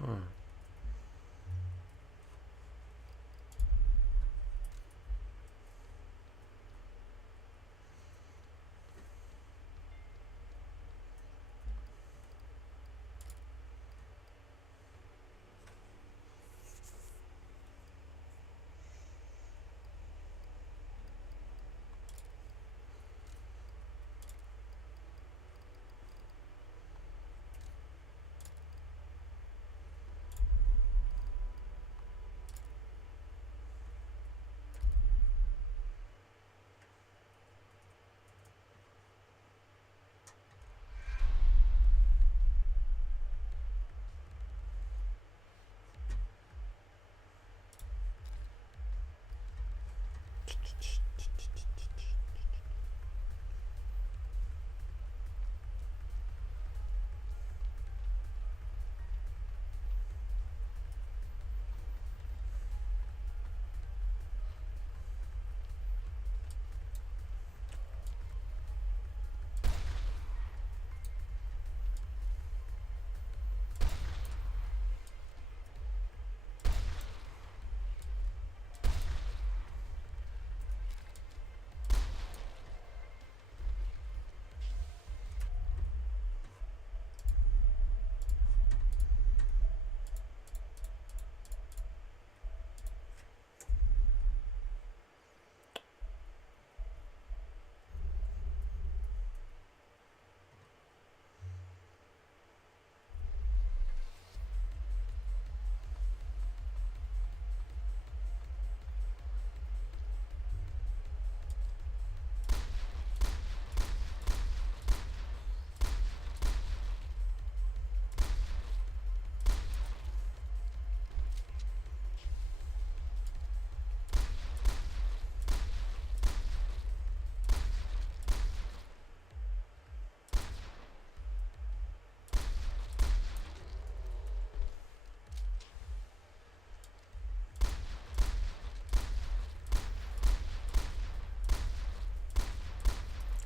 Huh.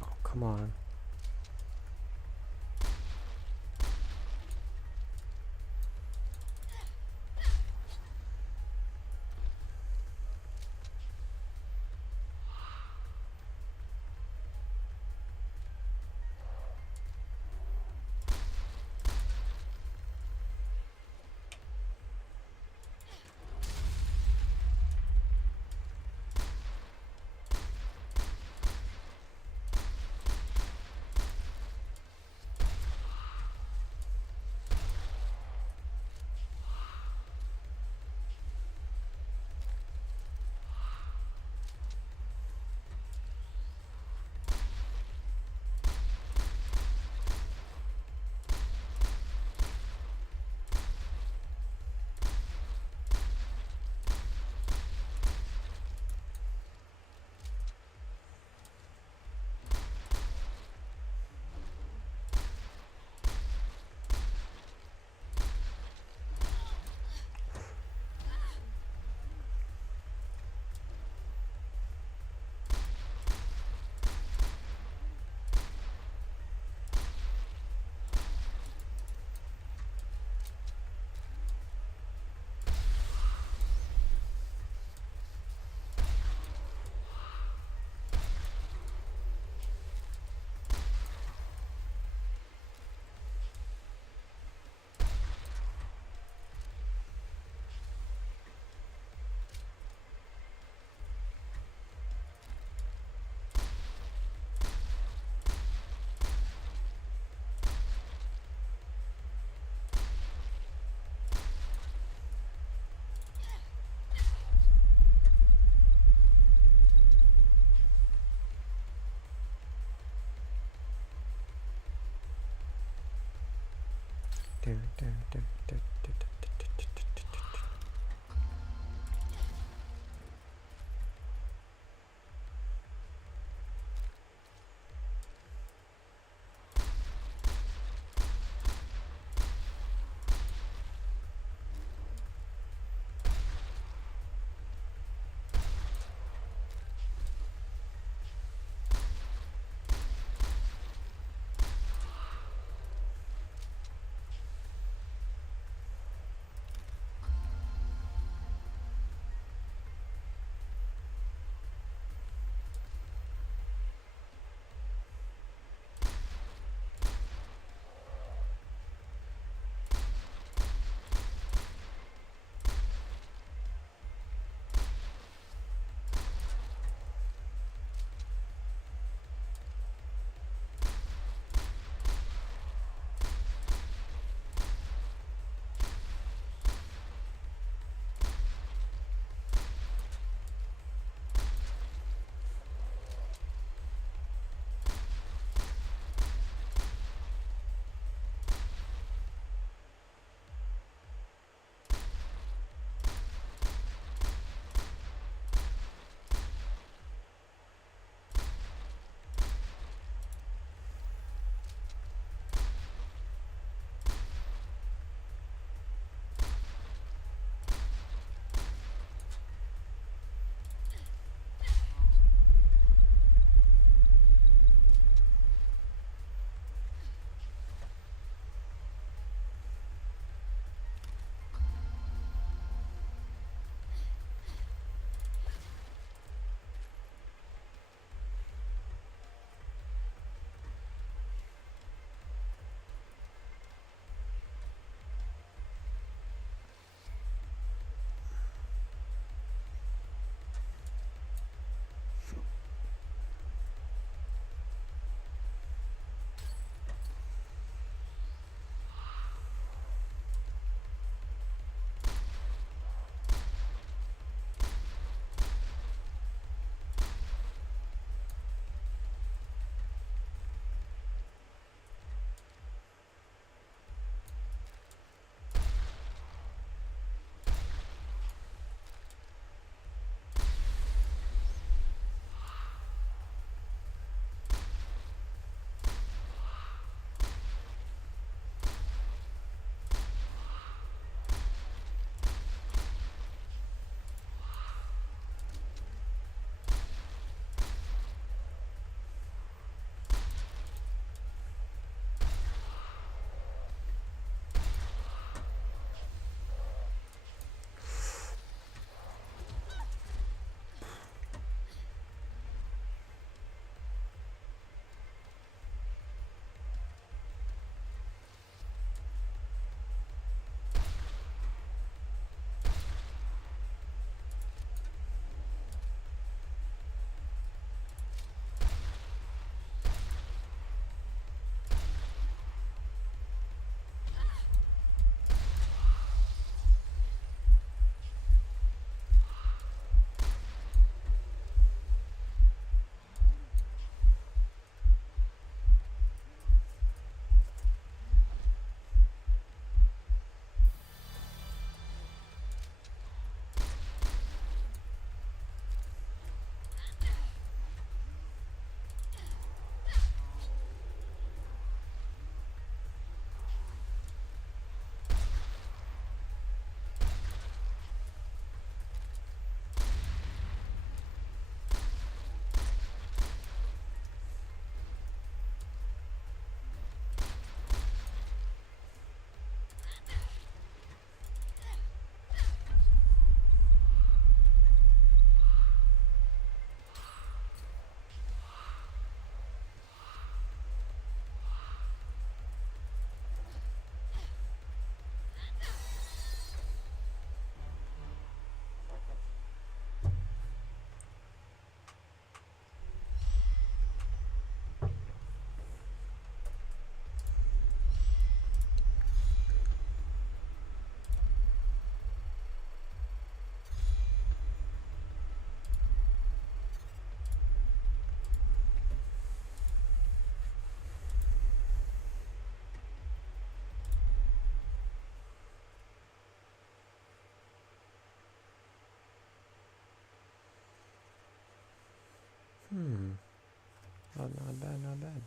Oh, come on. Not bad, not bad.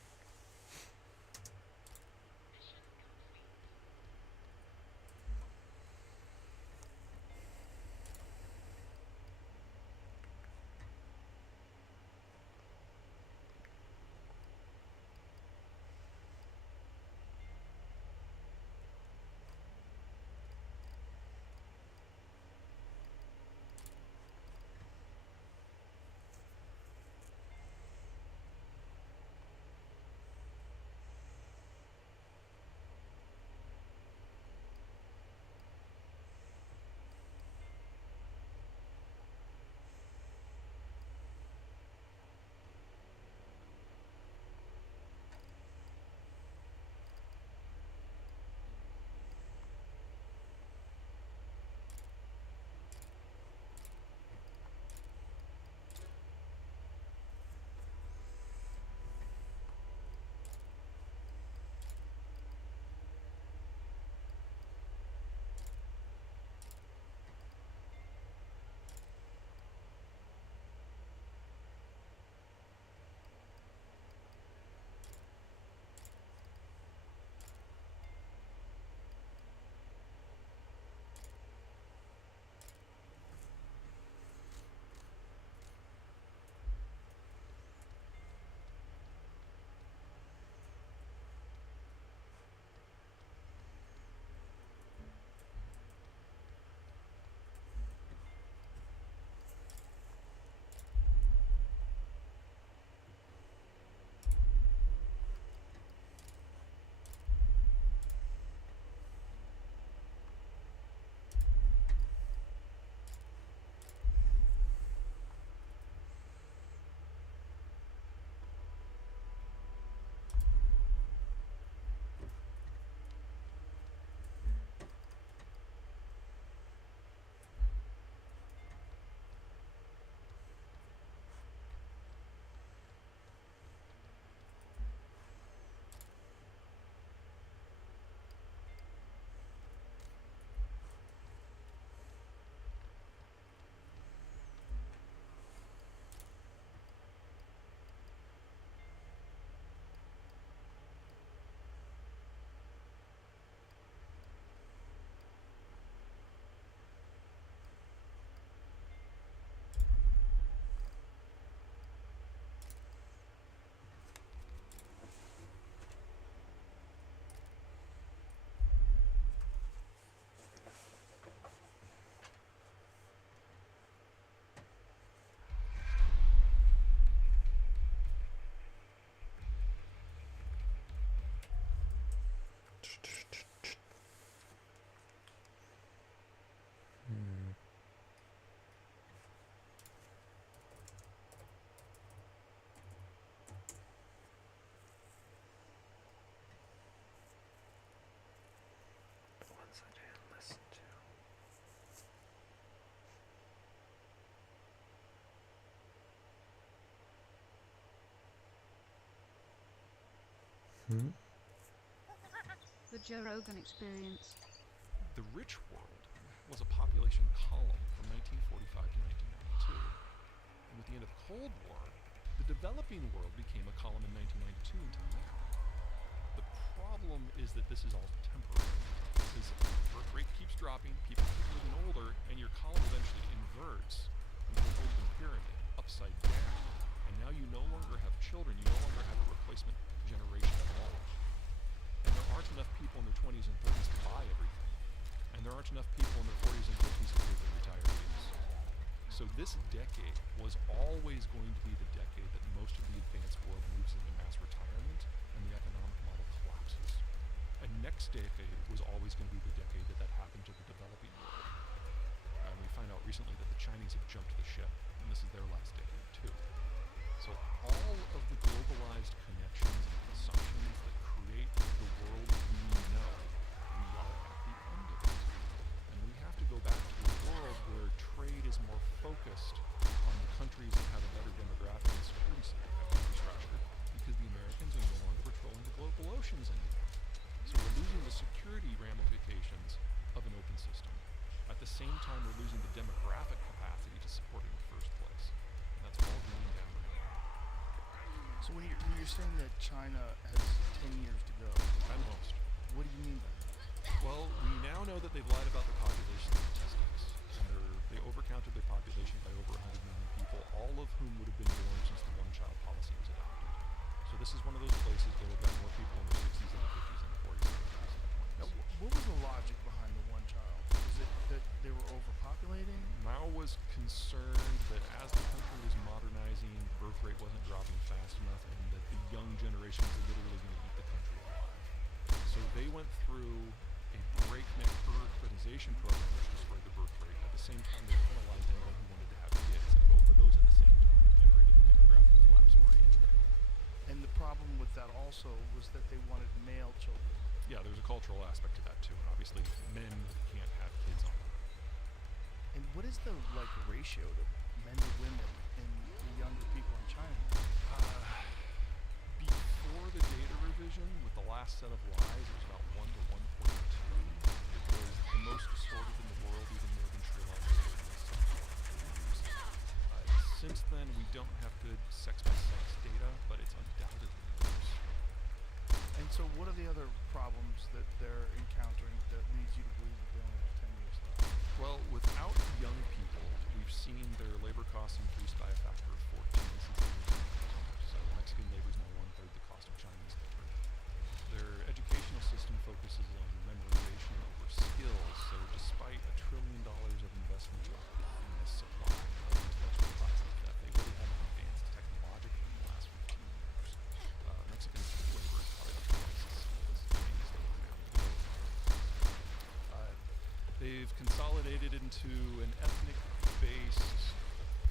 Ones I didn't listen to. The Joe Rogan Experience. The Rich World was a population column from 1945 to 1992. And with the end of the Cold War, the developing world became a column in 1992 until now. The problem is that this is all temporary. Because birth rate keeps dropping, people keep living older, and your column eventually inverts into an open pyramid, upside down. And now you no longer have children, you no longer have a replacement generation at all. And there aren't enough people in their 20s and 30s to buy everything. And there aren't enough people in their 40s and 50s to pay their retirees. So this decade was always going to be the decade that most of the advanced world moves into mass retirement and the economic model collapses. And next decade was always going to be the decade that happened to the developing world. And we find out recently that the Chinese have jumped the ship, and this is their last decade too. So all of the globalized connections and assumptions that create the world we know, we are at the end of it. And we have to go back to a world where trade is more focused on the countries that have a better demographic and security infrastructure, because the Americans are no longer patrolling the global oceans anymore. So we're losing the security ramifications of an open system. At the same time, we're losing the demographic capacity to support it in the first place. And that's all going down right now. you're saying that China has 10 years to go. At most. What do you mean by that? Well, we now know that they've lied about the population statistics. They overcounted their population by over 100 million people, all of whom would have been born since the one-child policy was adopted. So this is one of those places where they've got more people in their 60s and the 50s and the 40s and the 30s and the 20s. Now, what was the logic behind the one child? Was it that they were overpopulating? Mao was concerned that as the country was modernizing, the birth rate wasn't dropping fast enough, and that the young generation was literally going to eat the country alive. So they went through a breakneck urbanization program which destroyed the birth rate. At the same time, they penalized anyone who wanted to have kids. And both of those at the same time have generated the demographic collapse we're in today. And the problem with that also was that they wanted male children. Yeah, there's a cultural aspect to that too, and obviously men can't have kids on them. And what is the ratio to men to women in the younger people in China? Before the data revision, with the last set of lies, it was about 1 to 1.2. It was the most distorted in the world, even more than Sri Lanka was. Since then, we don't have good sex-by-sex data, but it's undoubtedly worse. And so what are the other problems that they're encountering that leads you to believe that they only have 10 years left? Well, without young people, we've seen their labor costs increase by a factor of 14 since 1990. So Mexican labor is now one-third the cost of Chinese labor. Their educational system focuses on memorization over skills, so despite $1 trillion of investment in the supply of intellectual property, that they really haven't advanced technologically in the last 15 years. Mexican labor is probably like twice as skilled as Chinese labor now. They've consolidated into an ethnic-based,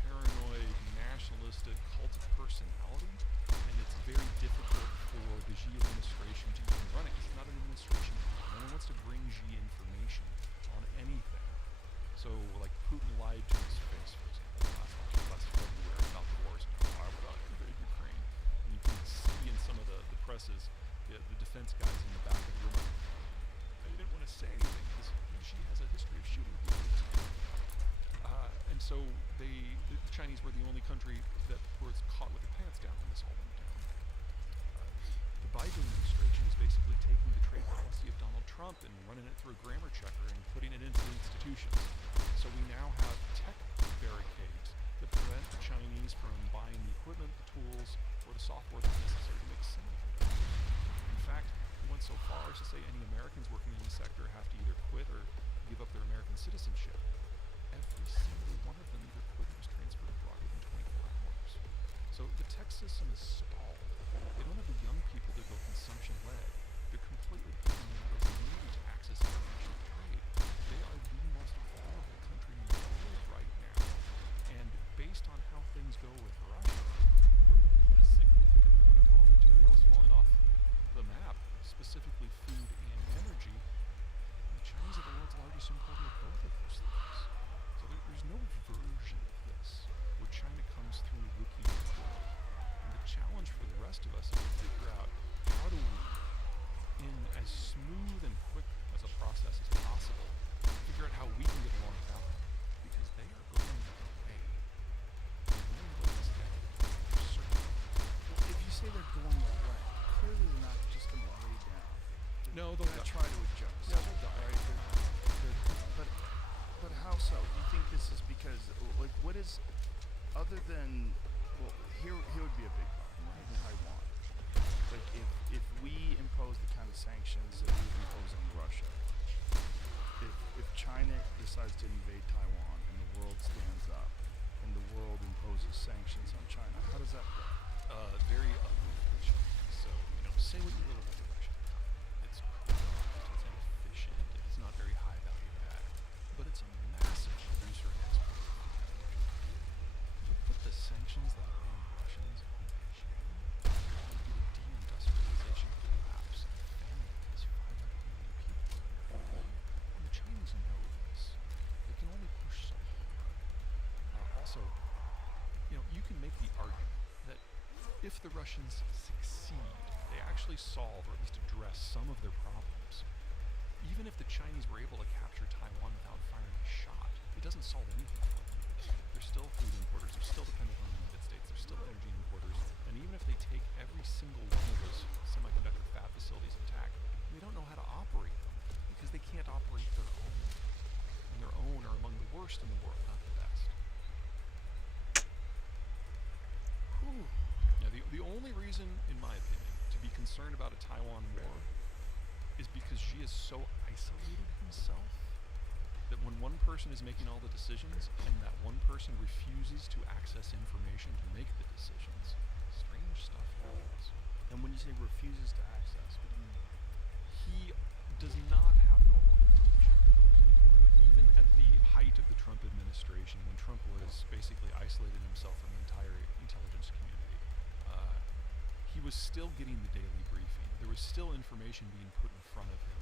paranoid, nationalistic cult of personality, and it's very difficult for the Xi administration to even run it because it's not an administration. No one wants to bring Xi information on anything. So, like, Putin lied to his face, for example, last February about the wars. Why would I invade Ukraine? And you can see in some of the presses, the defense guys in the back of the room, they didn't want to say anything because Xi has a history of shooting people. And so the Chinese were the only country that was caught with their pants down when this all went down. The Biden administration is basically taking the trade policy of Donald Trump and running it through a grammar checker and putting it into institutions. So we now have tech barricades that prevent the Chinese from buying the equipment, the tools, or the software that's necessary to make semiconductors. In fact, he went so far as to say any Americans working in the sector have to either quit or give up their American citizenship. Every single one of them either quit or was transferred abroad within 24 hours. So the tech system is stalled. They don't have the young people to go consumption-led. They're completely dependent on those Navy to access international trade. They are the most vulnerable country in the world right now. And based on how things go with Russia, we're looking at a significant amount of raw materials falling off the map, specifically food and energy. And the Chinese are the world's largest importer of both of those things. So there's no version of this where China comes through looking good. And the challenge for the rest of us is to figure out how do we, in as smooth and quick as a process as possible, figure out how we can get along without them. Because they are going away. They're going away this decade, for certain. Well, if you say they're going away, clearly they're not just going to lay down. No, They're they'll going to try to adjust. Yeah, they'll die. Right? But how so? Do you think this is because, what is, other than, well, here would be a big problem, right? Taiwan. Like, if we impose the kind of sanctions that we've imposed on Russia, if China decides to invade Taiwan and the world stands up and the world imposes sanctions on China, how does that go? Very ugly for the Chinese. So, say what you will about the Russian economy. It's corrupt, it's inefficient, it's not very high value add, but it's a massive producer and exporter of energy. You put the sanctions that are on the Russians on Beijing, you get a deindustrialization collapse and a famine that kills 500 million people. And the Chinese know this. They can only push so hard. Also, you can make the argument that if the Russians succeed, they actually solve or at least address some of their problems. Even if the Chinese were able to capture Taiwan without firing a shot, it doesn't solve anything for them. They're still food importers, they're still dependent on the United States, they're still energy importers, and even if they take every single only reason, in my opinion, to be concerned about a Taiwan war is because Xi has so isolated himself that when one person is making all the decisions and that one person refuses to access information to make the decisions, strange stuff happens. And when you say refuses to access, what do you mean? He does not have normal information flows anymore. Even at the height of the Trump administration, when Trump was basically isolating himself from the entire intelligence community, he was still getting the daily briefing. There was still information being put in front of him.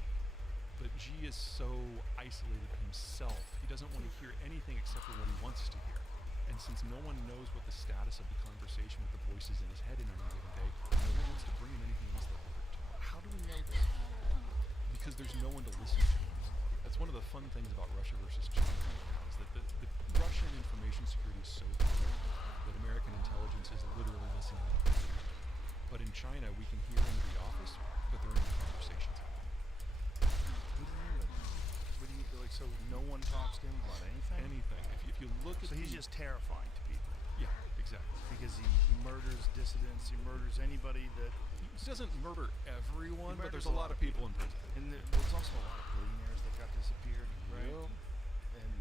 But Xi is so isolated himself, he doesn't want to hear anything except for what he wants to hear. And since no one knows what the status of the conversation with the voices in his head in any given day, no one wants to bring him anything unless they're ordered to. How do we know that? Because there's no one to listen to anymore. That's one of the fun things about Russia versus China right now, is that the Russian information security is so good that American intelligence is literally listening to them. But in China, we can hear into the office, but there are no conversations happening. What do you mean by that? What do you like? So no one talks to him about anything? Anything. If you look at So he's just terrifying to people yeah, exactly. because he murders dissidents. He murders anybody that. He doesn't murder everyone, but murders there's a lot of people in prison. And there's also a lot of billionaires that got disappeared, right? Yep. And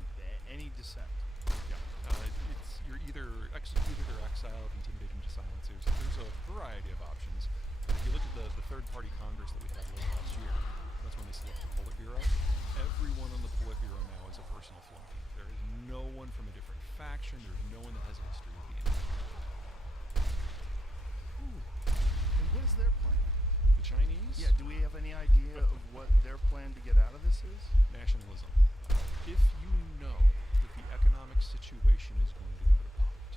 any dissent. Yeah. You're either executed or exiled, intimidated into silence. There's a variety of options. If you look at the third-party Congress that we had late last year, that's when they select the Politburo. Everyone on the Politburo now is a personal flunky. There is no one from a different faction. There's no one that has a history of being. And what is their plan? The Chinese? Yeah, do we have any idea of what their plan to get out of this is? Nationalism. If you know that the economic situation is going to go to pot,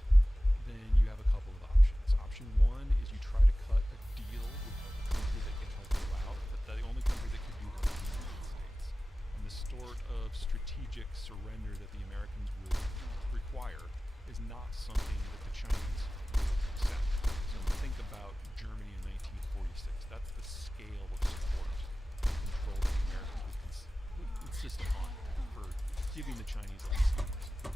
then you have a couple of options. Option one is you try to cut a deal with a country that can help you out, but the only country that could do that is the United States. And the sort of strategic surrender that the Americans would require is not something that the Chinese would accept. So think about Germany in 1946. That's the scale of support and control that the Americans would insist upon for giving the Chinese at least something.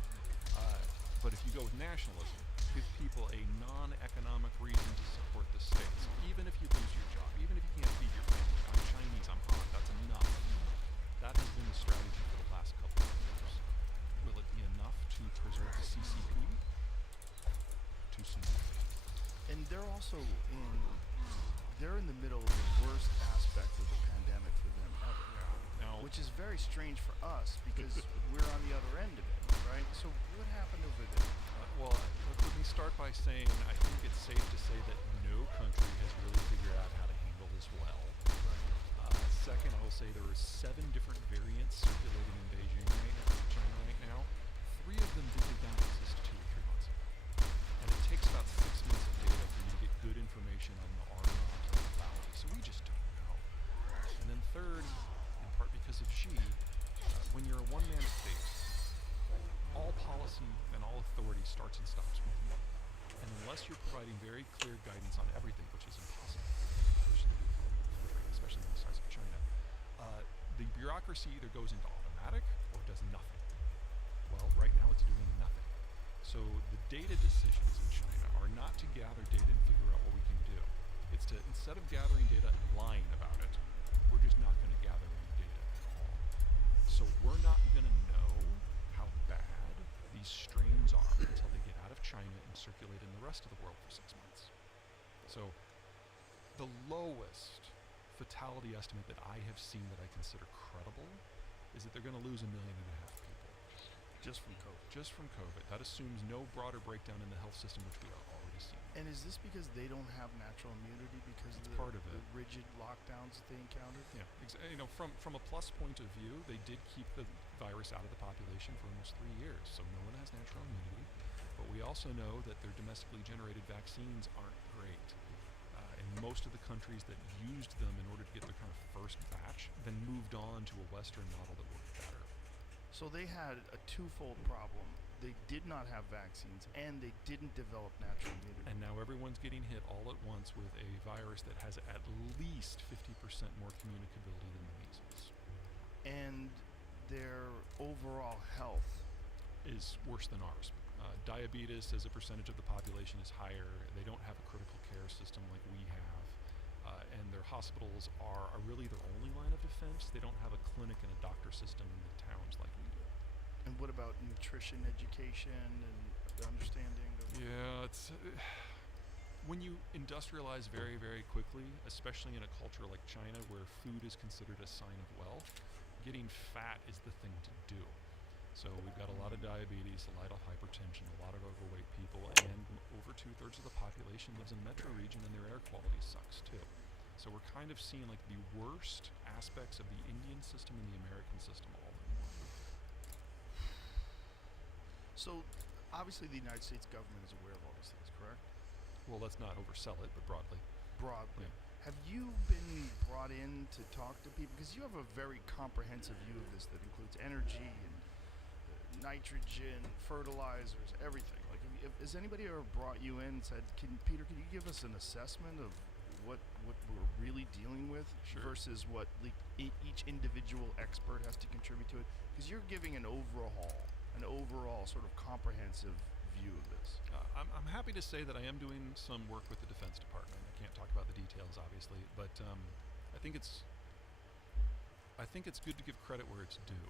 But if you go with nationalism, give people a non-economic reason to support the state. So even if you lose your job, even if you can't feed your family, I'm Chinese, I'm hot, that's enough. That has been the strategy for the last couple of years. Will it be enough to preserve the CCP? Too soon. And they're also they're in the middle of the worst aspect of the pandemic for them ever. Now, Which is very strange for us because we're on the other end of it, right? So what happened over there? well, let me start by saying I think it's safe to say that no country has really figured out how to handle this well. Second, I will say there are 7 different variants circulating in Beijing right now, China right now. 3 of them didn't down exist 2 or 3 months ago. And it takes about 6 months of data for you to get good information on the R naught and the lethality. So we just don't know. And then third, in part because of Xi, when you're a one-man state, all policy and all authority starts and stops with you. And unless you're providing very clear guidance on everything, which is impossible for a person to do, especially the size of China, the bureaucracy either goes into automatic or does nothing. Well, right now it's doing nothing. So the data decisions in China are not to gather data and figure out what we can do. It's to, instead of gathering data and lying about it, we're just not going to gather any data at all. So we're not going to know how bad these strains are until they get out of China and circulate in the rest of the world for 6 months. So the lowest fatality estimate that I have seen that I consider credible is that they're going to lose 1.5 million people. Just from COVID. Just from COVID. That assumes no broader breakdown in the health system, which we are already seeing. And is this because they don't have natural immunity because of Part of the it. rigid lockdowns that they encountered? Yeah, from a plus point of view, they did keep the virus out of the population for almost 3 years, so no one has natural immunity. But we also know that their domestically generated vaccines aren't great. And most of the countries that used them in order to get their kind of first batch then moved on to a Western model that worked better. So they had a twofold problem. They did not have vaccines, and they didn't develop natural immunity. And now everyone's getting hit all at once with a virus that has at least 50% more communicability than the measles. And their overall health Is worse than ours. Diabetes as a percentage of the population is higher. They don't have a critical care system like we have. And their hospitals are really their only line of defense. They don't have a clinic and a doctor system in the towns like we do. And what about nutrition education and the understanding of... Yeah, it's when you industrialize very, very quickly, especially in a culture like China where food is considered a sign of wealth, getting fat is the thing to do. So we've got a lot of diabetes, a lot of hypertension, a lot of overweight people, and over 2/3 of the population lives in the metro region, and their air quality sucks too. So we're kind of seeing like the worst aspects of the Indian system and the American system all in one. So, obviously the United States government is aware of all these things, correct? Well, let's not oversell it, but broadly. Broadly. Yeah. Have you been brought in to talk to people? Because you have a very comprehensive view of this that includes energy and nitrogen, fertilizers, everything. Like, has anybody ever brought you in and said, Peter, can you give us an assessment of what we're really dealing with Sure. versus what each individual expert has to contribute to it? Because you're giving an overall sort of comprehensive view of this. I'm happy to say that I am doing some work with the Defense Department. I can't talk about the details, obviously, but I think it's good to give credit where it's due.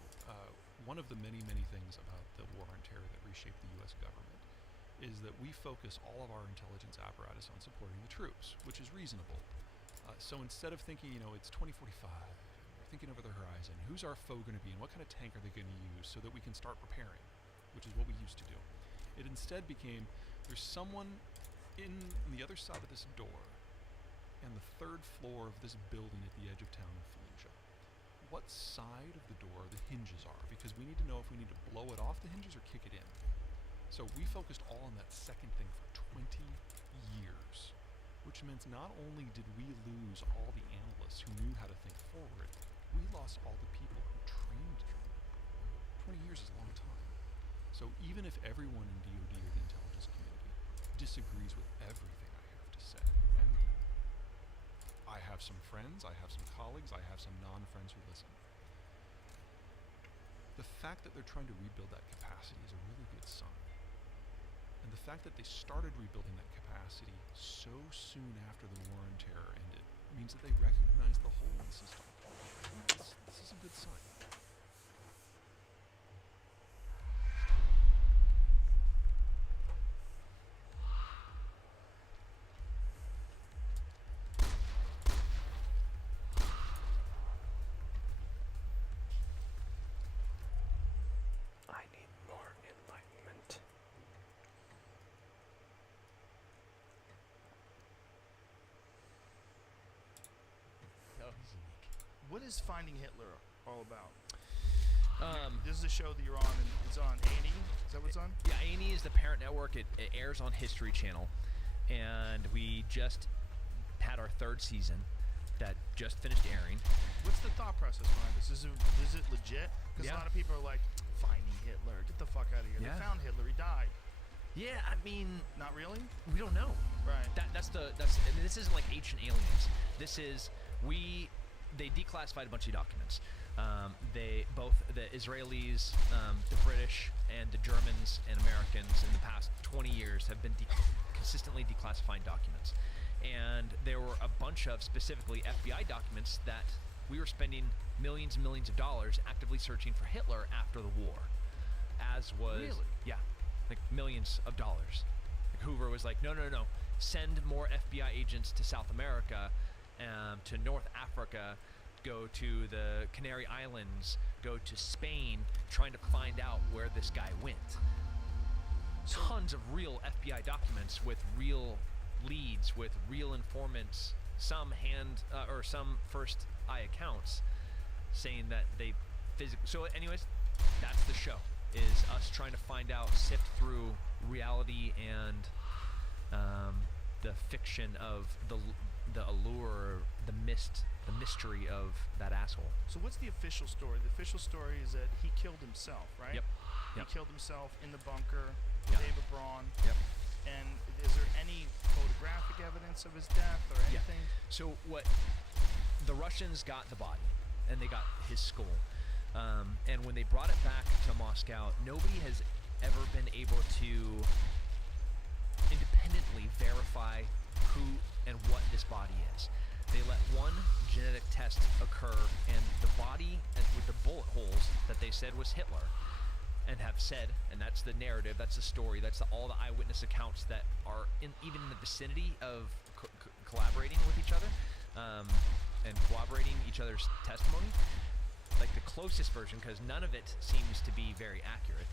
One of the many, many things about the war on terror that reshaped the U.S. government is that we focus all of our intelligence apparatus on supporting the troops, which is reasonable. So instead of thinking, it's 2045, we're thinking over the horizon, who's our foe going to be and what kind of tank are they going to use so that we can start preparing, which is what we used to do. It instead became, there's someone in on the other side of this door and the third floor of this building at the edge of town in Fallujah. What side of the door the hinges are, because we need to know if we need to blow it off the hinges or kick it in. So we focused all on that second thing for 20 years, which meant not only did we lose all the analysts who knew how to think forward, we lost all the people who trained them. 20 years is a long time. So even if everyone in DoD or the intelligence community disagrees with everything I have to say, and I have some friends, I have some colleagues, I have some non-friends who listen, the fact that they're trying to rebuild that capacity is a really good sign. And the fact that they started rebuilding that capacity so soon after the war on terror ended means that they recognize the hole in the system. This is a good sign. I need more enlightenment. What is Finding Hitler all about? This is a show that you're on, and it's on A&E? Is that what's on? Yeah, A&E is the parent network. It airs on History Channel, and we just had our third season that just finished airing. What's the thought process behind this? Is it legit? Because Yeah. a lot of people are like, Finding Hitler, get the fuck out of here. Yeah. They found Hitler, he died. Yeah, I mean, Not really? we don't know. Right. This isn't like Ancient Aliens. This is they declassified a bunch of documents. Both the Israelis, the British, and the Germans and Americans in the past 20 years have been consistently declassifying documents. And there were a bunch of specifically FBI documents that we were spending millions and millions of dollars actively searching for Hitler after the war. As was Really? Yeah, like millions of dollars. Like Hoover was like, no, send more FBI agents to South America, to North Africa, go to the Canary Islands, go to Spain, trying to find out where this guy went. Tons of real FBI documents with real leads, with real informants, some first eye accounts saying that they physically. So anyways, that's the show, is us trying to find out, sift through reality and the fiction of the allure, the mystery of that asshole. So what's the official story? The official story is that he killed himself, right? Yep. He killed himself in the bunker, Yeah. David Braun. Yep. And is there any photographic evidence of his death or Yeah. anything? So what the Russians got the body, and they got his skull. And when they brought it back to Moscow, nobody has ever been able to independently verify who and what this body is. They let one genetic test occur, and the body with the bullet holes that they said was Hitler, and have said, and that's the narrative, that's the story, that's all the eyewitness accounts that are even in the vicinity of collaborating with each other, and corroborating each other's testimony. Like the closest version, because none of it seems to be very accurate,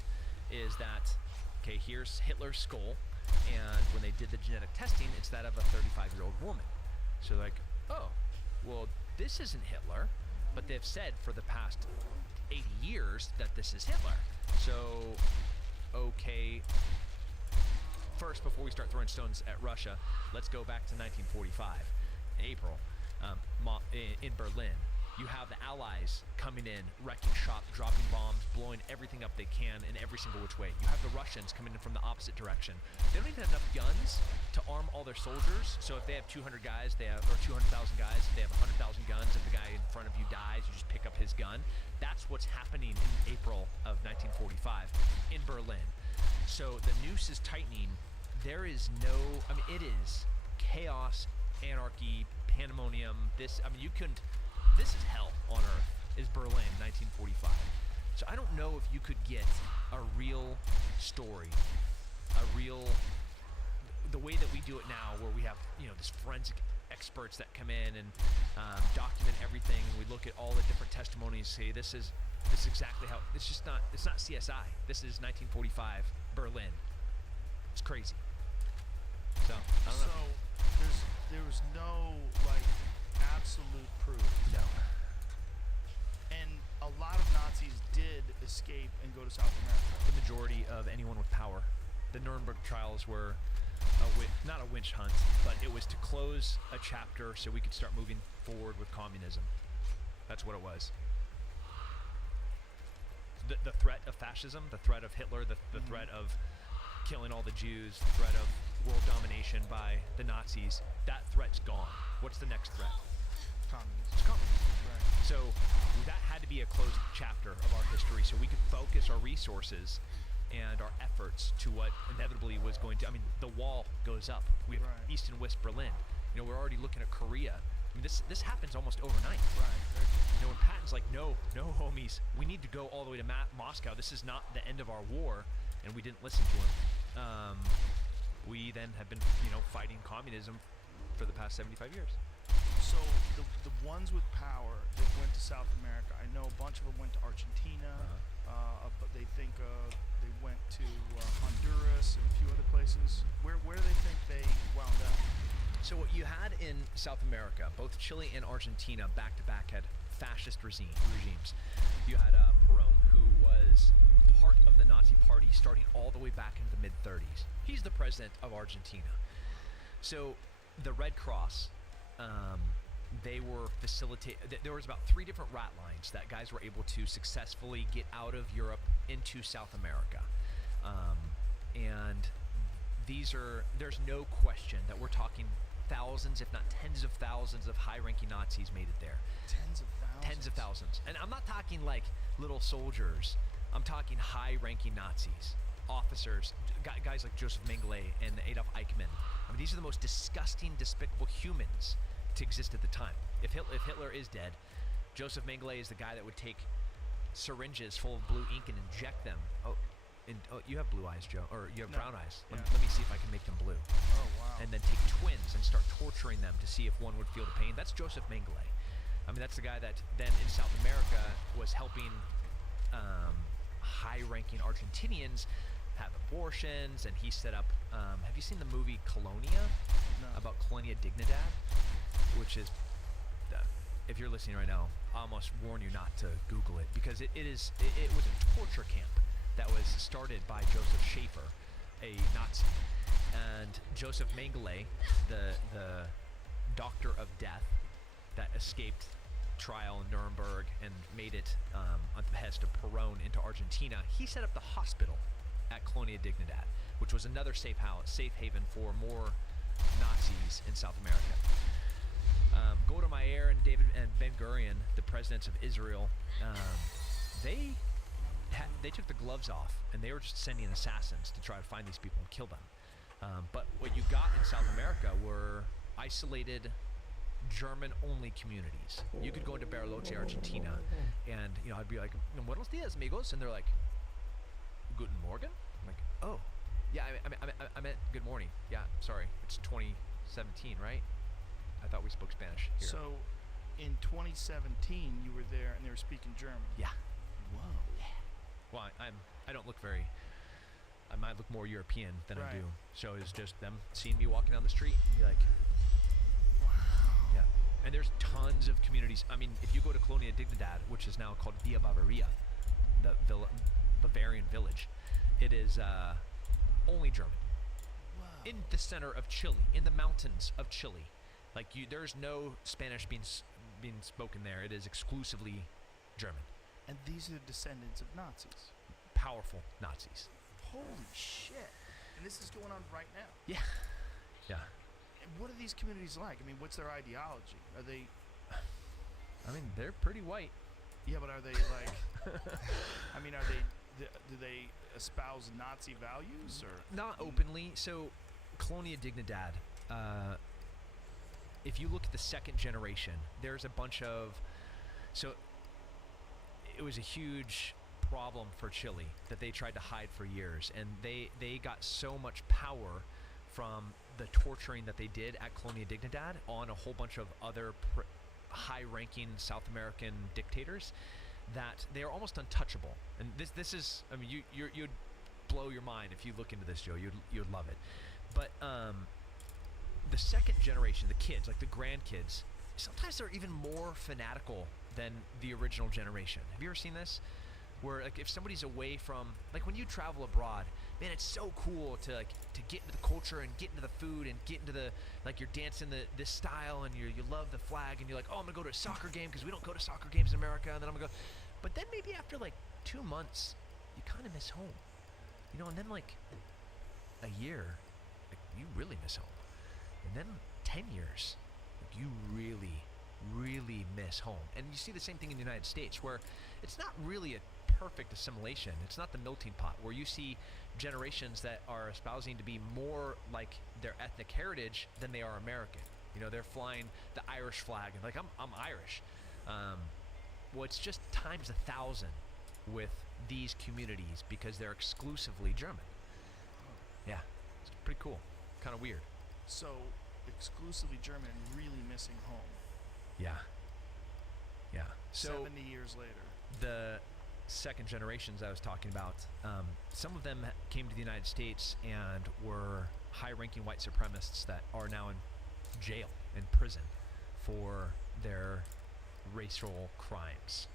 is that, okay, here's Hitler's skull, and when they did the genetic testing, it's that of a 35-year-old woman. So like, oh, well, this isn't Hitler, but they've said for the past 80 years that this is Hitler. So, okay, first, before we start throwing stones at Russia, let's go back to 1945, April, in Berlin. You have the Allies coming in, wrecking shop, dropping bombs, blowing everything up they can in every single which way. You have the Russians coming in from the opposite direction. They don't even have enough guns to arm all their soldiers. So if they have 200 guys, or 200,000 guys, they have 100,000 guns. If the guy in front of you dies, you just pick up his gun. That's what's happening in April of 1945 in Berlin. So the noose is tightening. There is no, it is chaos, anarchy, pandemonium. This is hell on earth, is Berlin, 1945. So I don't know if you could get a real story, the way that we do it now, where we have, this forensic experts that come in and document everything, and we look at all the different testimonies, say this is exactly how, it's not CSI. This is 1945 Berlin. It's crazy. So, I don't know. So, there was no, absolute proof. No. And a lot of Nazis did escape and go to South America. The majority of anyone with power. The Nuremberg trials were not a witch hunt, but it was to close a chapter so we could start moving forward with communism. That's what it was. The threat of fascism, the threat of Hitler, the threat of killing all the Jews, the threat of world domination by the Nazis, that threat's gone. What's the next threat? Communism. It's communism. Right. So that had to be a closed chapter of our history, so we could focus our resources and our efforts to what inevitably was going to, the wall goes up. We have Right. East and West Berlin. We're already looking at Korea. This happens almost overnight. Right. When Patton's like, no, homies, we need to go all the way to Moscow. This is not the end of our war, and we didn't listen to him. We then have been, fighting communism for the past 75 years. So the ones with power that went to South America, I know a bunch of them went to Argentina, but they think they went to Honduras and a few other places. Where do they think they wound up? So what you had in South America, both Chile and Argentina, back to back, had fascist regimes. You had Perón, who was part of the Nazi Party starting all the way back into the mid-30s. He's the president of Argentina. So the Red Cross, they were there was about 3 different rat lines that guys were able to successfully get out of Europe into South America. And there's no question that we're talking thousands, if not tens of thousands of high-ranking Nazis made it there. Tens of thousands. Tens of thousands. And I'm not talking like little soldiers. I'm talking high-ranking Nazis, officers, guys like Joseph Mengele and Adolf Eichmann. These are the most disgusting, despicable humans to exist at the time. If Hitler is dead, Joseph Mengele is the guy that would take syringes full of blue ink and inject them. You have blue eyes, Joe, or you have brown eyes. Let me see if I can make them blue. Oh, wow. And then take twins and start torturing them to see if one would feel the pain. That's Joseph Mengele. That's the guy that then in South America was helping high-ranking Argentinians have abortions, and he set up, have you seen the movie Colonia? No. About Colonia Dignidad? Which is, if you're listening right now, I almost warn you not to Google it, because it was a torture camp that was started by Joseph Schaefer, a Nazi. And Joseph Mengele, the doctor of death that escaped trial in Nuremberg and made it on the behest of Perón into Argentina, he set up the hospital at Colonia Dignidad, which was another safe haven for more Nazis in South America. Golda Meir and Ben Gurion, the presidents of Israel, they they took the gloves off, and they were just sending assassins to try to find these people and kill them. But what you got in South America were isolated German-only communities. You could go into Bariloche, Argentina, and I'd be like, "Buenos dias, amigos," and they're like, "Guten Morgen." I'm like, "Oh, yeah, I meant good morning. Yeah, sorry, it's 2017, right? I thought we spoke Spanish here." So, in 2017, you were there and they were speaking German. Yeah. Whoa. Well, I don't look very. I might look more European than I do. So it's just them seeing me walking down the street and be like, yeah. And there's tons of communities. I mean, if you go to Colonia Dignidad, which is now called Villa Bavaria, the Bavarian village, it is only German. Wow. In the center of Chile, in the mountains of Chile. Like there's no Spanish being spoken there. It is exclusively German. And these are the descendants of Nazis. Powerful Nazis. Holy shit. And this is going on right now. Yeah. Yeah. And what are these communities like? I mean, what's their ideology? Are they... I mean, they're pretty white. Yeah, but are they like... I mean, do they espouse Nazi values or... Not openly. So, Colonia Dignidad, if you look at the second generation, there's a bunch of... So, it was a huge problem for Chile that they tried to hide for years, and they got so much power from the torturing that they did at Colonia Dignidad on a whole bunch of other high-ranking South American dictators that they are almost untouchable. And this is, I mean, you'd blow your mind if you look into this, Joe. You'd love it. But the second generation, the kids, like the grandkids, sometimes they're even more fanatical than the original generation. Have you ever seen this? Where like if somebody's away from, like when you travel abroad, man, it's so cool to get into the culture and get into the food and get into the, like you're dancing this style and you love the flag and you're like, oh, I'm gonna go to a soccer game because we don't go to soccer games in America, and then I'm gonna go. But then maybe after like 2 months, you kind of miss home, and then like a year, like you really miss home, and then 10 years, like you really miss home. And you see the same thing in the United States, where it's not really a perfect assimilation. It's not the melting pot where you see generations that are espousing to be more like their ethnic heritage than they are American. They're flying the Irish flag and like I'm Irish. Well, it's just times 1,000 with these communities because they're exclusively German. Yeah, it's pretty cool. Kind of weird. So exclusively German and really missing home. Yeah. Yeah. So 70 years later. The second generations I was talking about, some of them came to the United States and were high-ranking white supremacists that are now in jail, in prison, for their racial crimes.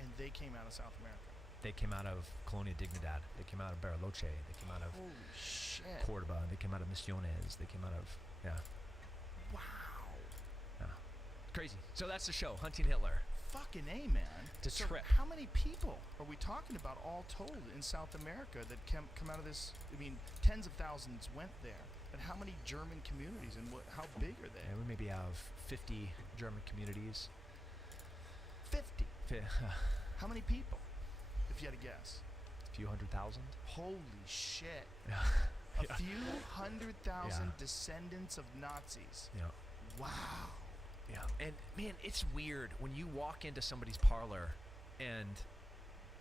And they came out of South America. They came out of Colonia Dignidad. They came out of Bariloche. They came out of Holy shit. Cordoba. They came out of Misiones. They came out of, yeah. Wow. Yeah. Crazy. So that's the show, Hunting Hitler. Fucking A, man. It's a trip. How many people are we talking about all told in South America that come out of this? I mean, tens of thousands went there. But how many German communities and how big are they? Yeah, we maybe have 50 German communities. 50? How many people, if you had to guess? A few 100,000. Holy shit. Yeah. A few 100,000 descendants of Nazis. Yeah. Wow. Yeah, and man, it's weird when you walk into somebody's parlor and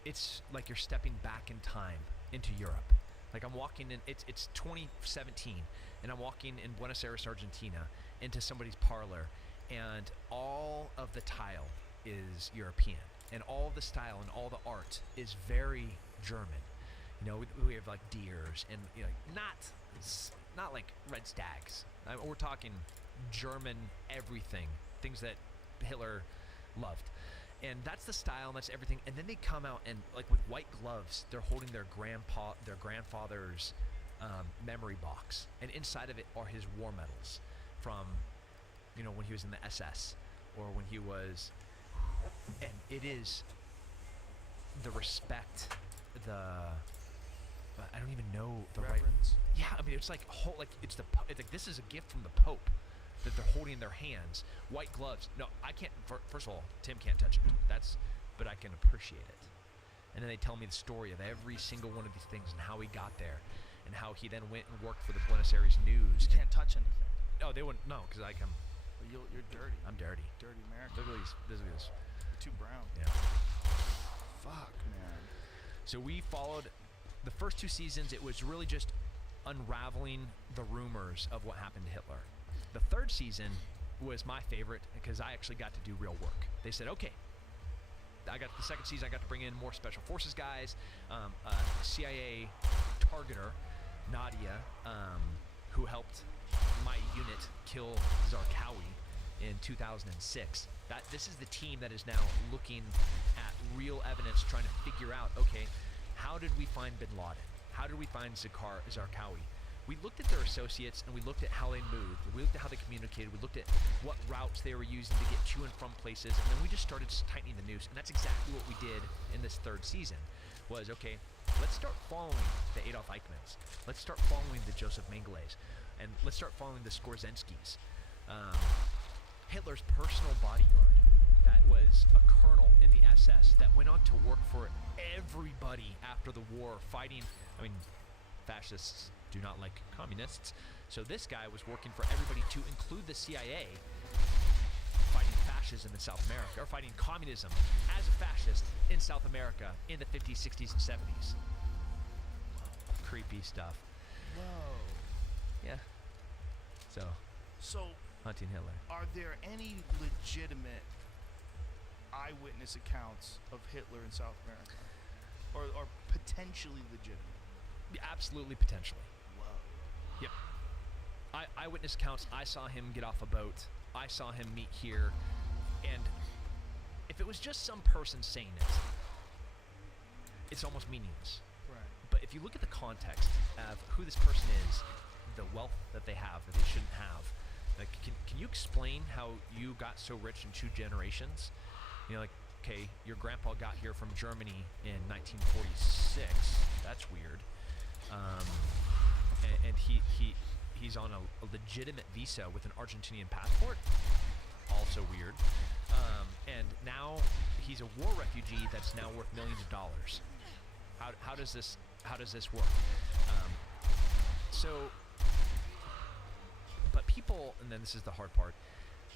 it's like you're stepping back in time into Europe. Like I'm walking in, it's 2017, and I'm walking in Buenos Aires, Argentina, into somebody's parlor, and all of the tile is European, and all the style and all the art is very German. We have like deers and not like red stags. We're talking German everything, things that Hitler loved, and that's the style and that's everything. And then they come out and like with white gloves, they're holding their grandfather's memory box, and inside of it are his war medals from when he was in the SS or when he was, and it is the respect, I don't even know the reverence. Right. Yeah, I mean it's like it's like this is a gift from the Pope that they're holding in their hands. White gloves. No, I can't. First of all, Tim can't touch it. But I can appreciate it. And then they tell me the story of every single one of these things and how he got there, and how he then went and worked for the Buenos Aires News. You can't touch anything. No, they wouldn't. No, because I'm You're dirty. I'm dirty. Dirty American. Look at these. Look at this. You're too brown. Yeah. Fuck, man. So we followed the first 2 seasons. It was really just unraveling the rumors of what happened to Hitler. The 3rd season was my favorite because I actually got to do real work. They said, okay, I got the 2nd season. I got to bring in more special forces guys, a CIA targeter, Nadia, who helped my unit kill Zarqawi in 2006. This is the team that is now looking at real evidence, trying to figure out, okay, how did we find Bin Laden? How did we find Zarqawi? We looked at their associates and we looked at how they moved. We looked at how they communicated. We looked at what routes they were using to get to and from places. And then we just started tightening the noose. And that's exactly what we did in this 3rd season. Was, okay, let's start following the Adolf Eichmanns. Let's start following the Joseph Mengeles. And let's start following the Skorzynskis. Hitler's personal bodyguard that was a colonel in the SS that went on to work for everybody after the war, fighting. I mean, fascists do not like communists. So this guy was working for everybody, to include the CIA, fighting fascism in South America, or fighting communism as a fascist in South America in the 50s, 60s, and 70s. Creepy stuff. Whoa. Yeah. So, hunting Hitler. Are there any legitimate eyewitness accounts of Hitler in South America? Or potentially legitimate? Yeah, absolutely, potentially. Whoa. Yep. Eyewitness accounts. I saw him get off a boat. I saw him meet here. And if it was just some person saying it, it's almost meaningless. Right. But if you look at the context of who this person is, the wealth that they have that they shouldn't have, like, can you explain how you got so rich in 2 generations? You know, like, okay, your grandpa got here from Germany in 1946. That's weird. And he's on a legitimate visa with an Argentinian passport. Also weird. And now he's a war refugee that's now worth millions of dollars. How does this work? But people, and then this is the hard part,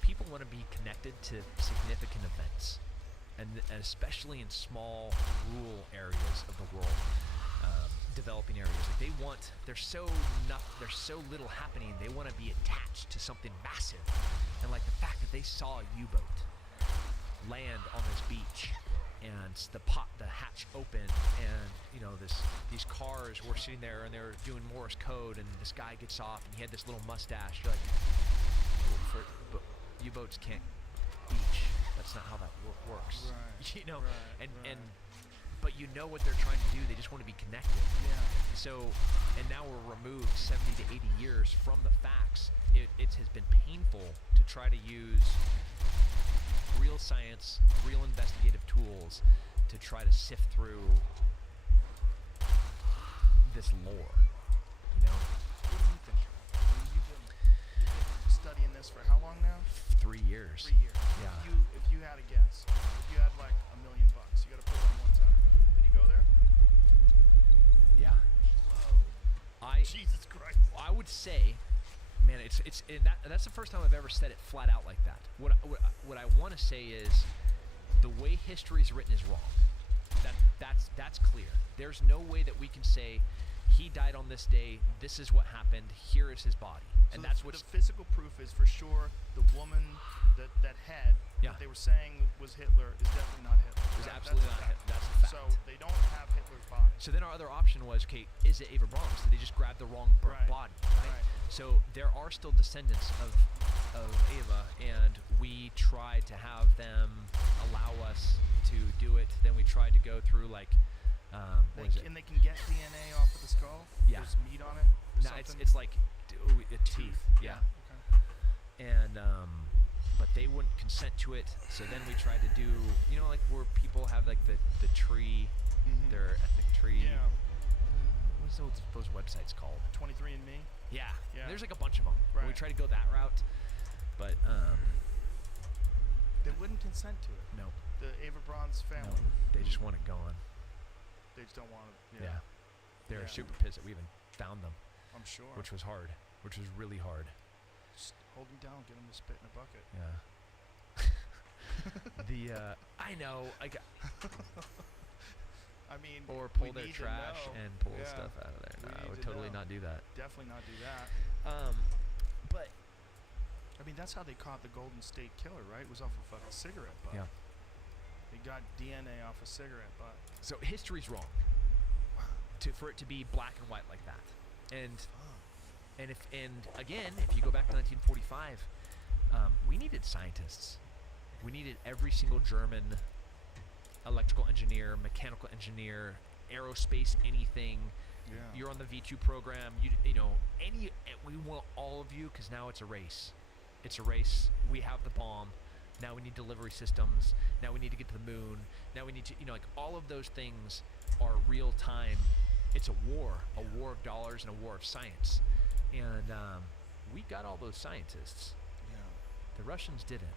people want to be connected to significant events, and especially in small rural areas of the world, developing areas. Like there's so little happening. They want to be attached to something massive, and like the fact that they saw a U-boat land on this beach, and the hatch open, and these cars were sitting there and they were doing Morse code, and this guy gets off and he had this little mustache. You're like, but U-boats can't beach. That's not how that works. Right. Right. But you know what they're trying to do. They just want to be connected. Yeah. So, and now we're removed 70 to 80 years from the facts. It has been painful to try to use real science, real investigative tools to try to sift through this lore. What do you think? I mean, you've been studying this for how long now? 3 years. 3 years. Yeah. If you had a guess, if you had like $1 million, you got to put it on one side or another. Did he go there? Yeah. Whoa. Jesus Christ. I would say, man, that's the first time I've ever said it flat out like that. What I want to say is, the way history is written is wrong. That's clear. There's no way that we can say he died on this day. This is what happened. Here is his body, and So that's what the physical proof is for sure. The woman that head that they were saying was Hitler is definitely not Hitler. is absolutely not. That's a fact. So they don't have Hitler's body. So then our other option was, okay, is it Eva Braun? Did they just grab the wrong body? Right? So there are still descendants of Eva, and we tried to have them allow us to do it. Then we tried to go through And they can get DNA off of the skull? Yeah. There's meat on it? No, it's like a tooth. Yeah. Okay. And but they wouldn't consent to it. So then we tried to do, like where people have like the tree, their ethnic tree. Yeah. What's those websites called? 23andMe? Yeah. Yeah. There's like a bunch of them. Right. We tried to go that route, but They wouldn't consent to it. no. The Eva Braun's family. No, they just want it gone. They just don't want to. Yeah. They were Yeah. super pissed that we even found them, I'm sure. which was hard. Which was really hard. Just hold them down, get them to spit in a bucket. Yeah. I know, like, I mean, or we pull their need to trash know. and pull Yeah. stuff out of there. We No, I need would to totally know. not do that. Definitely not do that. But I mean, that's how they caught the Golden State Killer, right? It was off a fucking cigarette butt. Yeah. They got DNA off a cigarette butt. so history's wrong. For it to be black and white like that, and again, if you go back to 1945, we needed scientists. We needed every single German electrical engineer, mechanical engineer, aerospace, anything. Yeah. You're on the V2 program. We want all of you because now it's a race. It's a race. We have the bomb. Now we need delivery systems. Now we need to get to the moon. Now we need to, like all of those things are real time. It's a war of dollars and a war of science. And we got all those scientists. Yeah. The Russians didn't.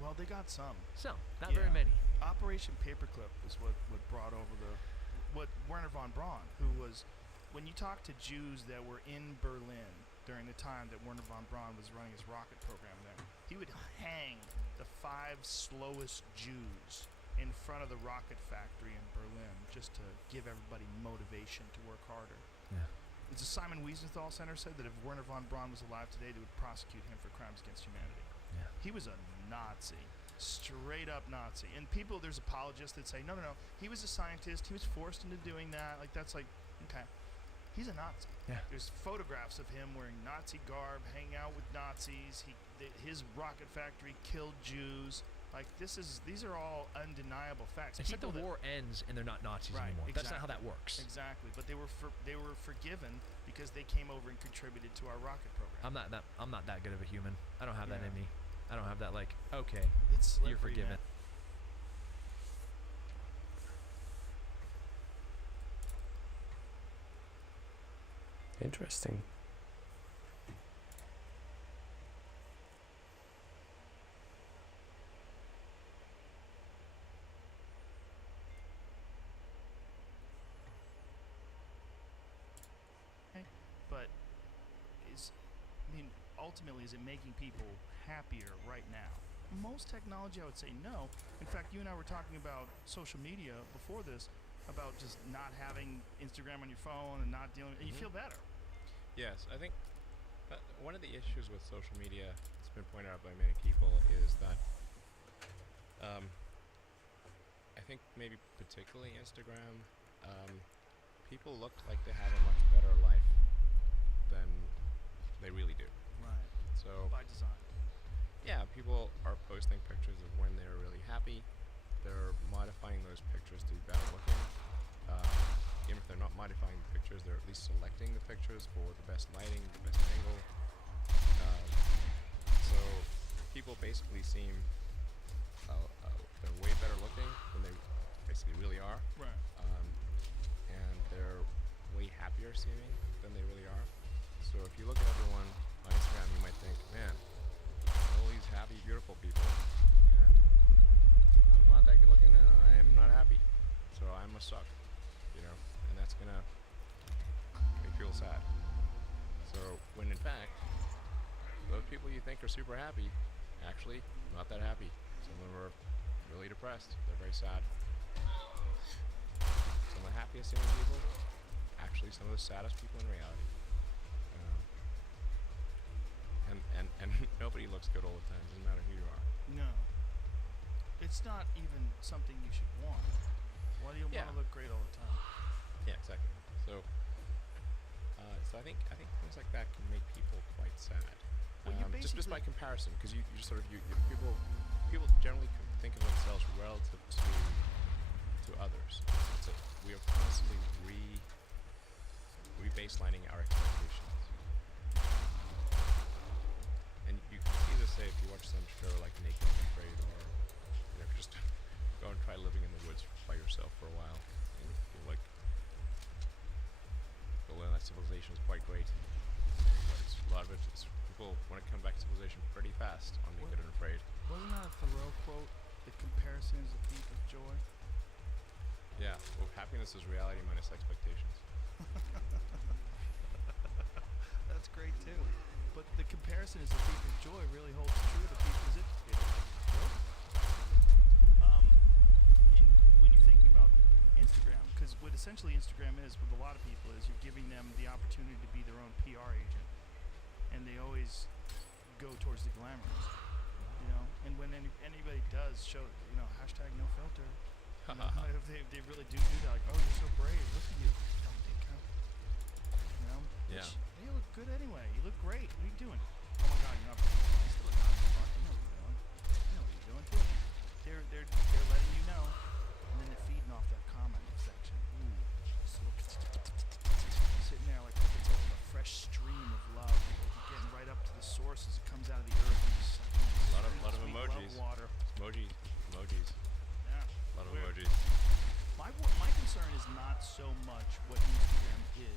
Well, they got some. So, not very Yeah. many. Operation Paperclip is what brought over what Werner von Braun, who was, when you talk to Jews that were in Berlin during the time that Werner von Braun was running his rocket program there, he would hang the 5 slowest Jews in front of the rocket factory in Berlin just to give everybody motivation to work harder. Yeah. The Simon Wiesenthal Center said that if Werner von Braun was alive today, they would prosecute him for crimes against humanity. Yeah. He was a Nazi, straight up Nazi. And there's apologists that say, no, he was a scientist. He was forced into doing that. Like, that's like, okay. He's a Nazi. Yeah. There's photographs of him wearing Nazi garb, hanging out with Nazis. His rocket factory killed Jews. Like, these are all undeniable facts. Except the People that- war ends and they're not Nazis Right, anymore. That's not how exactly. that works. Exactly, but they were forgiven because they came over and contributed to our rocket program. I'm not that good of a human. I don't have that Yeah. in me. I don't have that like, okay, It's slippery, you're forgiven. man. Interesting. But ultimately, is it making people happier right now? Most technology, I would say no. In fact, you and I were talking about social media before this, about just not having Instagram on your phone and not dealing. And you feel better. Yes, I think that one of the issues with social media that's been pointed out by many people is that I think maybe particularly Instagram, people look like they have a much better life than they really do. Right. So By design. yeah, people are posting pictures of when they're really happy. They're modifying those pictures to be better looking. Even if they're not modifying the pictures, they're at least selecting the pictures for the best lighting, the best angle. So people basically seem they're way better looking than they basically really are. Right. And they're way happier seeming than they really are. So if you look at everyone on Instagram, you might think, man, all these happy, beautiful people, and I'm not that good looking, and I'm not happy, so I must suck, and that's gonna make you feel sad. So when in fact, those people you think are super happy, actually not that happy. Some of them are really depressed. They're very sad. Some of the happiest human people, actually some of the saddest people in reality. And nobody looks good all the time. Doesn't matter who you are. No. It's not even something you should want. Why do you Yeah. want to look great all the time? Yeah, exactly. So I think things like that can make people quite sad. Well, you just by basically- comparison, because you just sort of people generally think of themselves relative to others. So we are constantly re-baselining our expectations. And you can see this, say, if you watch some show like Naked and Afraid, or just go and try living in the woods by yourself for a while, and you feel like you'll learn that civilization is quite great. But a lot of it is people want to come back to civilization pretty fast on Naked and Afraid. Wasn't that a Thoreau quote? The comparison is the thief of joy. Yeah, well, happiness think this is reality minus expectations. That's great too. But the comparison is the thief of joy really holds true. The thief is it. And when you're thinking about Instagram, because what essentially Instagram is with a lot of people is you're giving them the opportunity to be their own PR agent, and they always go towards the glamorous, you know. And when anybody does show, you know, hashtag no filter, you know, if they really do that, like, oh, you're so brave, look at you, dumb dickhead, you know. Yeah. Which, hey, you look good anyway. You look great. What are you doing? Oh my God, you're not. You still look hot as fuck. You know what you're doing. You know what you're doing too. They're letting you know, and then they're feeding off that comment section. Ooh, so sitting there like it's a fresh stream of love. Like you're getting right up to the source as it comes out of the earth. And just sucking in lot of sweet emojis. love water. Emojis. Yeah. A lot of Weird. emojis. My concern is not so much what Instagram is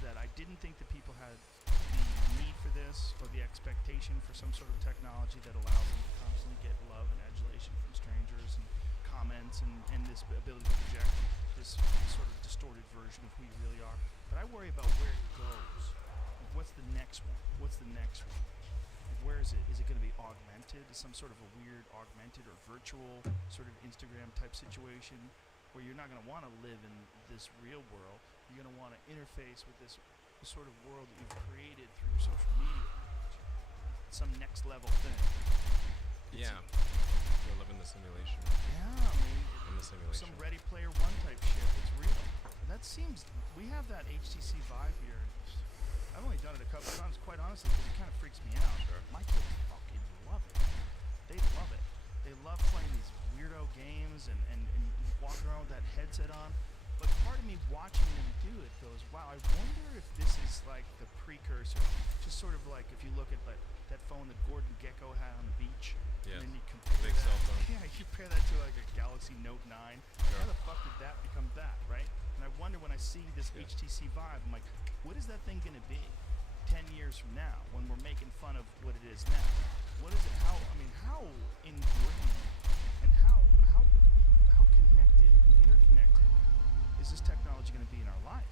that I didn't think that people had the need for this or the expectation for some sort of technology that allows them to constantly get love and adulation from strangers and comments and this ability to project this sort of distorted version of who you really are. But I worry about where it goes. Like, what's the next one? What's the next one? Like, where is it? Is it going to be augmented? Is some sort of a weird augmented or virtual sort of Instagram type situation where you're not going to want to live in this real world? You're going to want to interface with this sort of world that you've created through your social media. Some next level thing. Yeah. You're living the simulation. Yeah, I mean, In the simulation. some Ready Player One type shit. It's real. That seems. We have that HTC Vive here. I've only done it a couple times, quite honestly, because it kind of freaks me out. Sure. My kids fucking love it. They love it. They love playing these weirdo games and walking around with that headset on. But part of me watching them do it goes, wow, I wonder if this is like the precursor. Just sort of like if you look at like that phone that Gordon Gekko had on the beach. Yes. And then you compare Big that. cell phone. Yeah, you compare that to like a Galaxy Note 9. How the fuck did that become that, right? And I wonder when I see this Yeah. HTC Vive, I'm like, what is that thing going to be 10 years from now when we're making fun of what it is now? What is it? How ingrained and how connected and interconnected is this technology going to be in our life?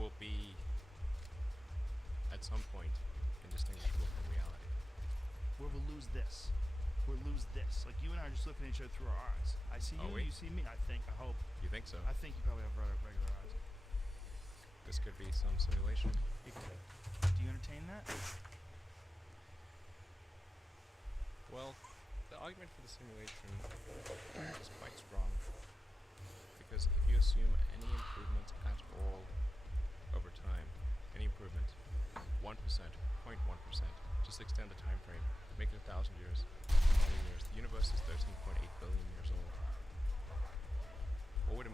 Will be at some point indistinguishable from reality. Where we'll lose this. We'll lose this. Like you and I are just looking at each other through our eyes. I see Are you, we? you see me. I hope. You think so? I think you probably have regular eyes. This could be some simulation. It could. Do you entertain that? Well, the argument for the simulation is quite strong. Because if you assume any improvement at all over time, any improvement, 1%, 0.1%, just extend the time frame, make it 1,000 years, 1 million years. The universe is 13.8 billion years old. What would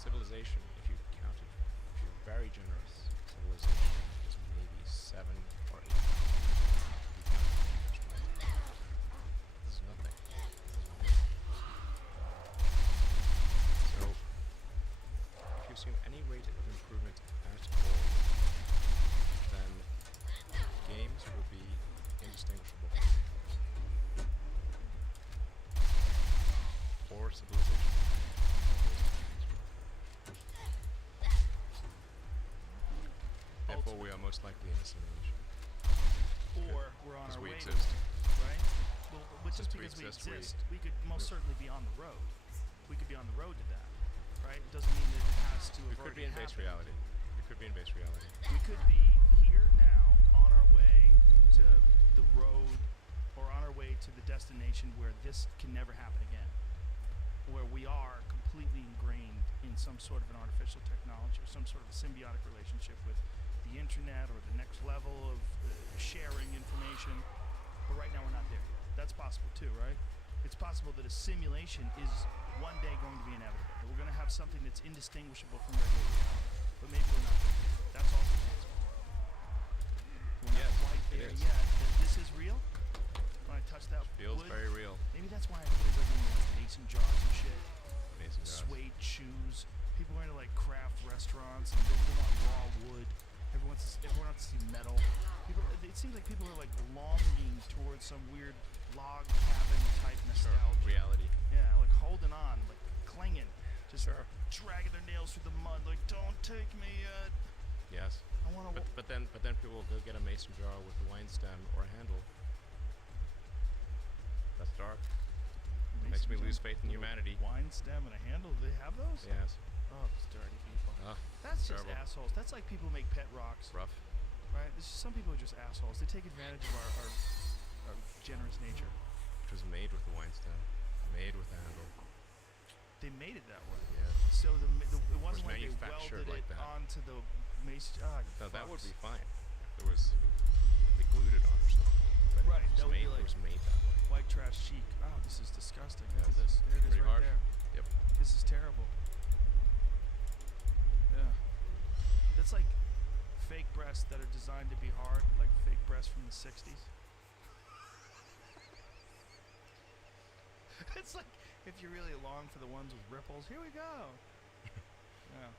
civilization, if you counted, if you're very generous, civilization is maybe 7 or 8. If you count it. This is nothing. So, if you assume any rate of improvement at all, then games will be indistinguishable. Or civilization. Therefore, we are most likely in a simulation. Or we're on Because our we way exist. to it, right? Well, but just Since we because we exist, we- exist, we could most certainly be on the road. We could be on the road to that, right? It doesn't mean that it has to We have could already be in base happened. reality. We could be in base reality. We could be here now on our way to the road or on our way to the destination where this can never happen again. Where we are completely ingrained in some sort of an artificial technology or some sort of a symbiotic relationship with the internet or the next level of sharing information. But right now we're not there yet. That's possible too, right? It's possible that a simulation is one day going to be inevitable. That we're going to have something that's indistinguishable from regular reality. But maybe we're not there yet. That's also possible. We're Yes, not quite it there is. yet. That this is real. When I touch that Feels wood, very real. maybe that's why everybody's like into like mason jars and shit. Mason jars. Suede shoes. People are into like craft restaurants and they want raw wood. Everyone wants to see metal. It seems like people are like longing towards some weird log cabin type Sure. nostalgia. Reality. Yeah, like holding take me yet. Yes. I want to. But then people will go get a mason jar with a wine stem or a handle. That's dark. Makes me lose faith in humanity. Wine stem and a handle. Do they have those? Yes. Oh, those dirty people. That's just terrible. assholes. That's like people make pet rocks, Rough. right? This is, some people are just assholes. They take advantage of our generous nature. Which was made with a wine stem. Made with a handle. They made it that way. Yeah. So it wasn't like they manufactured welded like it that. onto the mason. No, that would be fine. If there was, they glued it on or something. But Right, it that would be it like- was made that way. White trash chic. Oh, this is disgusting. Look at Yes. this. There it is Pretty right harsh. there. Yep. This is terrible. Yeah. That's like fake breasts that are designed to be hard, like fake breasts from the 60s. It's like if you really long for the ones with ripples, here we go. Yeah.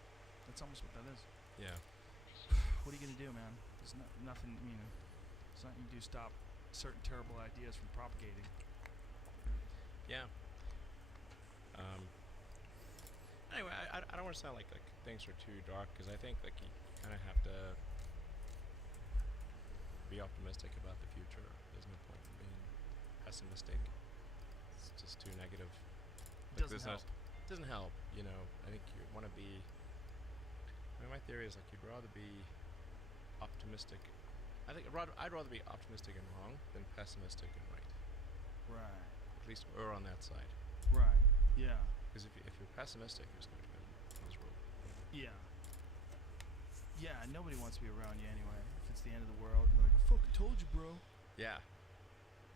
That's almost what that is. Yeah. What are you going to do, man? There's nothing, there's nothing you can do to stop certain terrible ideas from propagating. Yeah. Anyway, I don't want to sound like things are too dark, because I think like you kind of have to be optimistic about the future. There's no point in being pessimistic. It's just too negative. Like, Doesn't help. Doesn't help. You know, I think you want to be. I mean, my theory is like you'd rather be optimistic. I think I'd rather be optimistic and wrong than pessimistic and right. Right. At least we're on that side. Right. Yeah. Because if you're pessimistic, you're just going to be miserable. Yeah. Yeah, nobody wants to be around you anyway. If it's the end of the world, you're like, I fucking told you, bro. Yeah.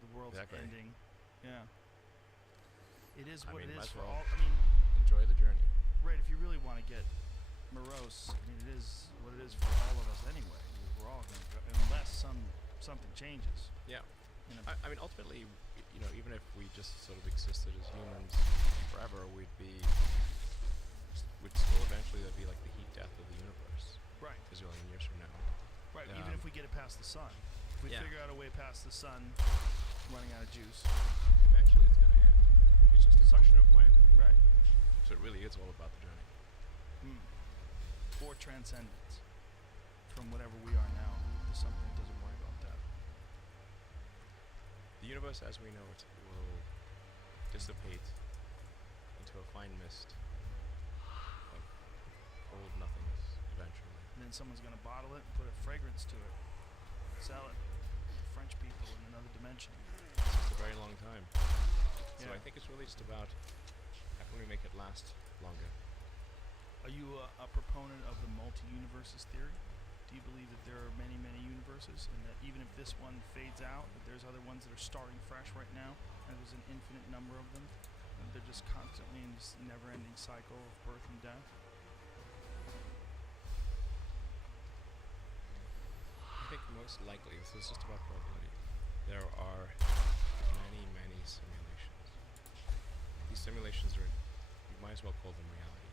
The world's Exactly. ending. Yeah. It is I what mean, it is might as for well. all. I mean, Enjoy the journey. right, if you really want to get morose, I mean, it is what it is for all of us anyway. We're all going to go, unless something changes. Yeah. You know, I mean, ultimately, you know, even if we just sort of existed as humans forever, we'd still eventually there'd be like the heat death of the universe right. a zillion years from now. Right, even if we get it past the sun. If we Yeah. figure out a way past the sun, running out of juice. Eventually it's going to end. It's just a question of when. Right. So it really is all about the journey. Or transcendence from whatever we are now to something that doesn't worry about that. The universe as we know it will dissipate into a fine mist of cold nothingness eventually. And then someone's going to bottle it and put a fragrance to it. Sell it. French people in another dimension. It's just a very long time. So Yeah. I think it's really just about how can we make it last longer. Are you a proponent of the multi-universes theory? Do you believe that there are many, many universes, and that even if this one fades out, that there's other ones that are starting fresh right now, and there's an infinite number of them, and they're just constantly in this never-ending cycle of birth and death? I think most likely, this is just about probability, there are many, many simulations. These simulations are, you might as well call them reality,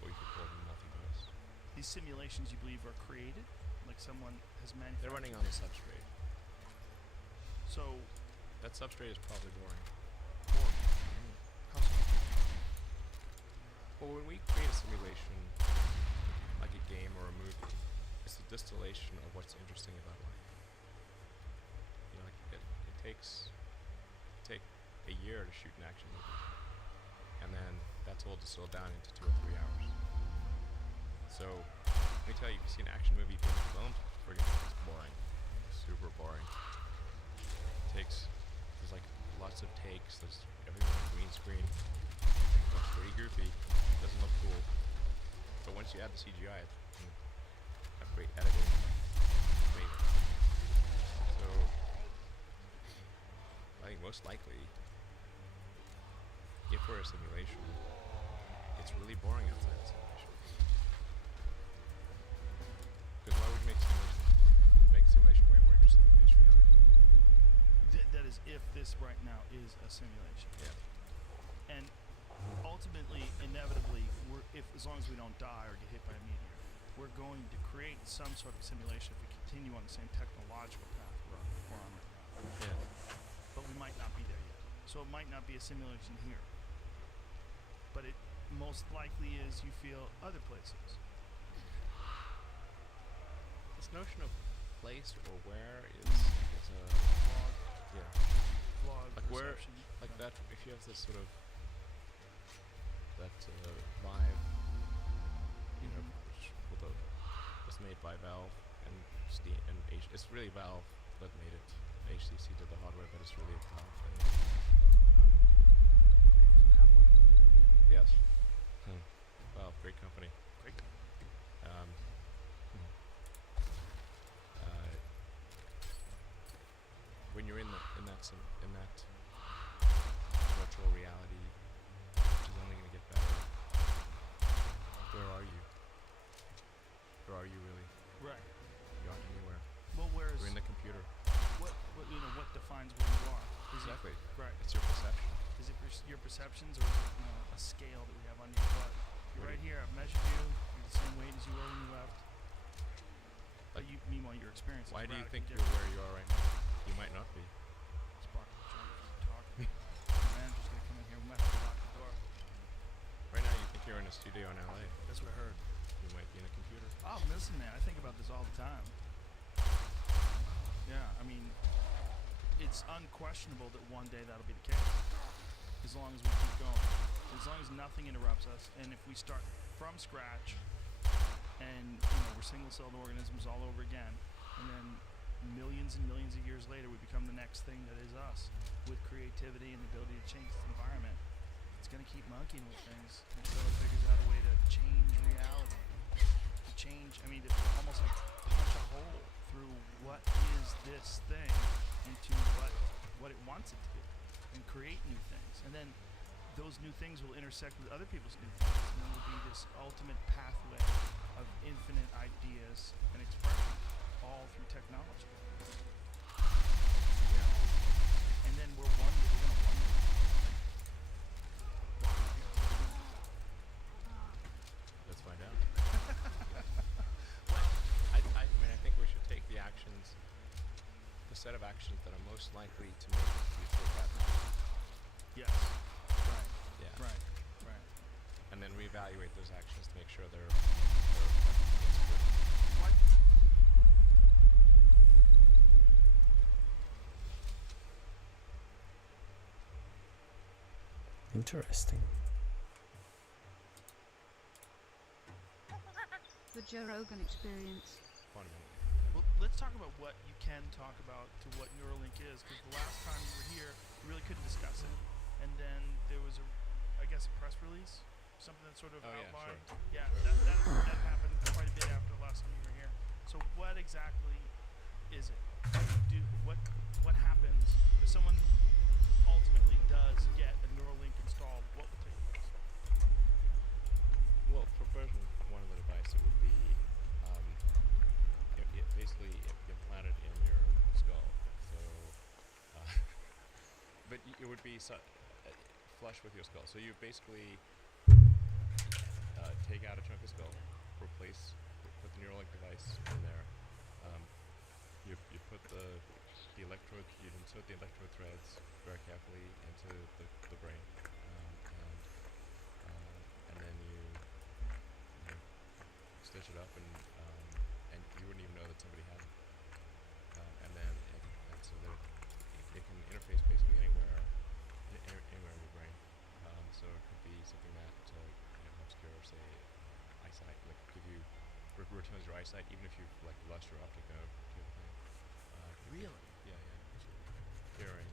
or you could call them multiverse. These simulations, you believe, are created? Like someone has manufactured? They're running on a substrate. So, That substrate is probably boring. how so? Well, when we create a simulation, like a game or a movie, it's the distillation of what's interesting about life. You know, like it takes a year to shoot an action movie, and then that's all distilled down into 2 or 3 hours. So, let me tell you, if you see an action movie being filmed, it's boring, super boring. There's like lots of takes. There's everything on green screen. Looks pretty goofy. Doesn't look cool. But once you add the CGI, and have great editing. Amazing. So I think most likely, if we're a simulation, it's really boring outside the simulation. Because why would you make simulation? Make simulation way more interesting than base reality. That is, if this right now is a simulation. Yeah. And ultimately, inevitably, as long as we don't die or get hit by a meteor, we're going to create some sort of simulation if we continue on the same technological path we're on right now. Yeah. But we might not be there yet. So it might not be a simulation here. But it most likely is, you feel, other places. notion of place or where is a Flawed, yeah. flawed Like where, perception. like Yeah. that. If you have this sort of that vibe, you know, which was made by Valve and Steam and it's really Valve that made it. HTC did the hardware, but it's really a Valve thing. Makers of Half-Life. Yes. Valve, great company. Great company. Um, when you're in that virtual reality, which is only going to get better, where are you? Where are you really? Right. You aren't anywhere. Well, whereas You're in the computer. what what defines where you are? Is Exactly. It, right. It's your perception. Is it your perceptions, or is it a scale that we have on your butt? You're What right do here. I've measured you. You're the same weight as you were when you left. But Like, meanwhile, your experience. why is do you radically think you're different. where you are right now? You might not be. Spark the joint, keep talking. The manager's gonna come in here. We might have to lock the door. Right now, you think you're in a studio in LA. That's what I heard. You might be in a computer. Oh, listen, man. I think about this all the time. Yeah, I mean, it's unquestionable that one day that'll be the case. As long as we keep going. As long as nothing interrupts us. And if we start from scratch and, we're single-celled organisms all over again, and then millions and millions of years later we become the next thing that is us with creativity and the ability to change its environment, it's going to keep monkeying with things until it figures out a way to change reality. To almost like punch a hole through what is this thing into what it wants it to be and create new things. And then those new things will intersect with other people's new things, and then will be this ultimate pathway of infinite ideas and expression all through technology. Yeah. And then we're going to wonder. Let's find out. I mean, I think we should take the set of actions that are most likely to make the future better. Yes. Right. Yeah. Right. And then reevaluate those actions to make sure they're What? Interesting. The Joe Rogan Experience. fundamentally. Well, let's talk about what you can talk about to what Neuralink is, because the last time you were here, we really couldn't discuss it. And then there was a press release, something that sort of Oh, yeah, outlined. sure. Yeah, Sure. that happened quite a bit after the last time you were here. So what exactly is it? What happens if someone ultimately does get a Neuralink installed? What would take place? Well, for version 1 of the device, it would be basically implanted in your skull. So, but it would be flush with your skull. So you basically take out a chunk of skull, put the Neuralink device in there. You put the electrode, you insert the electrode threads very carefully into the brain, and then you stitch it up, and you wouldn't even know that somebody had it. And so that it can interface basically anywhere in your brain. So it could be something that helps cure, say, eyesight, like returns your eyesight, even if you've lost your optic nerve, type of thing. Really? Yeah. Curing.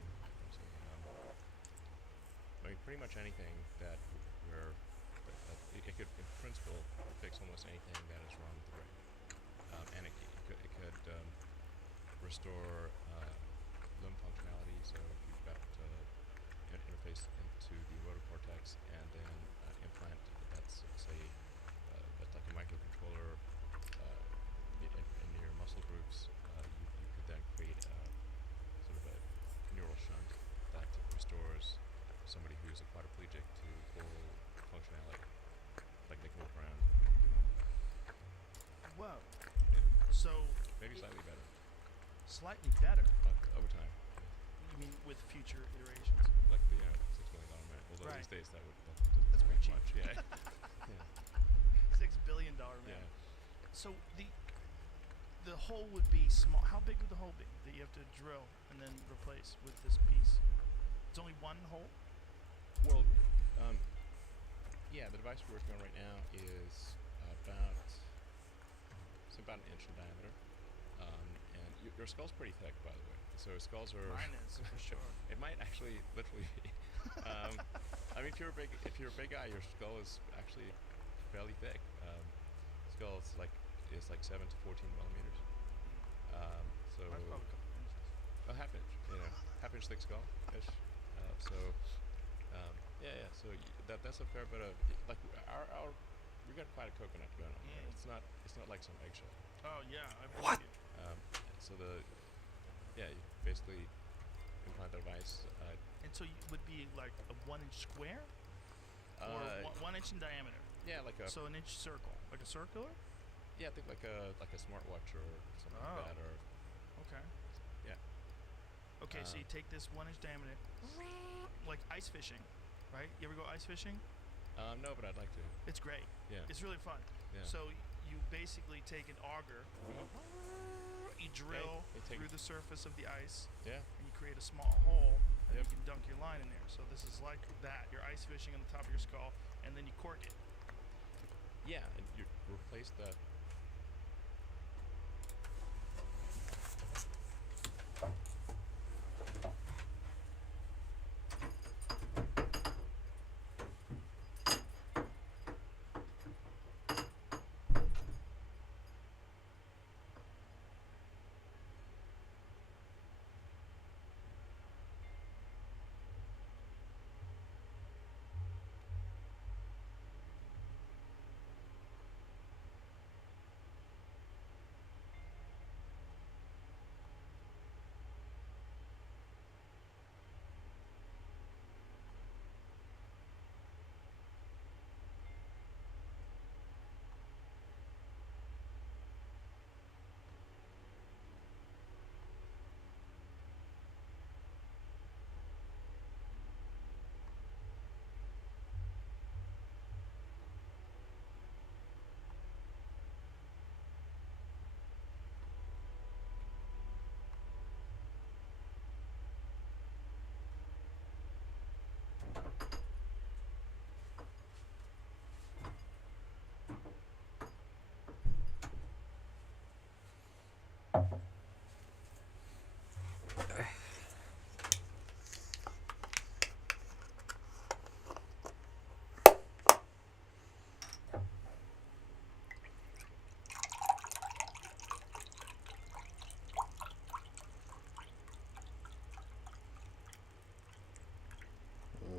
Pretty much anything that it could, in principle, fix almost anything that is wrong with the brain. And it could restore limb functionality. So if you've got interface into the motor cortex, and then implant that's like a microcontroller in your muscle groups, you could then create sort of a neural shunt that restores somebody who's a quadriplegic to full functionality, like they can walk around. Whoa. Yeah. So Maybe slightly better slightly better. over time, You mean with future iterations? like the $6 million man. Although Right. these days that That's doesn't pretty make cheap. much. Yeah. $6 billion man. Yeah. So the the hole would be small. How big would the hole be that you have to drill and then replace with this piece? It's only one hole. Well, yeah, the device we're working on right now is about an inch in diameter, and your skull's pretty thick, by the way. So skulls are. Mine is for sure. It might actually literally be. I mean, if you're a big guy, your skull is actually fairly thick. Skull is like 7 to 14 millimeters. So Mine's probably a couple inches. a half inch, half inch thick skull ish. Yeah. So that's a fair bit of like our we got quite a coconut going on there. It's not like some eggshell. Oh yeah, I believe What? you. So you basically implant the device. And so you would be like a 1 inch square, or 1 inch in diameter. Yeah, like a So an inch circle, like a circular. I think like a smartwatch or something like that, or Okay. yeah. Okay, so you take this 1 inch diameter, like ice fishing, right? You ever go ice fishing? No, but I'd like to. It's great. Yeah. It's really fun. Yeah. So you basically take an auger, you drill you take- through the surface of the ice, Yeah. and you create a small hole, and Yep. you can dunk your line in there. So this is like that. You're ice fishing on the top of your skull, and then you cork it. Yeah, and you replace that.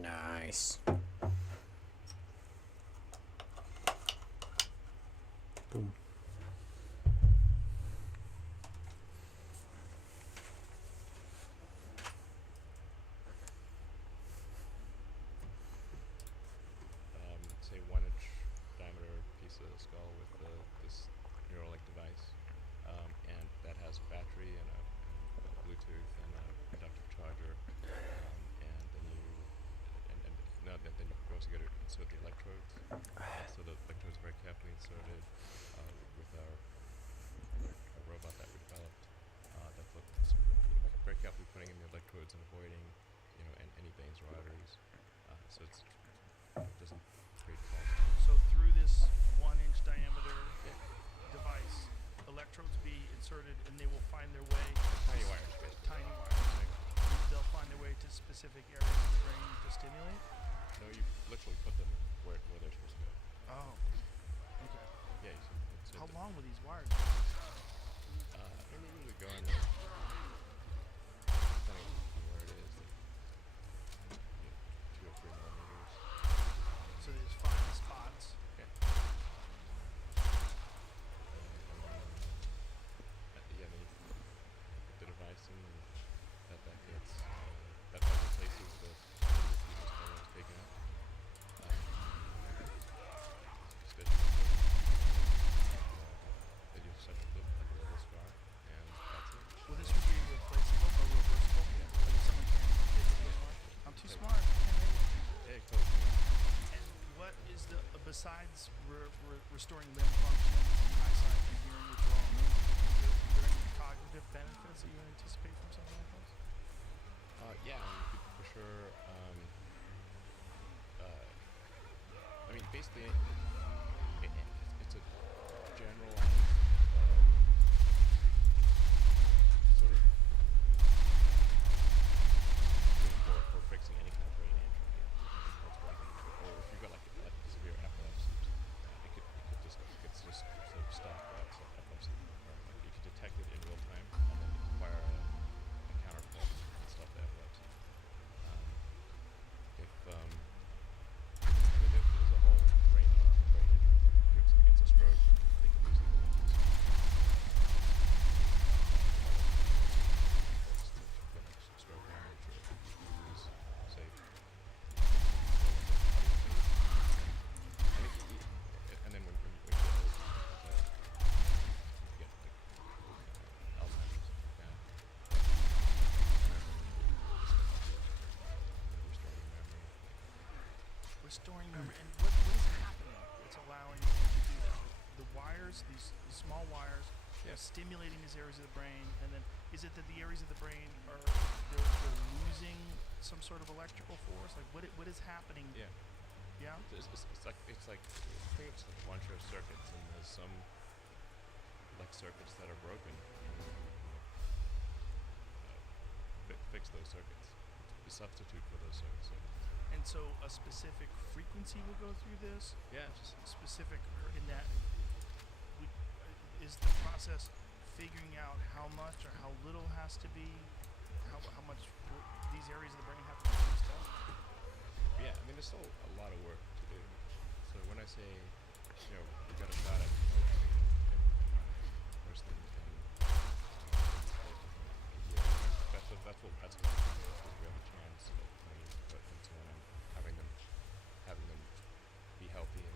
Nice. Boom. Say 1 inch diameter piece of skull with this Neuralink device, and that has a battery and a Bluetooth and a inductive charger, and then you also got to insert the electrodes. So the electrodes are very carefully inserted with our robot that we developed. That's very carefully putting in the electrodes and avoiding any veins or arteries. So it doesn't create false. So through this 1 inch diameter device, electrodes be inserted, and they will find their way. Tiny wires, basically. Tiny wires. They'll find their way to specific areas of the brain to stimulate. No, you literally put them where they're supposed to go. Oh. Okay. Yeah. How long will these wires? They usually go in depending on where it is, 2 or 3 millimeters. So they just find the spots. Okay. Then you put the device in, and that gets that replaces the people's skull was taken out. They do such a little scar, and that's it. Will this be replaceable or reversible? Yeah. Like if someone can't take it anymore? I'm too smart. I can't read it. Yeah, totally. And what is the besides restoring limb function and eyesight and hearing, which are all amazing? there benefits that you anticipate from something like this? Yeah, you could for sure. I mean, basically, it's a generalized sort of thing for fixing any kind of brain injury. That's one thing. Or if you've got like severe epilepsy, it's just sort of stop epilepsy. Or like you can detect it in real time and then fire a counterpulse and stop the epilepsy. If I mean, there's a whole range of brain injuries. Like if you hit someone against a stroke, they could lose their limbs. Stroke damage, or you lose, say, and then when you get old, you get like Alzheimer's, like that. Restoring memory. And what is happening that's allowing you to do that? The wires, these small wires, Yeah. are stimulating these areas of the brain, and then is it that the areas of the brain are they're losing some sort of electrical force? Like what is happening? Yeah. Yeah? It's like I think it's a bunch of circuits, and there's some like circuits that are broken. Fix those circuits. The substitute for those circuits. And so a specific frequency will go through this? Yeah. Just specific in that is the process figuring out how much or how little has to be, how much these areas of the brain have to be used up? Yeah, I mean, there's still a lot of work to do. So when I say, we got a shot at first thing in a year, that's what we have a chance of playing into and having them be healthy and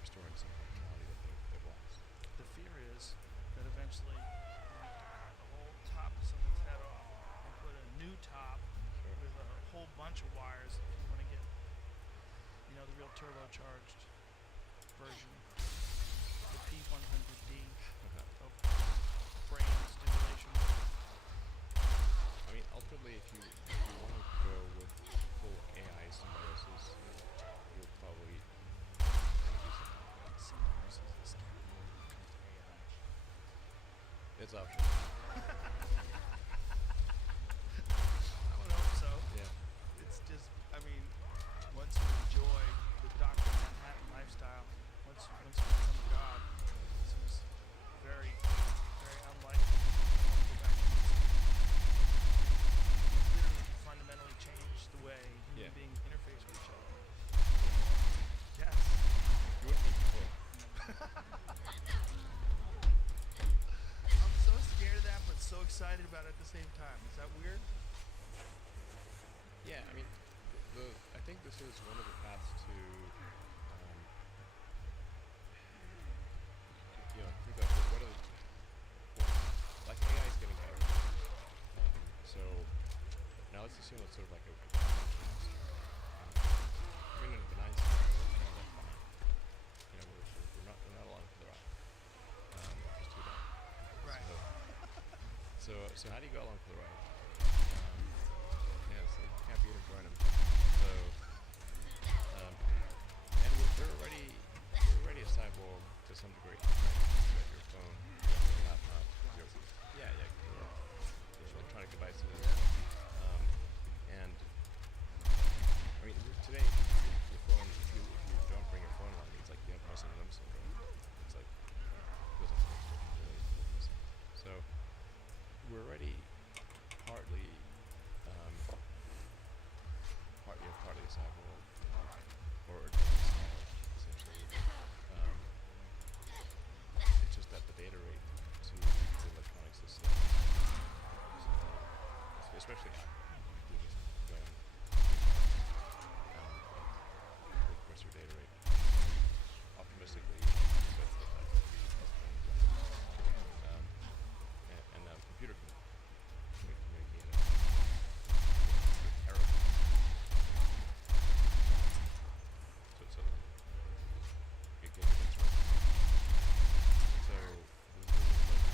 restoring some functionality that they've lost. The fear is that eventually the whole top of someone's head off and put a new top Sure. with a whole bunch of wires if you want to get, the real turbocharged version, the P100D of brain stimulation. I mean, ultimately, if you want to go with full AI symbiosis, you'll probably want to do something like that. Symbiosis is scary. AI. It's optional. I would hope so. Yeah. It's just, once you enjoy the Dr. Manhattan lifestyle, once you become a god, it seems very, very unlikely to go back to this. You literally fundamentally change the way human Yeah. beings interface with each other. Yes. You wouldn't need before. I'm so scared of that, but so excited about it at the same time. Is that weird? Yeah, I mean, I think this is one of the paths to, think of what are like AI is getting better. So now let's assume it's sort of like a common task. Even in a benign scenario, we're kind of like fine. We're not allowing for the ride. Just too bad. Right. So how do you go along for the ride? So you can't beat them, join them. So, and we're already a cyborg to some degree. Right? You got your phone, you got your laptop, your electronic devices, and I mean today your phone. If you don't bring your phone along, it's like you have muscle limb syndrome. It's like feels like something's really missing. So we're already partly a cyborg, or essentially. It's just that the data rate to the electronic system, especially Apple, you just going what's your data rate? Optimistically, that's the fact and now the computer can communicate at terrible. So it gets it right. So this is like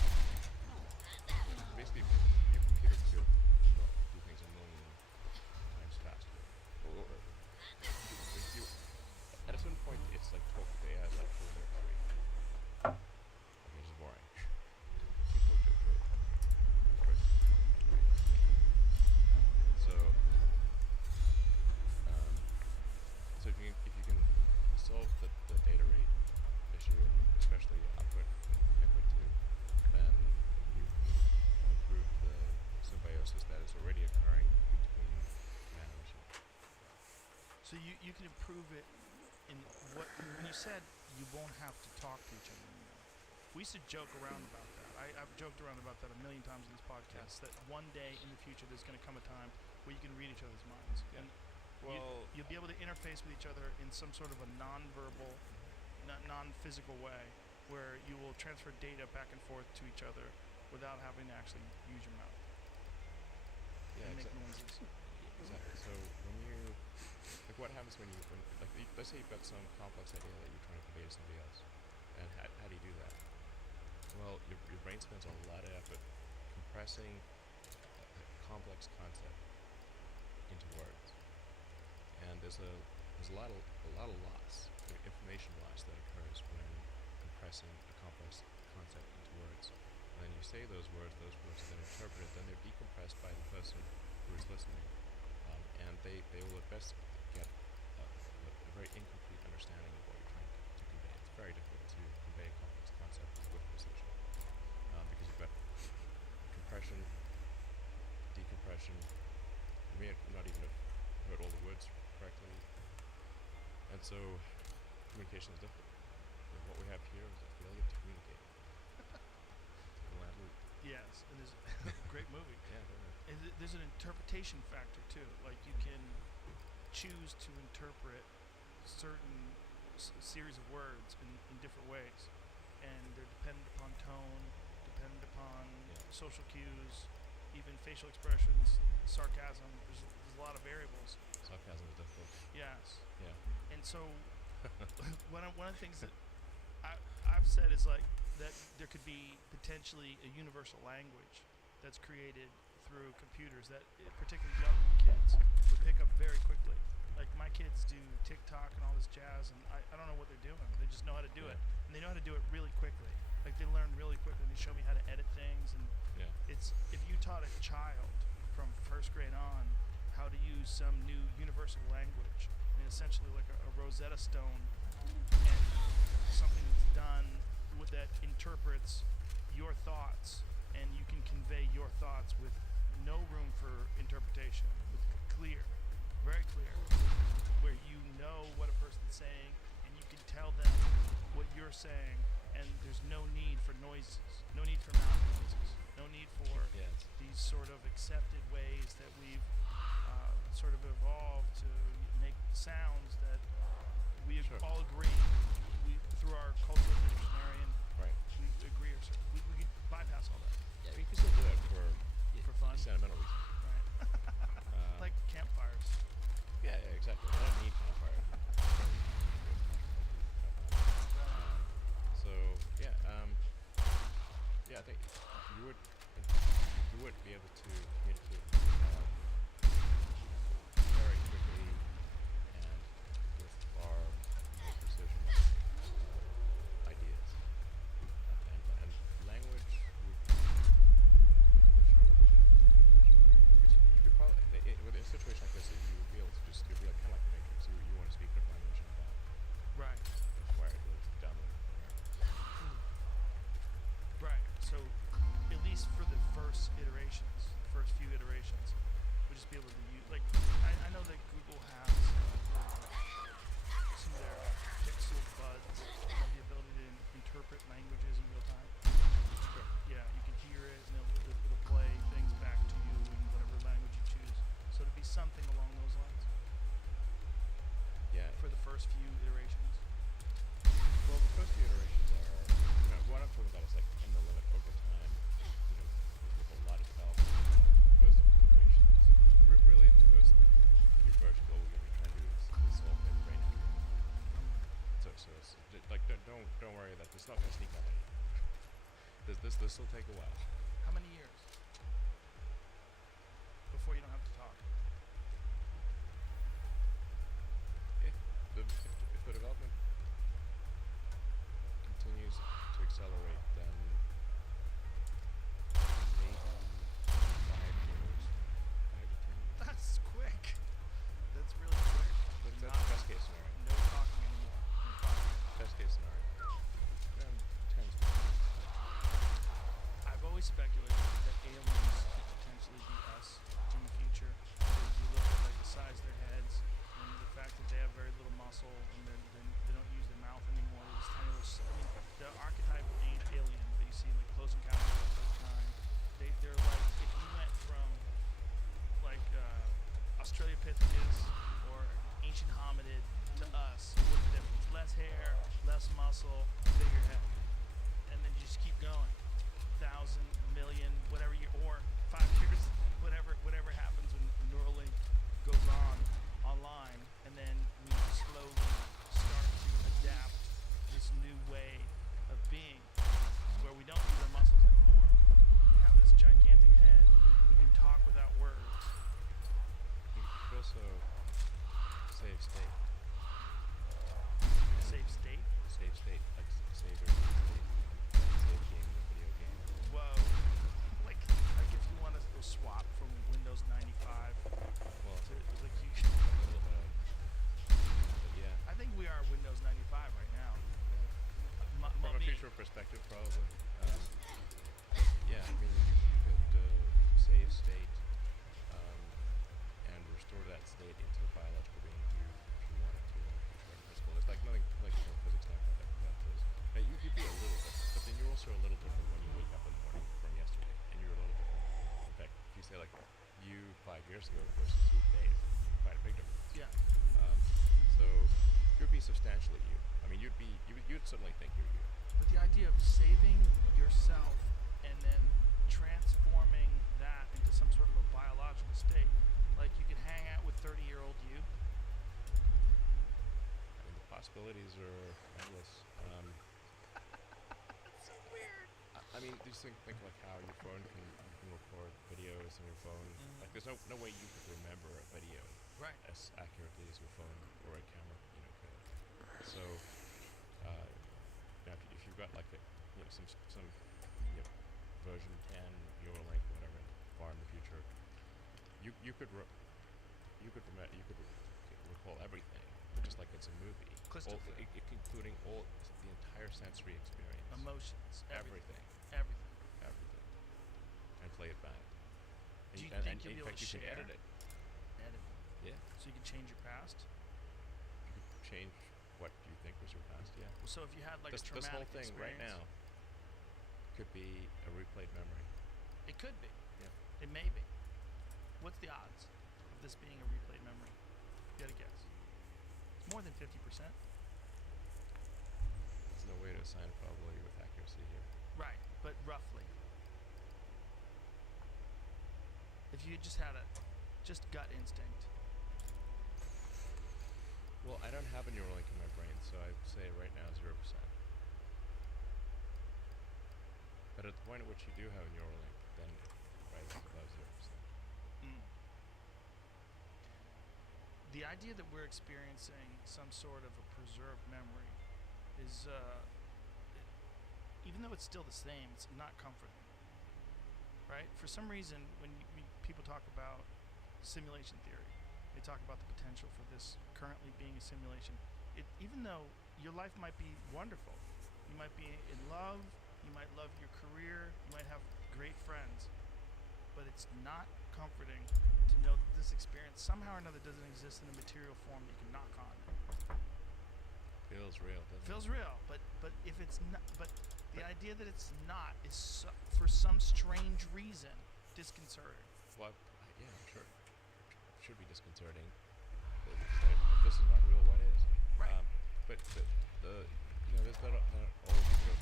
So you can improve it in what when you said you won't have to talk to each other anymore. We used to joke around about that. I've joked around about that a million times in this podcast. That one day in the future there's going to come a time where you can read each other's minds, Yeah. and Well, you'll be able to interface with each other in some sort of a non-verbal, non-physical way, where you will transfer data back and forth to each other without having to actually use your mouth yeah, and make exactly. noises. Exactly. So when you like, what happens when let's say you've got some complex idea that you're trying to convey to somebody else, and how do you do that? Well, your brain spends a lot of effort compressing a complex concept into words, and there's a lot of loss, information loss that occurs when compressing a complex concept into words. When you say those words are then interpreted, then they're decompressed by the person who is listening, and they will at best get a very incomplete understanding of what you're trying to convey. It's very difficult to convey a complex concept with precision, because you've got compression, decompression. You may not even have heard all the words correctly, and so communication is difficult. And what we have here is a failure to communicate. Gladly. Yes, and there's great movie. Yeah, very. And there's an interpretation factor too. Like you can choose to interpret certain series of words in different ways, and they're dependent upon tone, dependent upon social cues, even facial expressions, sarcasm. There's a lot of variables. Sarcasm is difficult. Yes, Yeah. and so one of the things that I've said is like that there could be potentially a universal language that's created through computers that particularly young kids would pick up very quickly. Like my kids do TikTok and all this jazz, and I don't know what they're doing. They just know how to do it, and they know how to do it really quickly. Like they learn really quickly. They show me how to edit things, and it's if you taught a child from first grade on how to use some new universal language, and essentially like a Rosetta Stone, and something that's done that interprets your thoughts, and you can convey your thoughts with no room for interpretation, with clear, very clear, where you know what a person's saying, and you can tell them what you're saying, and there's no need for noises, no need for mouth noises, no need for these sort of accepted ways that we've sort of evolved to make sounds that we all agree. We through our cultural dictionary, we agree, or we could bypass all that. Yeah, you can still do it for fun, sentimental reasons. Right. Like campfires. Yeah, exactly. I don't need campfire. So I think you would be able to communicate very quickly and with far more precision ideas. And language would, I'm not sure what it is. But you could probably, with a situation like this, you would be able to just, you'd be like, kind of like the Matrix. You want to speak a language and that. Right. That's why it was downloaded. Right. So, at least for the first iterations, first few iterations, we'll just be able to use. Like, I know that Google has some of their Pixel Buds have the ability to interpret languages in real time. Sure. Yeah, you can hear it, and it'll play things back to you in whatever language you choose. So it'll be something along those lines Yeah. for the first few iterations. Well, the first few iterations are, what I'm talking about is like in the limit over time, with a lot of development. The first few iterations, really in the first few versions, all we're going to be trying to do is solve their brain hacking. So it's like, don't worry that it's not going to sneak up on you. This will take a while. How many years before you don't have to talk? If the development continues to accelerate, then maybe 5 years, 5 to 10 years. That's quick. That's really quick. But that's the best case scenario. No talking anymore. Best case scenario. 10 to 15. I've always speculated that aliens could potentially be us in the future. If you look at like the size of their heads and the fact that Australopithecus or ancient hominid to us? What's the difference? Less hair, less muscle, bigger head. And then you just keep going. 1,000, million, whatever you, or 5 years, whatever happens when Neuralink goes online, and then we slowly start to adapt this new way of being, where we don't use our muscles anymore. We have this gigantic head. We can talk without words. You could also save state. Save state. Save state. Like save your state. Save game in a video game. Whoa. like if you want to go swap from Windows 95 Well, to like you. a little bit. But yeah. I think we are Windows 95 right now. From a Me. future perspective, probably. Yeah, I mean, you could save state and restore that state into a biological being if you wanted to in the future in principle. It's like nothing, like physics not going to that is. Now, you'd be a little different, but then you're also a little different when you wake up in the morning from yesterday, and you're a little different. In fact, if you say like you 5 years ago versus you today, it's quite a big difference. Yeah. So you'd be substantially you. I mean, you'd certainly think you're you. But the idea of saving yourself and then transforming that into some sort of a biological state, like you could hang out with 30-year-old you. I mean, the possibilities are endless. That's so weird. I mean, just think like how your phone you can record videos on your phone. Mhm. Like, there's no way you could remember a video Right. as accurately as your phone or a camera, could. So, now if you've got like some version 10 Neuralink, whatever, far in the future, you could recall everything, just like it's a movie. Crystal clear. Including all the entire sensory experience. Emotions. Everything. Everything. Everything. And play it back. Do you and think you'll in be able fact, to you can share? edit it. Edit. Yeah. So you can change your past. You could change what you think was your past. Yeah. So if you had like this a traumatic whole thing right experience, now could be a replayed memory. it could be. Yeah. It may be. What's the odds of this being a replayed memory? You gotta guess. It's more than 50%. There's no way to assign a probability with accuracy here. Right, but roughly. If you just had just gut instinct. Well, I don't have a Neuralink in my brain, so I'd say right now 0%. But at the point at which you do have a Neuralink, then it's above 0%. The idea that we're experiencing some sort of a preserved memory is, even though it's still the same, it's not comforting. Right? For some reason, when people talk about simulation theory, they talk about the potential for this currently being a simulation. Even though your life might be wonderful, you might be in love, you might love your career, you might have great friends, but it's not comforting to know that this experience somehow or another doesn't exist in a material form that you can knock on. Feels real, doesn't Feels it? real, but if it's not, but the idea that it's not is for some strange reason disconcerting. Well, yeah, I'm sure. It should be disconcerting. But if this is not real, what is? Right. But there's that old sort of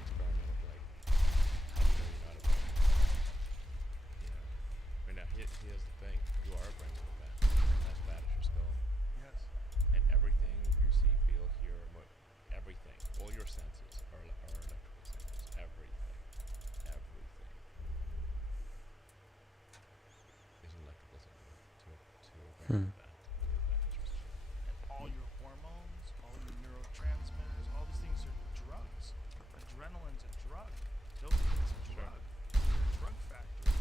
experiment of like, how do you know you're not a brain? But now here's the thing: you are a brain so bad. As bad as your skull. Yes. And everything you see, feel, hear, everything, all your senses are electrical senses. Everything is an electrical signal to a brain like that. And all your hormones, all your neurotransmitters, all these things are drugs. Adrenaline's a drug. Dopamine's a Sure. drug. You're a drug factory.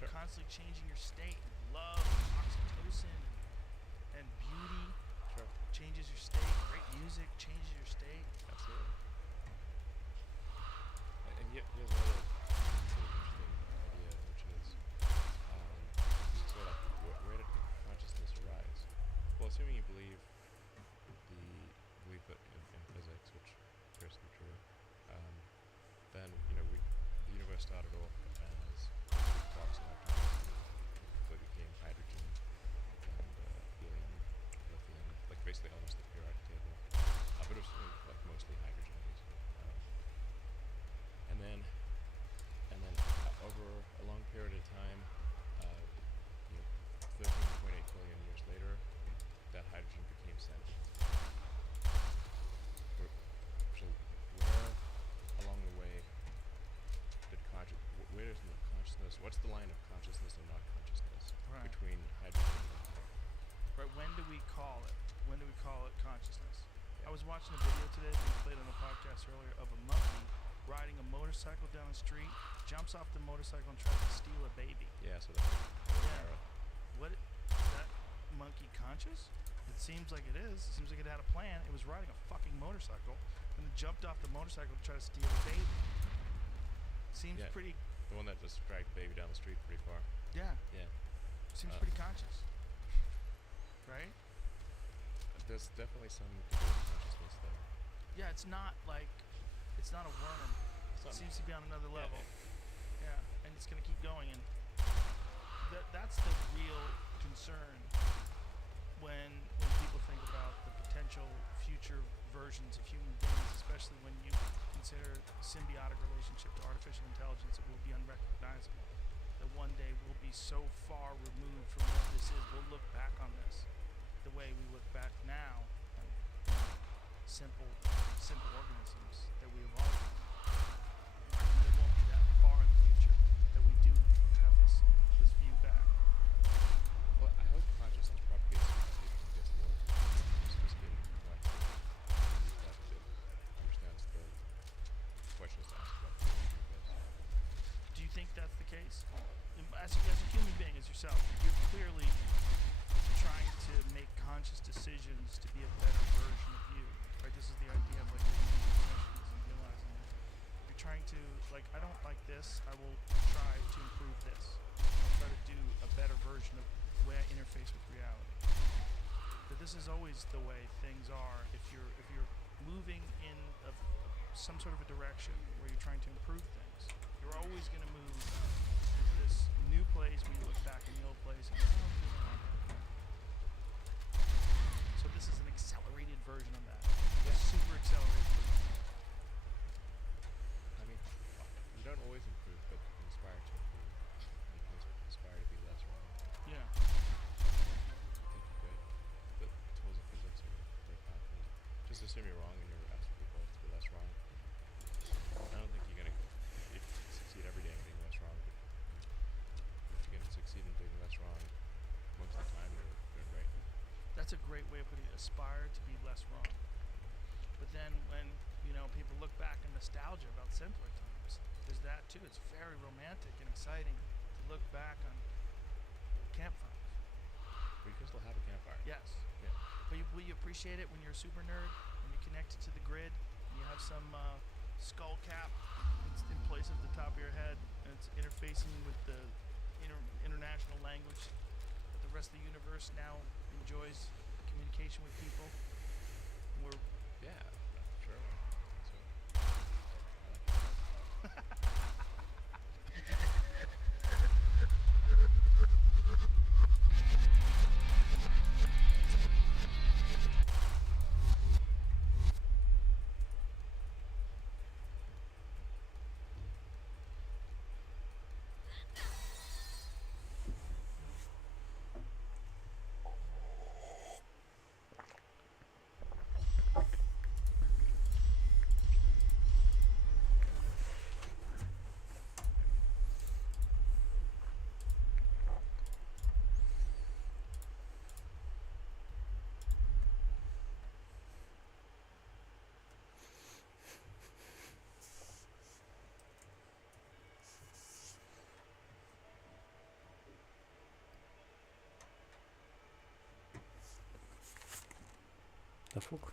You're Sure. constantly changing your state. Love, oxytocin, and beauty Sure. changes your state. Great music changes your state. Absolutely. And here's another sort of interesting idea, which is, so like, where did consciousness arise? Well, assuming you believe the belief that in physics, which appears to be true, then the universe started off as quarks and electrons, so it became watching a video today that we played on the podcast earlier of a monkey riding a motorcycle down the street, jumps off the motorcycle and tries to steal a baby. Yeah, so that's Yeah. What? Is that monkey conscious? It seems like it is. It seems like it had a plan. It was riding a fucking motorcycle and then jumped off the motorcycle to try to steal a baby. Seems Yeah. pretty. the one that just dragged the baby down the street pretty far. Yeah. Yeah. Seems Uh, pretty conscious. Right? There's definitely some degree of consciousness there. Yeah. It's not like. It's not a worm. It's It not- seems to be on another Yeah. level. Yeah. And it's gonna keep going, and that's the real concern when people think about the potential future versions of human beings, especially when you consider symbiotic relationship to artificial intelligence, it will be unrecognizable. That one day we'll be so far removed from what this is, we'll look back on this the way we look back now on simple organisms that we evolved from. And it won't be that far in the future that we do have this view back. Well, I hope consciousness propagates and gets more sophisticated and complex. And use that to understands the questions to ask about the future. Do you think that's the case? As a human being, as yourself, you're clearly trying to make conscious decisions to be a better version of you. Right? This is the idea of like making decisions and realizing that you're trying to, like, I don't like this, I will try to improve this. I'll try to do a better version of the way I interface with reality. But this is always the way things are. If you're moving in some sort of a direction where you're trying to improve things, you're always going to move into this new place when you look back in the old place. And so this is an accelerated version of that. Yeah. Super accelerated. I mean, you don't always improve, but you can aspire to improve. You can aspire to be less wrong. Yeah. I think you could. The tools of physics are very powerful. Just assume you're wrong and you're absolutely close to be less wrong. I don't think you're gonna succeed every day in being less wrong, but if you can succeed in being less wrong most of the time, you're doing great. That's a great way of putting it. Aspire to be less wrong. But then when, people look back in nostalgia about simpler times, there's that too. It's very romantic and exciting to look back on campfires. But you can still have a campfire. Yes. Yeah. But will you appreciate it when you're a super nerd, when you're connected to the grid, and you have some skull cap that's in place of the top of your head, and it's interfacing with the international language that the rest of the universe now enjoys communication with people. And we're Yeah, sure. So, Dat ook.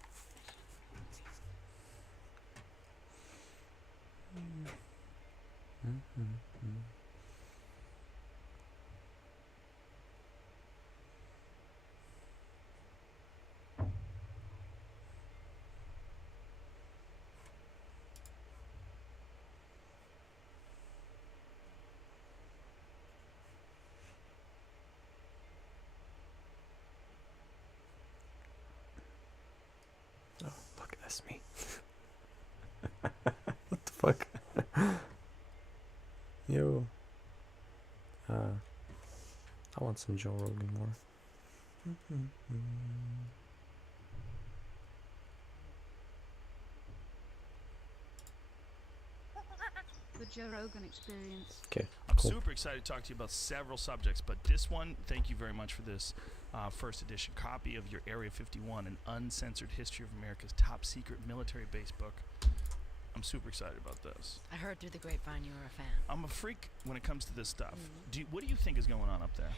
Oh, fuck, that's me. What the fuck? Yo. I want some Joe Rogan more. The Joe Rogan Experience. Okay, I'm cool. super excited to talk to you about several subjects, but this one, thank you very much for this. first edition copy of your Area 51, an uncensored history of America's top secret military base book. I'm super excited about this. I heard through the grapevine you were a fan. I'm a freak when it comes to this stuff. Mhm. What do you think is going on up there?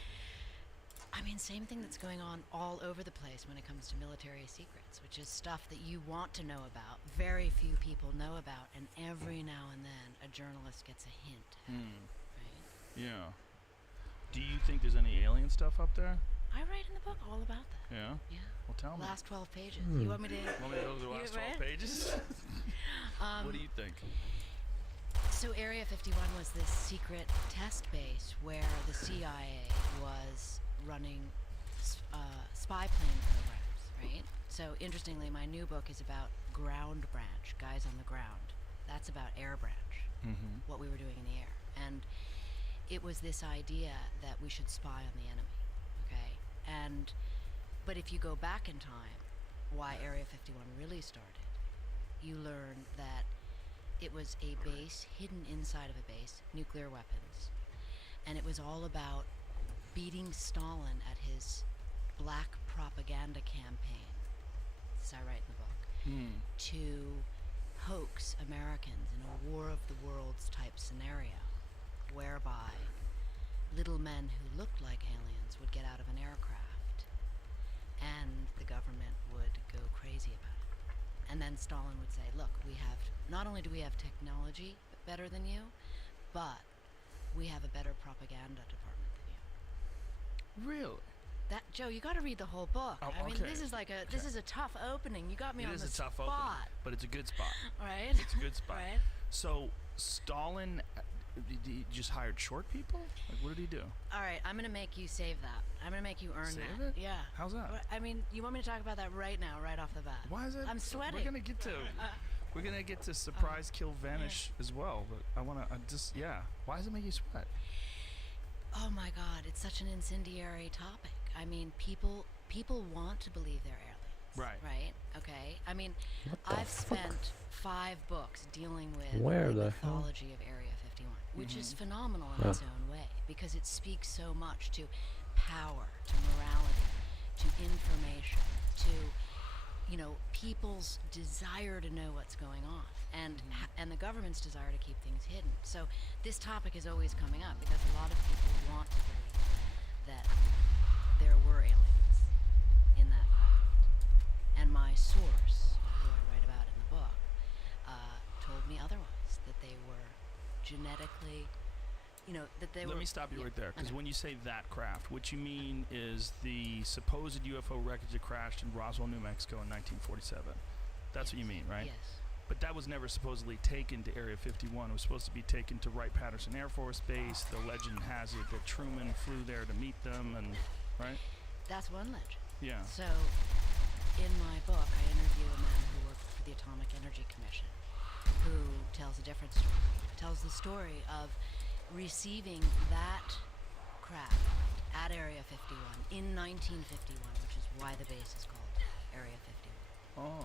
I mean, same thing that's going on all over the place when it comes to military secrets, which is stuff that you want to know about, very few people know about, and every now and then a journalist gets a hint at it, right? Yeah. Do you think there's any alien stuff up there? I write in the book all about that. Yeah? Yeah. Well, tell me. Last 12 pages. Hmm. You want me to... Want me to go to the last 12 right? pages? What do you think? So Area 51 was this secret test base where the CIA was running spy plane programs, right? So interestingly, my new book is about ground branch, guys on the ground. That's about air branch, Mm-hmm. what we were doing in the air. And it was this idea that we should spy on the enemy, okay? But if you go back in time, why Area 51 really started, you learn that it was a base hidden inside of a base, nuclear weapons, and it was all about beating Stalin at his black propaganda campaign, as I write in the book, to hoax Americans in a War of the Worlds type scenario, whereby little men who looked like aliens would get out of an aircraft, and the government would go crazy about it. And then Stalin would say, look, not only do we have technology better than you, but we have a better propaganda department than you. Really? That, Joe, you got to read the whole book. Oh, I mean, okay. this is like this is a tough opening. You got me on It is the a tough spot, opening, but it's a good spot. right? It's a good spot. Right? So Stalin, he just hired short people? Like, what did he do? All right, I'm gonna make you save that. I'm gonna make you earn Save that. it? Yeah. How's that? I mean, you want me to talk about that right now, right off the bat? Why is it? I'm sweating. We're gonna get to surprise, kill, vanish as well. But why does it make you sweat? Oh my God, it's such an incendiary topic. I mean, people want to believe they're aliens. Right. Right? Okay. I mean, What the I've fuck? spent 5 books dealing with Where the the hell? mythology of Area 51, which is Mhm. phenomenal in Yeah. its own way because it speaks so much to power, to morality, to information, to people's desire to know what's going on, and and the government's desire to keep things hidden. So this topic is always coming up because a lot of people want to believe that there were aliens in that craft. And my source, who I write about in the book, told me otherwise, that they were genetically, that they were... Let me stop you yeah, right there, because okay. when you say that craft, what you mean is the supposed UFO wreckage that crashed in Roswell, New Mexico in 1947. That's what you mean, right? Yes. But that was never supposedly taken to Area 51. It was supposed to be taken to Wright-Patterson Air Force Base. The legend has it that Truman flew there to meet them, and right? That's one legend. Yeah. So, in my book, I interview a man who worked for the Atomic Energy Commission, who tells a different story. Tells the story of receiving that craft at Area 51 in 1951, which is why the base is called Area 51. Oh.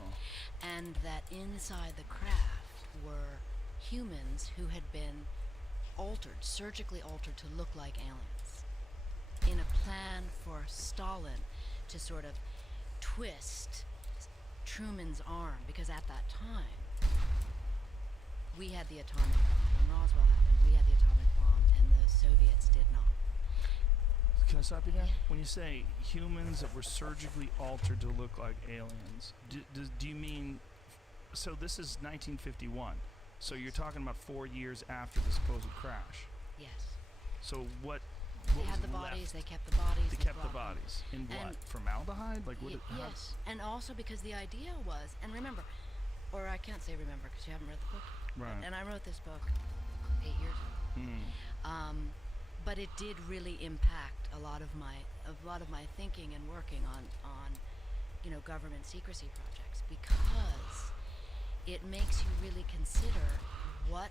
And that inside the craft were humans who had been altered, surgically altered to look like aliens, in a plan for Stalin to sort of twist Truman's arm, because at that time we had the atomic bomb. When Roswell happened, we had the atomic bomb and the Soviets did not. Can I stop you there? Yeah. When you say humans that were surgically altered to look like aliens, do you mean... So this is 1951. So you're talking about 4 years after the supposed crash. Yes. So what They was had the left? bodies, they kept the bodies. They kept the brought them. bodies. In what? And- Formaldehyde? Like what? How- Yes, and also because the idea was, and remember, or I can't say remember because you haven't read the book yet. Right. And I wrote this book 8 years ago. Hmm. But it did really impact a lot of my thinking and working on government secrecy projects, because it makes you really consider what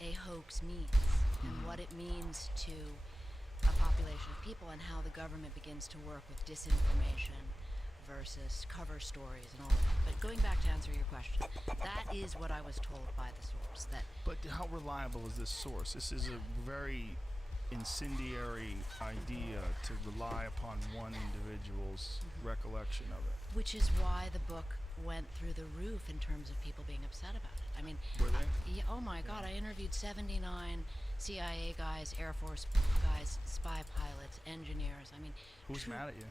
a hoax means and what it means to a population of people, and how the government begins to work with disinformation versus cover stories and all of that. But going back to answer your question, that is what I was told by the source. That But how reliable is this source? This is a very incendiary idea to rely upon one individual's recollection of it. Which is why the book went through the roof in terms of people being upset about it. I mean, Were they? yeah, oh my God, I interviewed 79 CIA guys, Air Force guys, spy pilots, engineers. I mean, Who's true- mad at you?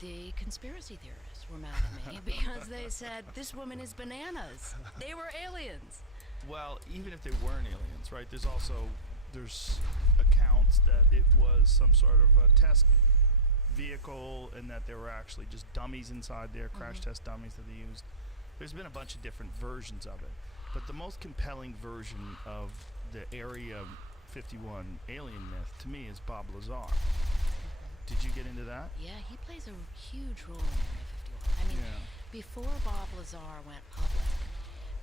The conspiracy theorists were mad at me because they said this woman is bananas. They were aliens. Well, even if they weren't aliens, right? There's accounts that it was some sort of a test vehicle and that there were actually just dummies inside there, crash test dummies that they used. There's been a bunch of different versions of it, but the most compelling version of the Area 51 alien myth to me is Bob Lazar. Did you get into that? Yeah, he plays a huge role in Area 51. I mean, before Bob Lazar went public,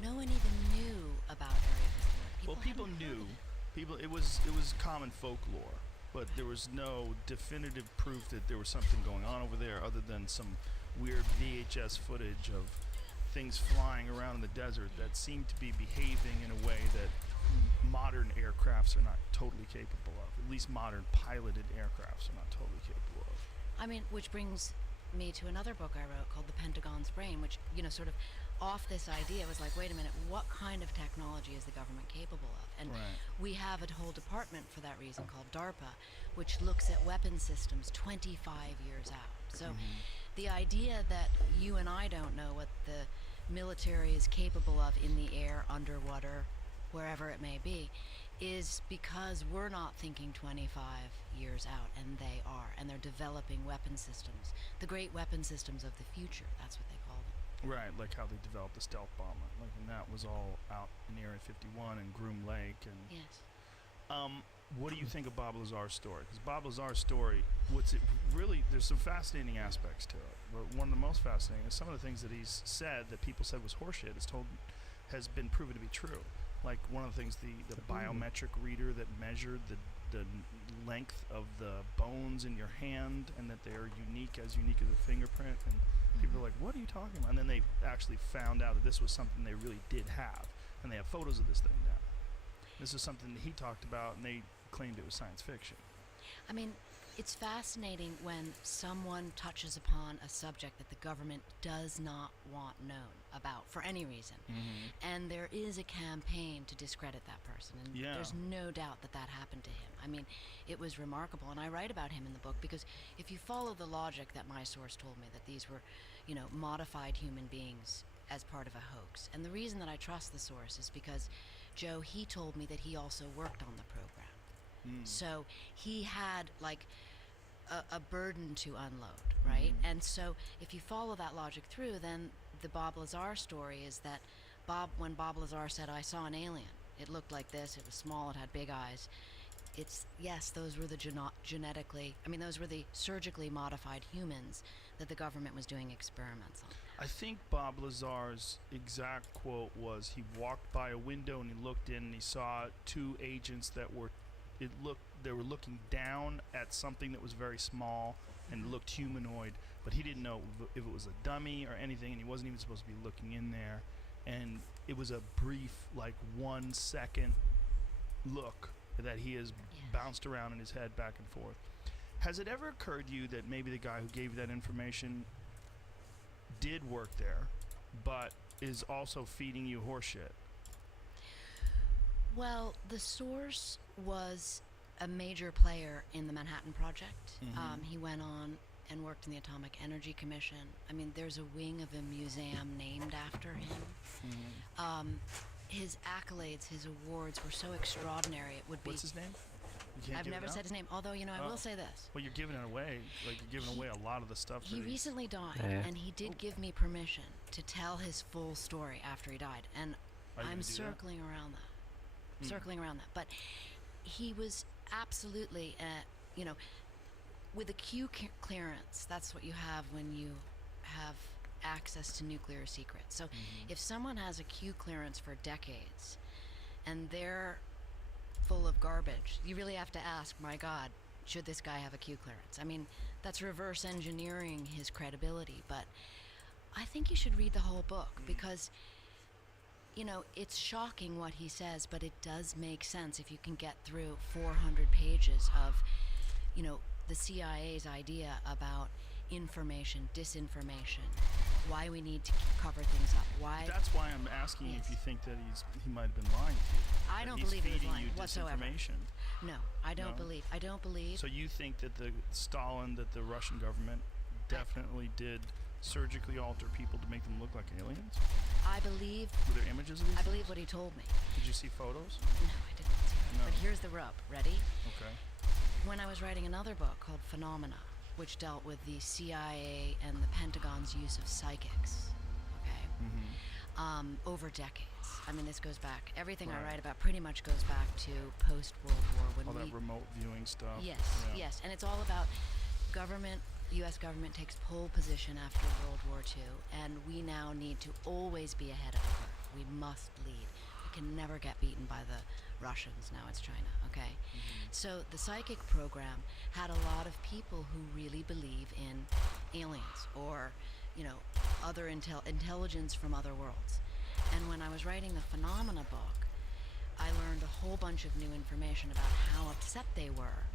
no one even knew about Area 51. People hadn't heard knew. of it. People, it was common folklore, but there was no definitive proof that there was something going on over there other than some weird VHS footage of things flying around in the desert that seemed to be behaving in a way that modern aircrafts are not totally capable of. At least modern piloted aircrafts are not totally capable of. I mean, which brings me to another book I wrote called The Pentagon's Brain, which, sort of off this idea was like, wait a minute, what kind of technology is the government capable of? And Right. we have a whole department for that reason called DARPA, which looks at weapon systems 25 years out. So the idea that you and I don't know what the military is capable of in the air, underwater, wherever it may be, is because we're not thinking 25 years out, and they are, and they're developing weapon systems, the great weapon systems of the future. That's what they call them. Right, like how they developed the stealth bomber. Like, and that was all out in Area 51 and Groom Lake. And Yes. what do you think of Bob Lazar's story? Because Bob Lazar's story, there's some fascinating aspects to it. But one of the most fascinating is some of the things that he's said that people said was horseshit has been proven to be true. Like one of the things, the biometric reader that measured the length of the bones in your hand, and that they are unique as a fingerprint. And people are like, what are you talking about? And then they actually found out that this was something they really did have. And they have photos of this thing now. This is something that he talked about, and they claimed it was science fiction. I mean, it's fascinating when someone touches upon a subject that the government does not want known about for any reason. And there is a campaign to discredit that person. And Yeah. there's no doubt that that happened to him. I mean, it was remarkable. And I write about him in the book because if you follow the logic that my source told me, that these were, modified human beings as part of a hoax. And the reason that I trust the source is because, Joe, he told me that he also worked on the program. So he had like a burden to unload, right? And so if you follow that logic through, then the Bob Lazar story is that when Bob Lazar said, I saw an alien, it looked like this, it was small, it had big eyes. Those were those were the surgically modified humans that the government was doing experiments on. I think Bob Lazar's exact quote was, he walked by a window and he looked in and he saw two agents they were looking down at something that was very small and looked humanoid, but he didn't know if it was a dummy or anything, and he wasn't even supposed to be looking in there. And it was a brief, like 1 second look that he has bounced around in his head back and forth. Has it ever occurred to you that maybe the guy who gave you that information did work there, but is also feeding you horseshit? Well, the source was a major player in the Manhattan Project. He went on and worked in the Atomic Energy Commission. I mean, there's a wing of a museum named after him. His accolades, his awards were so extraordinary. It would be. What's his name? You can't I've give it never out? said his name, although, I will say this. Well, you're giving it away. Like, you're giving away a lot of the stuff. He that he's- recently died, Yeah. and he did give me permission to tell his full story after he died. And Are you I'm gonna do that? circling around that. Circling around that. But he was absolutely, with a Q clearance, that's what you have when you have access to nuclear secrets. So if someone has a Q clearance for decades and they're full of garbage, you really have to ask, my God, should this guy have a Q clearance? I mean, that's reverse engineering his credibility, but I think you should read the whole book because you know, it's shocking what he says, but it does make sense if you can get through 400 pages of, you know, the CIA's idea about information, disinformation, why we need to cover things up, why... That's why I'm asking you if Yes. you think that he might have been lying to you. I that don't he's believe he was feeding lying you whatsoever. disinformation. No, I don't No? believe. I don't believe. So you think that the Stalin, that the Russian government definitely did surgically alter people to make them look like aliens? I believe. Were there images of these? I believe things? what he told me. Did you see photos? No, I didn't see that. No. But here's the rub. Ready? Okay. When I was writing another book called Phenomena, which dealt with the CIA and the Pentagon's use of psychics, okay, over decades. I mean, this goes back. Everything I Right. write about pretty much goes back to post-World War when All we. that remote viewing stuff. Yes, Yeah. yes, and it's all about government. U.S. government takes pole position after World War II, and we now need to always be ahead of the curve. We must lead. We can never get beaten by the Russians. Now it's China, okay? So the psychic program had a lot of people who really believe in aliens or, you know, other intelligence from other worlds. And when I was writing the Phenomena book, I learned a whole bunch of new information about how upset they were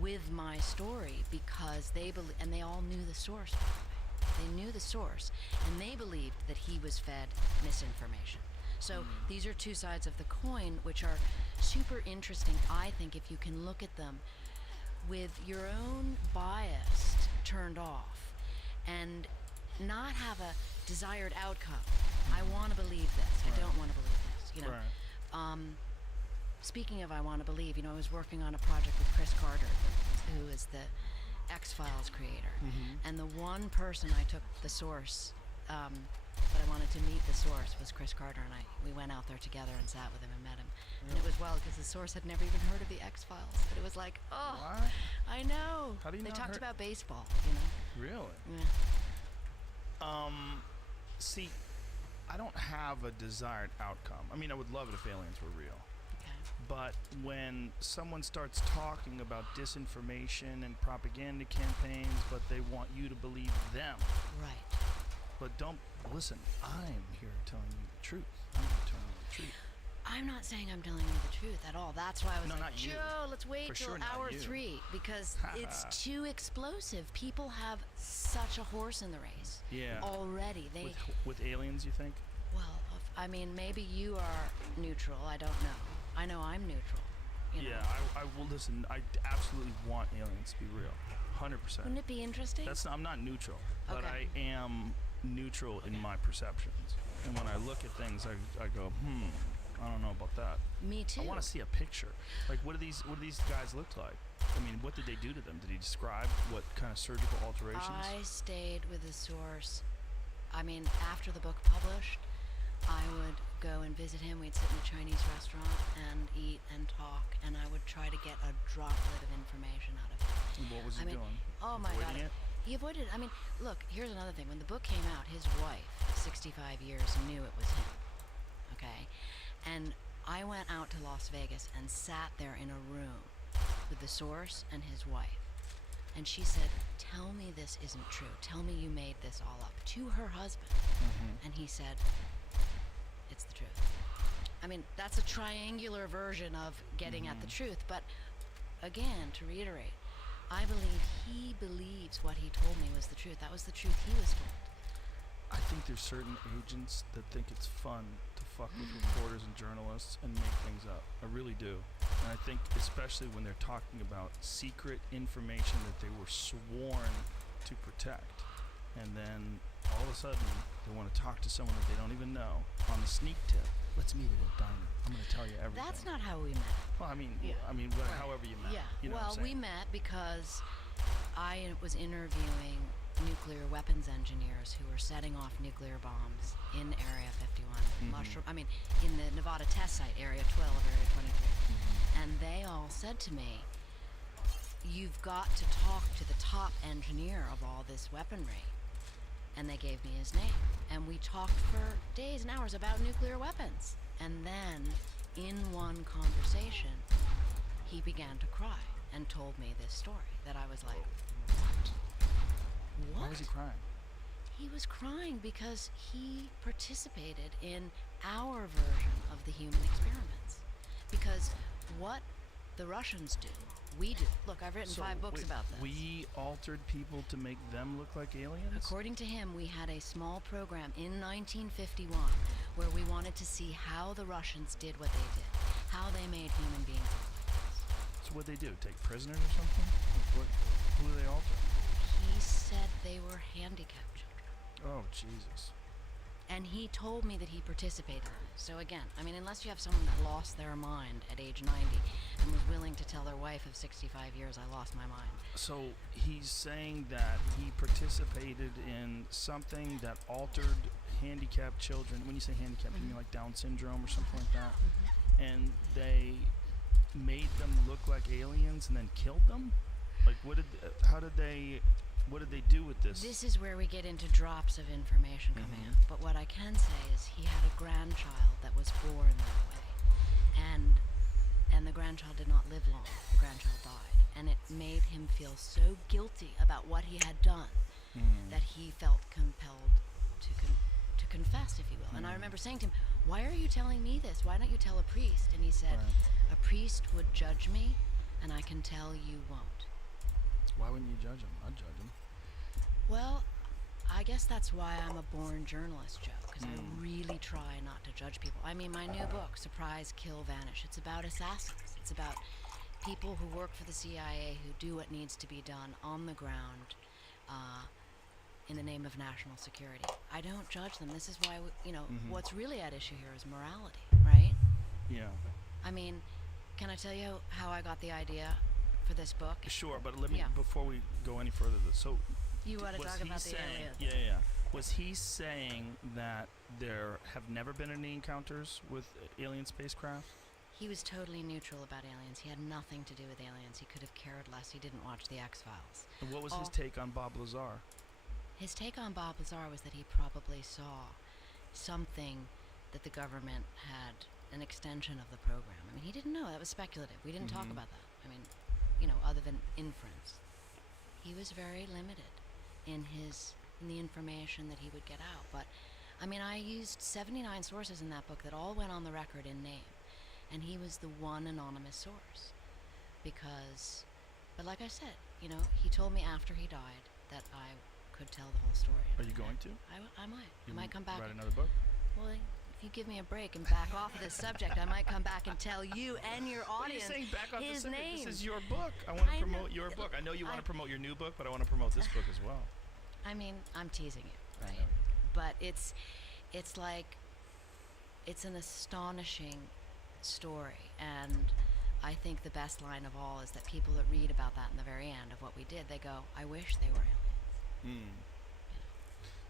with my story because they and they all knew the source. By the way. They knew the source, and they believed that he was fed misinformation. So these are two sides of the coin, which are super interesting, I think, if you can look at them with your own bias turned off and not have a desired outcome. I want to believe this. I don't want to believe this. You know. Right. Speaking of I want to believe, you know, I was working on a project with Chris Carter, who is the X-Files creator. And the one person I took the source, that I wanted to meet the source was Chris Carter, and we went out there together and sat with him and met him. And it was wild because the source had never even heard of the X-Files. But it was like, oh, What? I know. How do you They not talked heard- about baseball, you know. Really? Yeah. See, I don't have a desired outcome. I mean, I would love it if aliens were real. Okay. But when someone starts talking about disinformation and propaganda campaigns, but they want you to believe them, Right. but don't listen. I'm here telling you the truth. I'm here telling you the truth. I'm not saying I'm telling you the truth at all. That's why I was No, like, not you. Joe, let's wait For till sure not hour you. 3 because it's too explosive. People have such a horse in the race Yeah. already. They With aliens, you think? well, I mean, maybe you are neutral. I don't know. I know I'm neutral. You know. Yeah, I will listen. I absolutely want aliens to be real. 100%. Wouldn't it be interesting? I'm not neutral, but Okay. I am neutral in my perceptions. And when I look at things, I go, I don't know about that. Me too. I want to see a picture. Like, what do these guys look like? I mean, what did they do to them? Did he describe what kind of surgical alterations? I stayed with the source. I mean, after the book published, I would go and visit him. We'd sit in a Chinese restaurant and eat and talk, and I would try to get a droplet of information out of him. And what was I he mean, doing? oh my Avoiding God. it? He avoided. I mean, look. Here's another thing. When the book came out, his wife, 65 years, knew it was him. Okay, and I went out to Las Vegas and sat there in a room with the source and his wife, and she said, "Tell me this isn't true. Tell me you made this all up," to her husband. And he said, "It's the truth." I mean, that's a triangular version of getting at the truth, but again, to reiterate, I believe he believes what he told me was the truth. That was the truth he was told. I think there's certain agents that think it's fun to fuck with reporters and journalists and make things up. I really do. And I think especially when they're talking about secret information that they were sworn to protect. And then all of a sudden they want to talk to someone that they don't even know on the sneak tip. Let's meet at a diner. I'm going to tell you everything. That's not how we met. Well, I mean, Yeah. Right. however you met. Yeah. You know Well, what I'm we saying? met because I was interviewing nuclear weapons engineers who were setting off nuclear bombs in Area 51, in the Nevada test site, Area 12, Area 23. And they all said to me, "You've got to talk to the top engineer of all this weaponry." And they gave me his name. And we talked for days and hours about nuclear weapons. And then, in one conversation, he began to cry and told me this story that I was like, what? Why was he crying? He was crying because he participated in our version of the human experiments. Because what the Russians do, we do. Look, I've written 5 books wait, about this. We altered people to make them look like aliens? According to him, we had a small program in 1951 where we wanted to see how the Russians did what they did, how they made human beings look like us. So what they do? Take prisoners or something? Like who do they alter? He said they were handicapped children. Oh, Jesus. And he told me that he participated in it. So again, I mean, unless you have someone that lost their mind at age 90 and was willing to tell their wife of 65 years, I lost my mind. So he's saying that he participated in something that altered handicapped children. When you say handicapped, you mean like Down syndrome or something like that? And they made them look like aliens and then killed them? Like what did they do with this? This is where we get into drops of information coming up. But what I can say is he had a grandchild that was born that way. And the grandchild did not live long. The grandchild died. And it made him feel so guilty about what he had done that he felt compelled to confess, if you will. And I remember saying to him, why are you telling me this? Why don't you tell a priest? And he said, a priest would judge me, and I can tell you won't. Why wouldn't you judge him? I'd judge him. Well, I guess that's why I'm a born journalist, Joe, because I really try not to judge people. I mean, my new book, Surprise, Kill, Vanish, it's about assassins. It's about people who work for the CIA who do what needs to be done on the ground in the name of national security. I don't judge them. This is why, what's really at issue here is morality, right? Yeah. I mean, can I tell you how I got the idea for this book? Sure, but let me, before we go any further, so You want to talk about the aliens? Yeah. Was he saying that there have never been any encounters with alien spacecraft? He was totally neutral about aliens. He had nothing to do with aliens. He could have cared less. He didn't watch the X-Files. And what was his take on Bob Lazar? His take on Bob Lazar was that he probably saw something that the government had an extension of the program. I mean, he didn't know. That was speculative. We didn't talk about that. I mean, other than inference. He was very limited in the information that he would get out. But, I mean, I used 79 sources in that book that all went on the record in name. And he was the one anonymous source. But like I said, he told me after he died that I could tell the whole story. Are you going to? I might. I might come back. Write another book? Well, if you give me a break and back off of this subject, I might come back and tell you and your audience What are you saying back off his the subject? name. This is your book. I want to I promote know. your book. I know you want I- to promote your new book, but I want to promote this book as well. I mean, I'm teasing you, I right? know. But it's like, it's an astonishing story. And I think the best line of all is that people that read about that in the very end of what we did, they go, I wish they were aliens.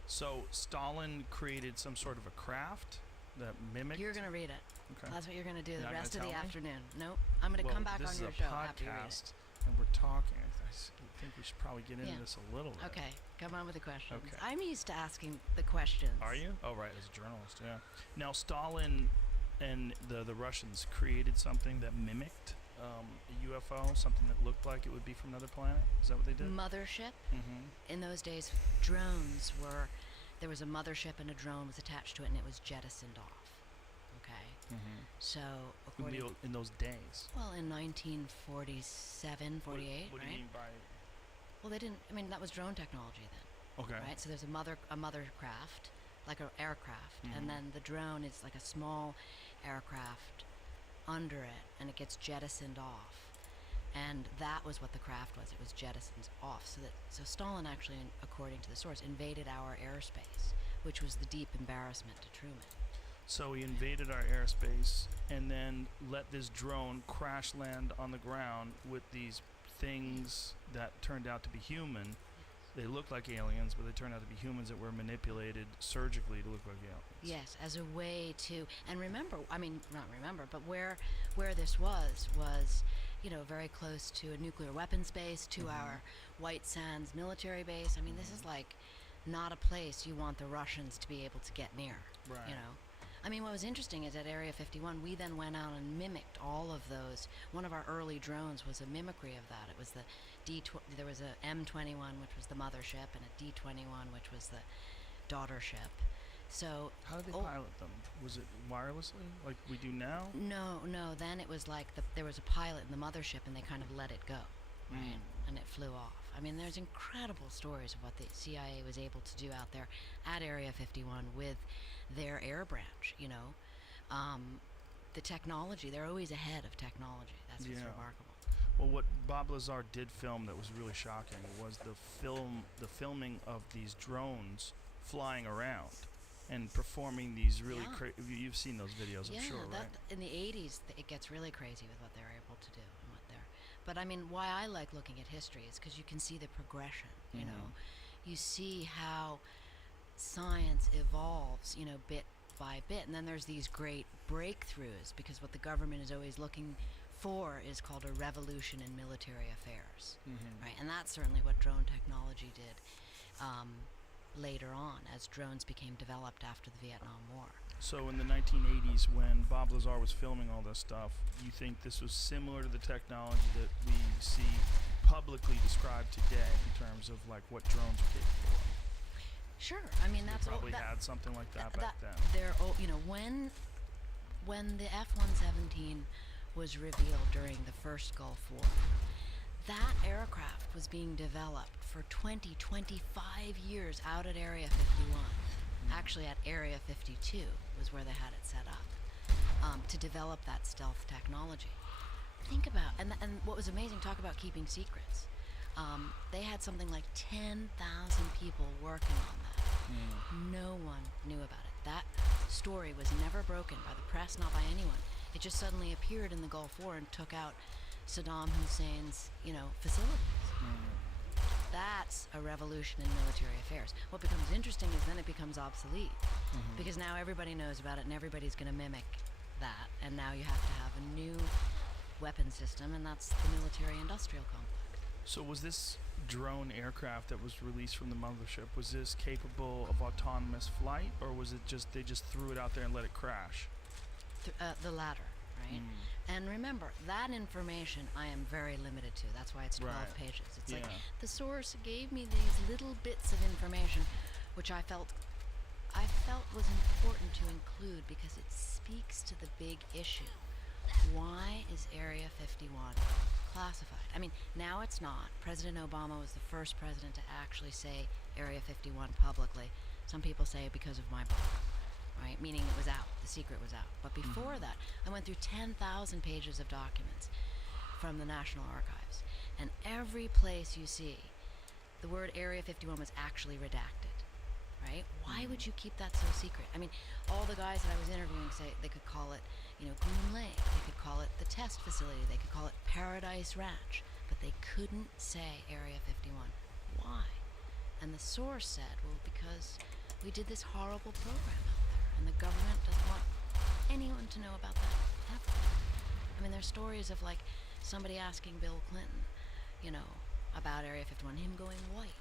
So Stalin created some sort of a craft that mimicked. You're going to read it. Okay. That's what you're going to do You're the not rest of gonna the tell me? afternoon. Nope. I'm going to come back on your show after you read it. This is a podcast, and we're talking. I think we should probably get into Yeah. this a little bit. Okay, come on with the questions. Okay. I'm used to asking the questions. Are you? Oh, right, as a journalist, yeah. Now, Stalin and the Russians created something that mimicked a UFO, something that looked like it would be from another planet. Is that what they did? Mothership. Mm-hmm. In those days, drones were, there was a mothership and a drone was attached to it and it was jettisoned off. Okay? Mm-hmm. So, according In those days. well, in 1947, 48, What do right? you mean by? Well, they didn't, I mean, that was drone technology then, Okay. right? So there's a mother craft, like an aircraft, Mhm. and then the drone is like a small aircraft under it, and it gets jettisoned off. And that was what the craft was. It was jettisoned off. So Stalin actually, according to the source, invaded our airspace, which was the deep embarrassment to Truman. So he invaded our airspace and then let this drone crash land on the ground with these things that turned out to be human. They looked like aliens, but they turned out to be humans that were manipulated surgically to look like aliens. Yes, as a way to, and remember, I mean, not remember, but where this was, very close to a nuclear weapons base, to our White Sands military base. I mean, this is like not a place you want the Russians to be able to get near. Right. I mean, what was interesting is at Area 51, we then went out and mimicked all of those. One of our early drones was a mimicry of that. It was the there was a M21, which was the mothership, and a D21, which was daughter ship. So How did they oh, pilot them? Was it wirelessly, like we do now? no. Then it was like there was a pilot in the mothership, and they kind of let it go, right? And it flew off. I mean, there's incredible stories of what the CIA was able to do out there at Area 51 with their air branch. You know, the technology. They're always ahead of technology. That's what's Yeah. remarkable. Well, what Bob Lazar did film that was really shocking was the filming of these drones flying around and performing these really Yeah. you've seen those videos, I'm sure, that right? in the 80s, it gets really crazy with what they're able to do and what they're. But I mean, why I like looking at history is because you can see the progression. You know, you see how science evolves. You know, bit by bit, and then there's these great breakthroughs because what the government is always looking for is called a revolution in military affairs, right? And that's certainly what drone technology did later on as drones became developed after the Vietnam War. So in the 1980s, when Bob Lazar was filming all this stuff, you think this was similar to the technology that we see publicly described today in terms of like what drones are capable of? Sure, I mean that's They probably that, had something like that back then. They're you know, when the F-117 was revealed during the first Gulf War, that aircraft was being developed for 25 years out at Area 51. Actually, at Area 52 was where they had it set up to develop that stealth technology. Think about, and what was amazing, talk about keeping secrets. They had something like 10,000 people working on that. No one knew about it. That story was never broken by the press, not by anyone. It just suddenly appeared in the Gulf War and took out Saddam Hussein's, you know, facilities. That's a revolution in military affairs. What becomes interesting is then it becomes obsolete because now everybody knows about it and everybody's going to mimic that. And now you have to have a new weapon system, and that's the military-industrial complex. So was this drone aircraft that was released from the mothership, was this capable of autonomous flight, or was it just they just threw it out there and let it crash? The latter, right? And remember, that information I am very limited to. That's why it's 12 Right. pages. It's like Yeah. the source gave me these little bits of information, which I felt was important to include because it speaks to the big issue. Why is Area 51 classified? I mean, now it's not. President Obama was the first president to actually say Area 51 publicly. Some people say because of my book, right? Meaning it was out, the secret was out. But before that, I went through 10,000 pages of documents from the National Archives. And every place you see, the word Area 51 was actually redacted, right? Why would you keep that so secret? I mean, all the guys that I was interviewing say they could call it, you know, Groom Lake, they could call it the test facility, they could call it Paradise Ranch, but they couldn't say Area 51. Why? And the source said, well, because we did this horrible program out there, and the government doesn't want anyone to know about that ever. I mean, there's stories of, like, somebody asking Bill Clinton, you know, about Area 51, him going white.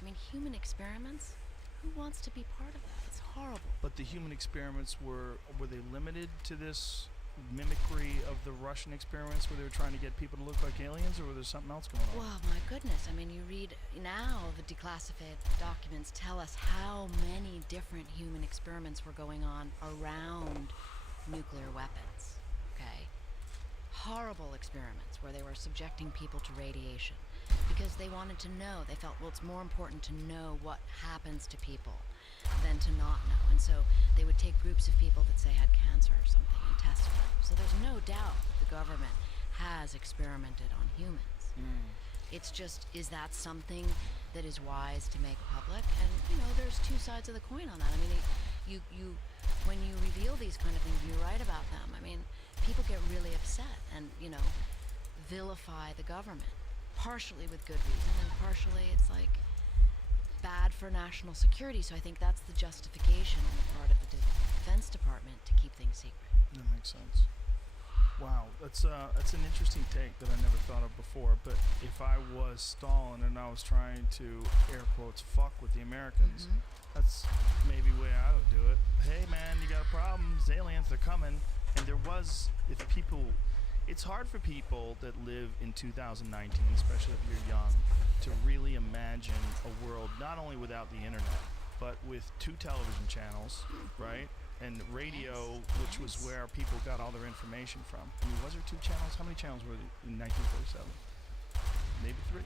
I mean, human experiments? Who wants to be part of that? It's horrible. But the human experiments were they limited to this mimicry of the Russian experiments where they were trying to get people to look like aliens, or was there something else going on? Well, my goodness. I mean, you read now, the declassified documents tell us how many different human experiments were going on around nuclear weapons, okay? Horrible experiments where they were subjecting people to radiation because they wanted to know. They felt, well, it's more important to know what happens to people than to not know. And so they would take groups of people that, say, had cancer or something and test them. So there's no doubt that the government has experimented on humans. It's just, is that something that is wise to make public? And, you know, there's two sides of the coin on that. I mean, you when you reveal these kind of things, you write about them. I mean, people get really upset and, you know, vilify the government, partially with good reason, and partially it's like bad for national security. So I think that's the justification on the part of the Defense Department to keep things secret. That makes sense. Wow, that's an interesting take that I never thought of before. But if I was Stalin and I was trying to, air quotes, fuck with the Americans, that's maybe the way I would do it. Hey man, you got a problem? These aliens, they're coming. And there was, if people, it's hard for people that live in 2019, especially if you're young, to really imagine a world not only without the internet, but with 2 television channels, right? And radio, which was Yes. where people got all their information from. I mean, was there 2 channels? How many channels were there in 1947? Maybe 3.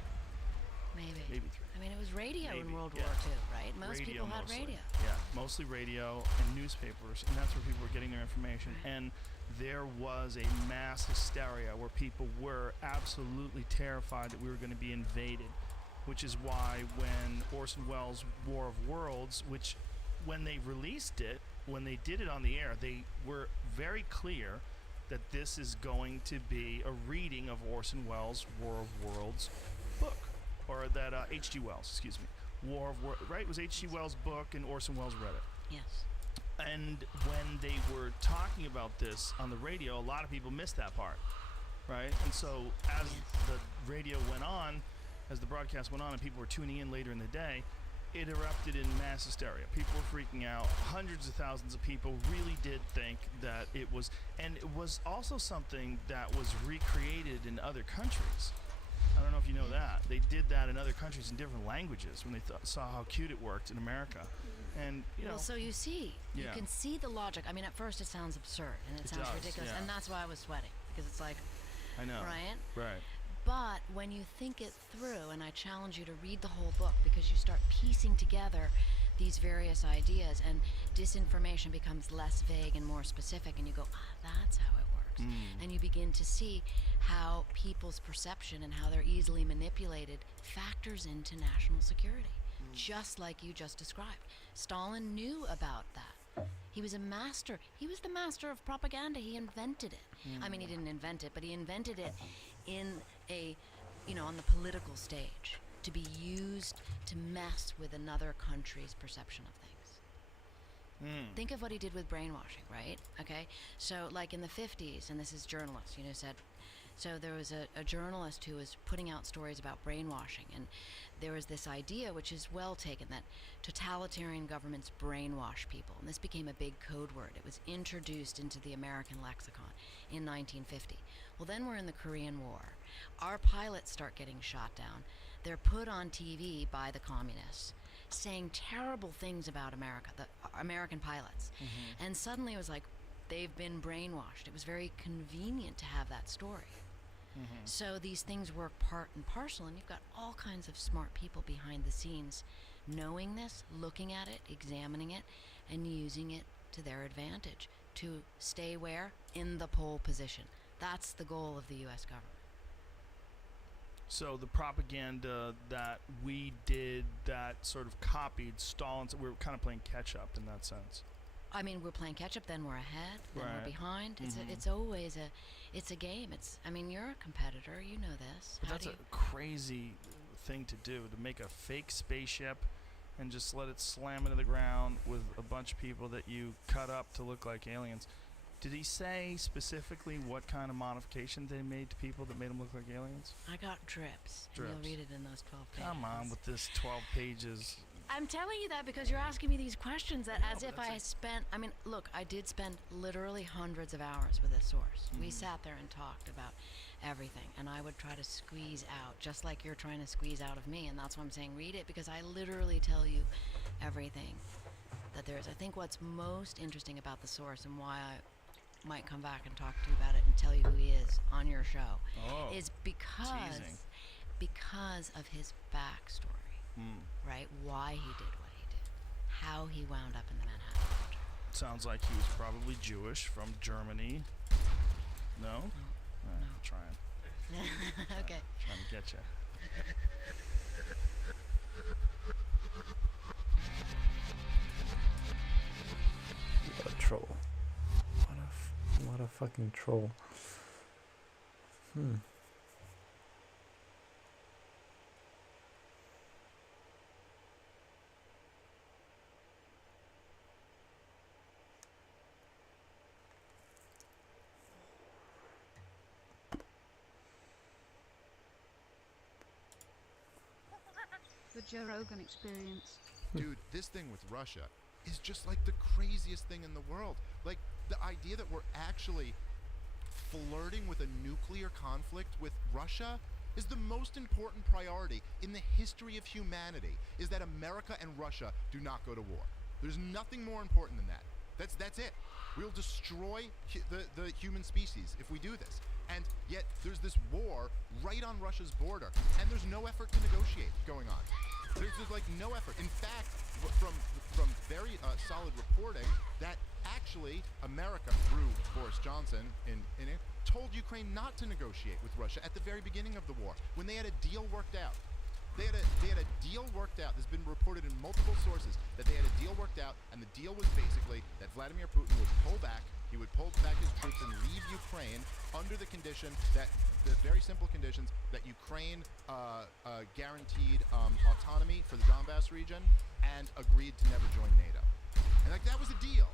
Maybe 3. I mean, it was radio in Maybe, World yeah. War II, right? Most Radio people had mostly. radio. Yeah, mostly radio and newspapers, and that's where people were getting their information. Right. And there was a mass hysteria where people were absolutely terrified that we were going to be invaded, which is why when Orson Welles' War of Worlds, which when they released it, when they did it on the air, they were very clear that this is going to be a reading of Orson Welles' War of Worlds book, or that H.G. Wells, excuse me, War of Worlds, right? It was H.G. Wells' book, and Orson Welles read it. Yes. And when they were talking about this on the radio, a lot of people missed that part, right? And so as the radio went on, as the broadcast went on, and people were tuning in later in the day, it erupted in mass hysteria. People were freaking out. Hundreds of thousands of people really did think that it was, and it was also something that was recreated in other countries. I don't know if you know that. They did that in other countries in different languages when they saw how cute it worked in America. And, you know, Well, so you see, you Yeah. can see the logic. I mean, at first it sounds absurd and it sounds does, ridiculous, yeah. and that's why I was sweating, because it's like, I know. right? Right. But when you think it through, and I challenge you to read the whole book, because you start piecing together these various ideas, and disinformation becomes less vague and more specific, and you go, that's how it works. And you begin to see how people's perception and how they're easily manipulated factors into national security, just like you just described. Stalin knew about that. He was a master. He was the master of propaganda. He invented it. I mean, he didn't invent it, but he invented it in a, on the political stage, to be used to mess with another country's perception of things. Think of what he did with brainwashing, right? Okay, so like in the 50s, and this is journalists, said, so there was a journalist who was putting out stories about brainwashing, and there was this idea, which is well taken, that totalitarian governments brainwash people, and this became a big code word. It was introduced into the American lexicon in 1950. Well, then we're in the Korean War. Our pilots start getting shot down. They're put on TV by the communists, saying terrible things about America, the American pilots. And suddenly it was like, they've been brainwashed. It was very convenient to have that story. So these things work part and parcel, and you've got all kinds of smart people behind the scenes knowing this, looking at it, examining it, and using it to their advantage to stay where? In the pole position. That's the goal of the U.S. government. So the propaganda that we did, that sort of copied Stalin's, we're kind of playing catch up in that sense. I mean, we're playing catch up, then we're ahead, then Right. we're behind. It's always it's a game. You're a competitor, you know this. But How that's do a you, crazy thing to do, to make a fake spaceship and just let it slam into the ground with a bunch of people that you cut up to look like aliens. Did he say specifically what kind of modification they made to people that made them look like aliens? I got drips. And Drips. you'll read it in those 12 pages. Come on with this 12 pages. I'm telling you that because you're asking me these questions that as but if that's I spent, I mean, look, I did spend literally hundreds of hours with this source. We sat there and talked about everything, and I would try to squeeze out, just like you're trying to squeeze out of me, and that's why I'm saying read it, because I literally tell you everything that there is. I think what's most interesting about the source, and why I might come back and talk to you about it and tell you who he is on your show, is teasing. because of his backstory. Right? Why he did what he did. How he wound up in the Manhattan Project. Sounds like he was probably Jewish from Germany. No? No. I'm trying. Okay. Trying to get you. What a troll. What a fucking troll. The Joe Rogan Experience. Dude, this thing with Russia is just like the craziest thing in the world. Like, the idea that we're actually flirting with a nuclear conflict with Russia is the most important priority in the history of humanity is that America and Russia do not go to war. There's nothing more important than that. That's it. We'll destroy the human species if we do this. And yet there's this war right on Russia's border, and there's no effort to negotiate going on. There's like no effort. In fact, from very solid reporting, that actually America, through Boris Johnson, in it, told Ukraine not to negotiate with Russia at the very beginning of the war, when they had a deal worked out. They had a deal worked out. There's been reported in multiple sources that they had a deal worked out, and the deal was basically that Vladimir Putin would pull back. He would pull back his troops and leave Ukraine under the condition that the very simple conditions that Ukraine guaranteed autonomy for the Donbass region and agreed to never join NATO. And like that was a deal.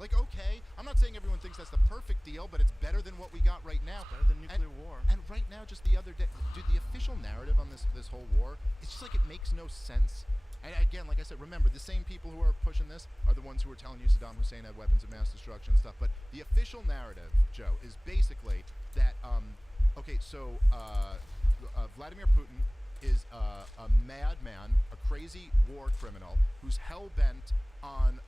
Like, okay, I'm not saying everyone thinks that's the perfect deal, but it's better than what we got right now. Better than nuclear war. And right now, just the other day, dude, the official narrative on this whole war, it's just like it makes no sense. And again, like I said, remember, the same people who are pushing this are the ones who are telling you Saddam Hussein had weapons of mass destruction and stuff. But the official narrative, Joe, is basically that, okay, so Vladimir Putin is a madman, a crazy war criminal who's hell-bent on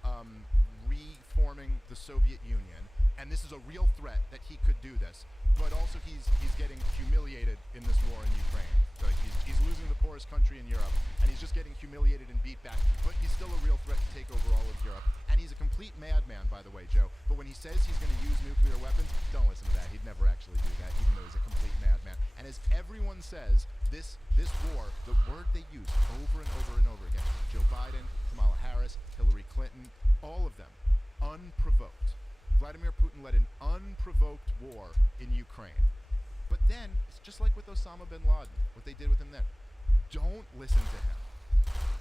reforming the Soviet Union, and this is a real threat that he could do this. But also he's getting humiliated in this war in Ukraine. Like he's losing the poorest country in Europe, and he's just getting humiliated and beat back. But he's still a real threat to take over all of Europe. And he's a complete madman, by the way, Joe. But when he says he's going to use nuclear weapons, don't listen to that. He'd never actually do that, even though he's a complete madman. And as everyone says, this war, the word they use over and over and over again, Joe Biden, Kamala Harris, Hillary Clinton, all of them, unprovoked. Vladimir Putin led an unprovoked war in Ukraine. But then, it's just like with Osama bin Laden, what they did with him then. Don't listen to him.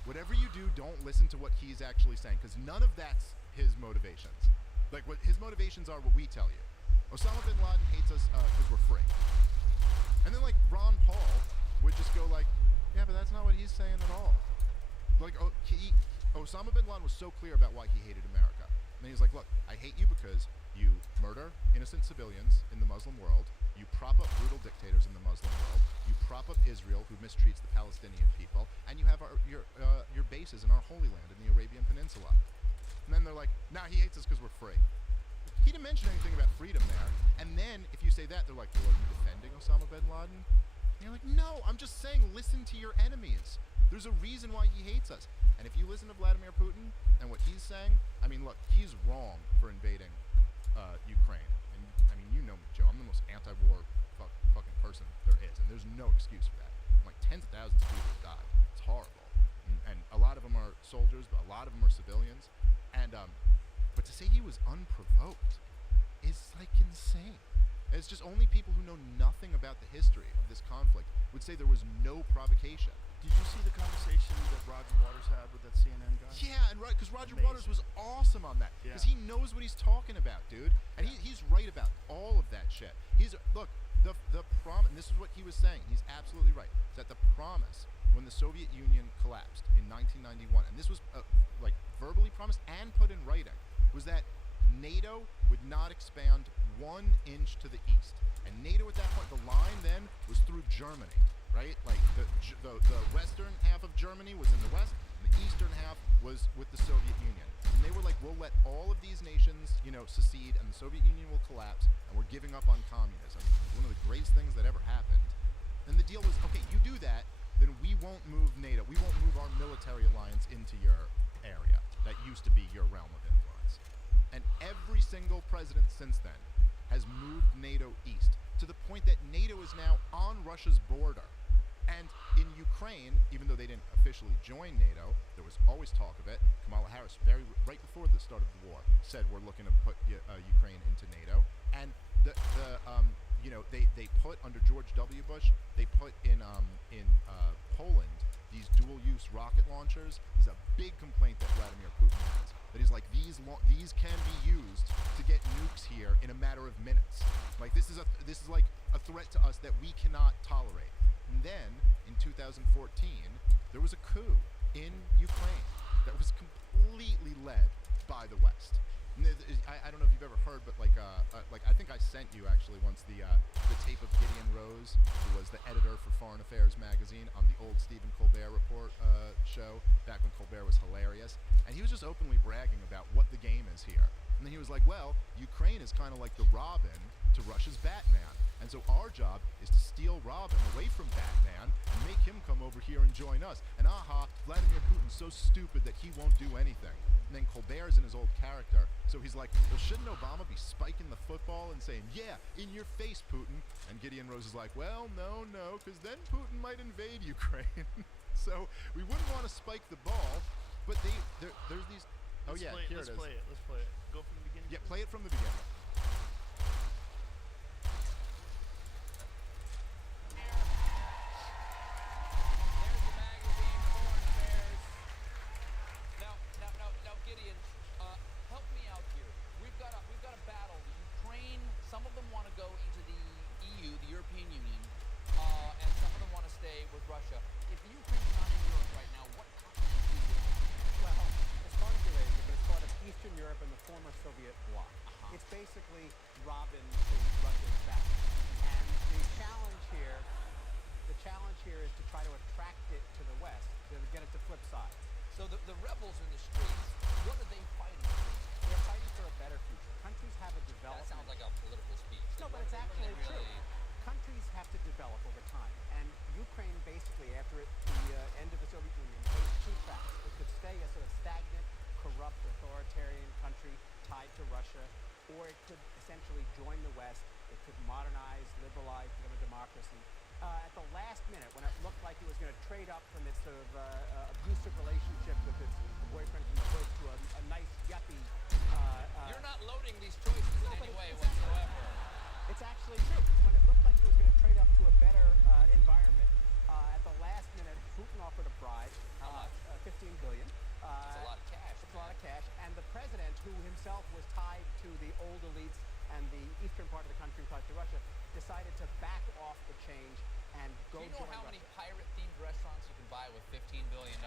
Whatever you do, don't listen to what he's actually saying, because none of that's his motivations. Like, what his motivations are what we tell you. Osama bin Laden hates us because we're free. And then, like, Ron Paul would just go like, yeah, but that's not what he's saying at all. Like, Osama bin Laden was so clear about why he hated America. And he's like, look, I hate you because you murder innocent civilians in the Muslim world, you prop up brutal dictators in the Muslim world, you prop up Israel, who mistreats the Palestinian people, and you have your bases in our Holy Land in the Arabian Peninsula. And then they're like, nah, he hates us because we're free. He didn't mention anything about freedom there. And then, if you say that, they're like, well, are you defending Osama bin Laden? And you're like, no, I'm just saying listen to your enemies. There's a reason why he hates us. And if you listen to Vladimir Putin and what he's saying, I mean, look, he's wrong for invading Ukraine. And, I mean, you know me, Joe. I'm the most anti-war fucking person there is. And there's no excuse for that. Like, tens of thousands of people have died. It's horrible. And a lot of them are soldiers, but a lot of them are civilians. And, but to say he was unprovoked is, like, insane. It's just only people who know nothing about the history of this conflict would say there was no provocation. Did you see the conversation that Roger Waters had with that CNN guy? Yeah, and right, because Roger Waters was awesome on that. Because he knows what he's talking about, dude. And he's right about all of that shit. Look, the promise, and this is what he was saying, he's absolutely right, that the promise when the Soviet Union collapsed in 1991, and this was like verbally promised and put in writing, was that NATO would not expand 1 inch to the east. And NATO at that point, the line then was through Germany. Right, like the western half of Germany was in the west, and the eastern half was with the Soviet Union. And they were like, we'll let all of these nations, secede, and the Soviet Union will collapse, and we're giving up on communism. One of the greatest things that ever happened. And the deal was, okay, you do that, then we won't move NATO. We won't move our military alliance into your area that used to be your realm of influence. And every single president since then has moved NATO east, to the point that NATO is now on Russia's border. And in Ukraine, even though they didn't officially join NATO, there was always talk of it. Kamala Harris, right before the start of the war, said we're looking to put Ukraine into NATO. And they put under George W. Bush, they put in Poland these dual-use rocket launchers. There's a big complaint that Vladimir Putin has. That he's like, these can be used to get nukes here in a matter of minutes. Like this is like a threat to us that we cannot tolerate. And then in 2014, there was a coup in Ukraine that was completely led by the West. And I don't know if you've ever heard, but like I think I sent you actually once the tape of Gideon Rose, who was the editor for Foreign Affairs magazine on the old Stephen Colbert Report show back when Colbert was hilarious, and he was just openly bragging about what the game is here. And then he was like, well, Ukraine is kind of like the Robin to Russia's Batman. And so our job is to steal Robin away from Batman and make him come over here and join us. And Vladimir Putin's so stupid that he won't do anything. And then Colbert's in his old character. So he's like, well, shouldn't Obama be spiking the football and saying, yeah, in your face, Putin? And Gideon Rose is like, well, no, because then Putin might invade Ukraine. So we wouldn't want to spike the ball, but there's these... Oh, yeah, here it is. Let's play it. Go from the beginning. Yeah, play it from the beginning. Now, Gideon, help me out here. We've got a battle. Ukraine, some of them want to go into the EU, the European Union, and some of them want to stay with Russia. If the Ukraine's not in Europe right now, what continent is it? Well, it's part of Eurasia, but it's part of Eastern Europe and the former Soviet bloc. It's basically Robin to Russia's back. And the challenge here is to try to attract it to the West, to get it to flip sides. So the rebels in the streets, what are they fighting for? They're fighting for a better future. Countries have a development. That sounds like a political speech. No, but it's actually true. Countries have to develop over time. And Ukraine, basically, after the end of the Soviet Union, faced two tracks. It could stay a sort of stagnant, corrupt, authoritarian country tied to Russia, or it could essentially join the West. It could modernize, liberalize, become a democracy. At the last minute, when it looked like it was going to trade up from its sort of abusive relationship with its boyfriend from the hood to a nice, yuppie... You're not loading these choices in any way whatsoever. It's actually true. When it looked like it was going to trade up to a better environment, at the last minute, Putin offered a bribe, $15 billion. It's a lot of cash. It's a lot of cash. And the president, who himself was tied to the old elites and the eastern part of the country, tied to Russia, decided to back off the change and go Do you know join how many Russia. pirate-themed restaurants you can buy with $15 billion?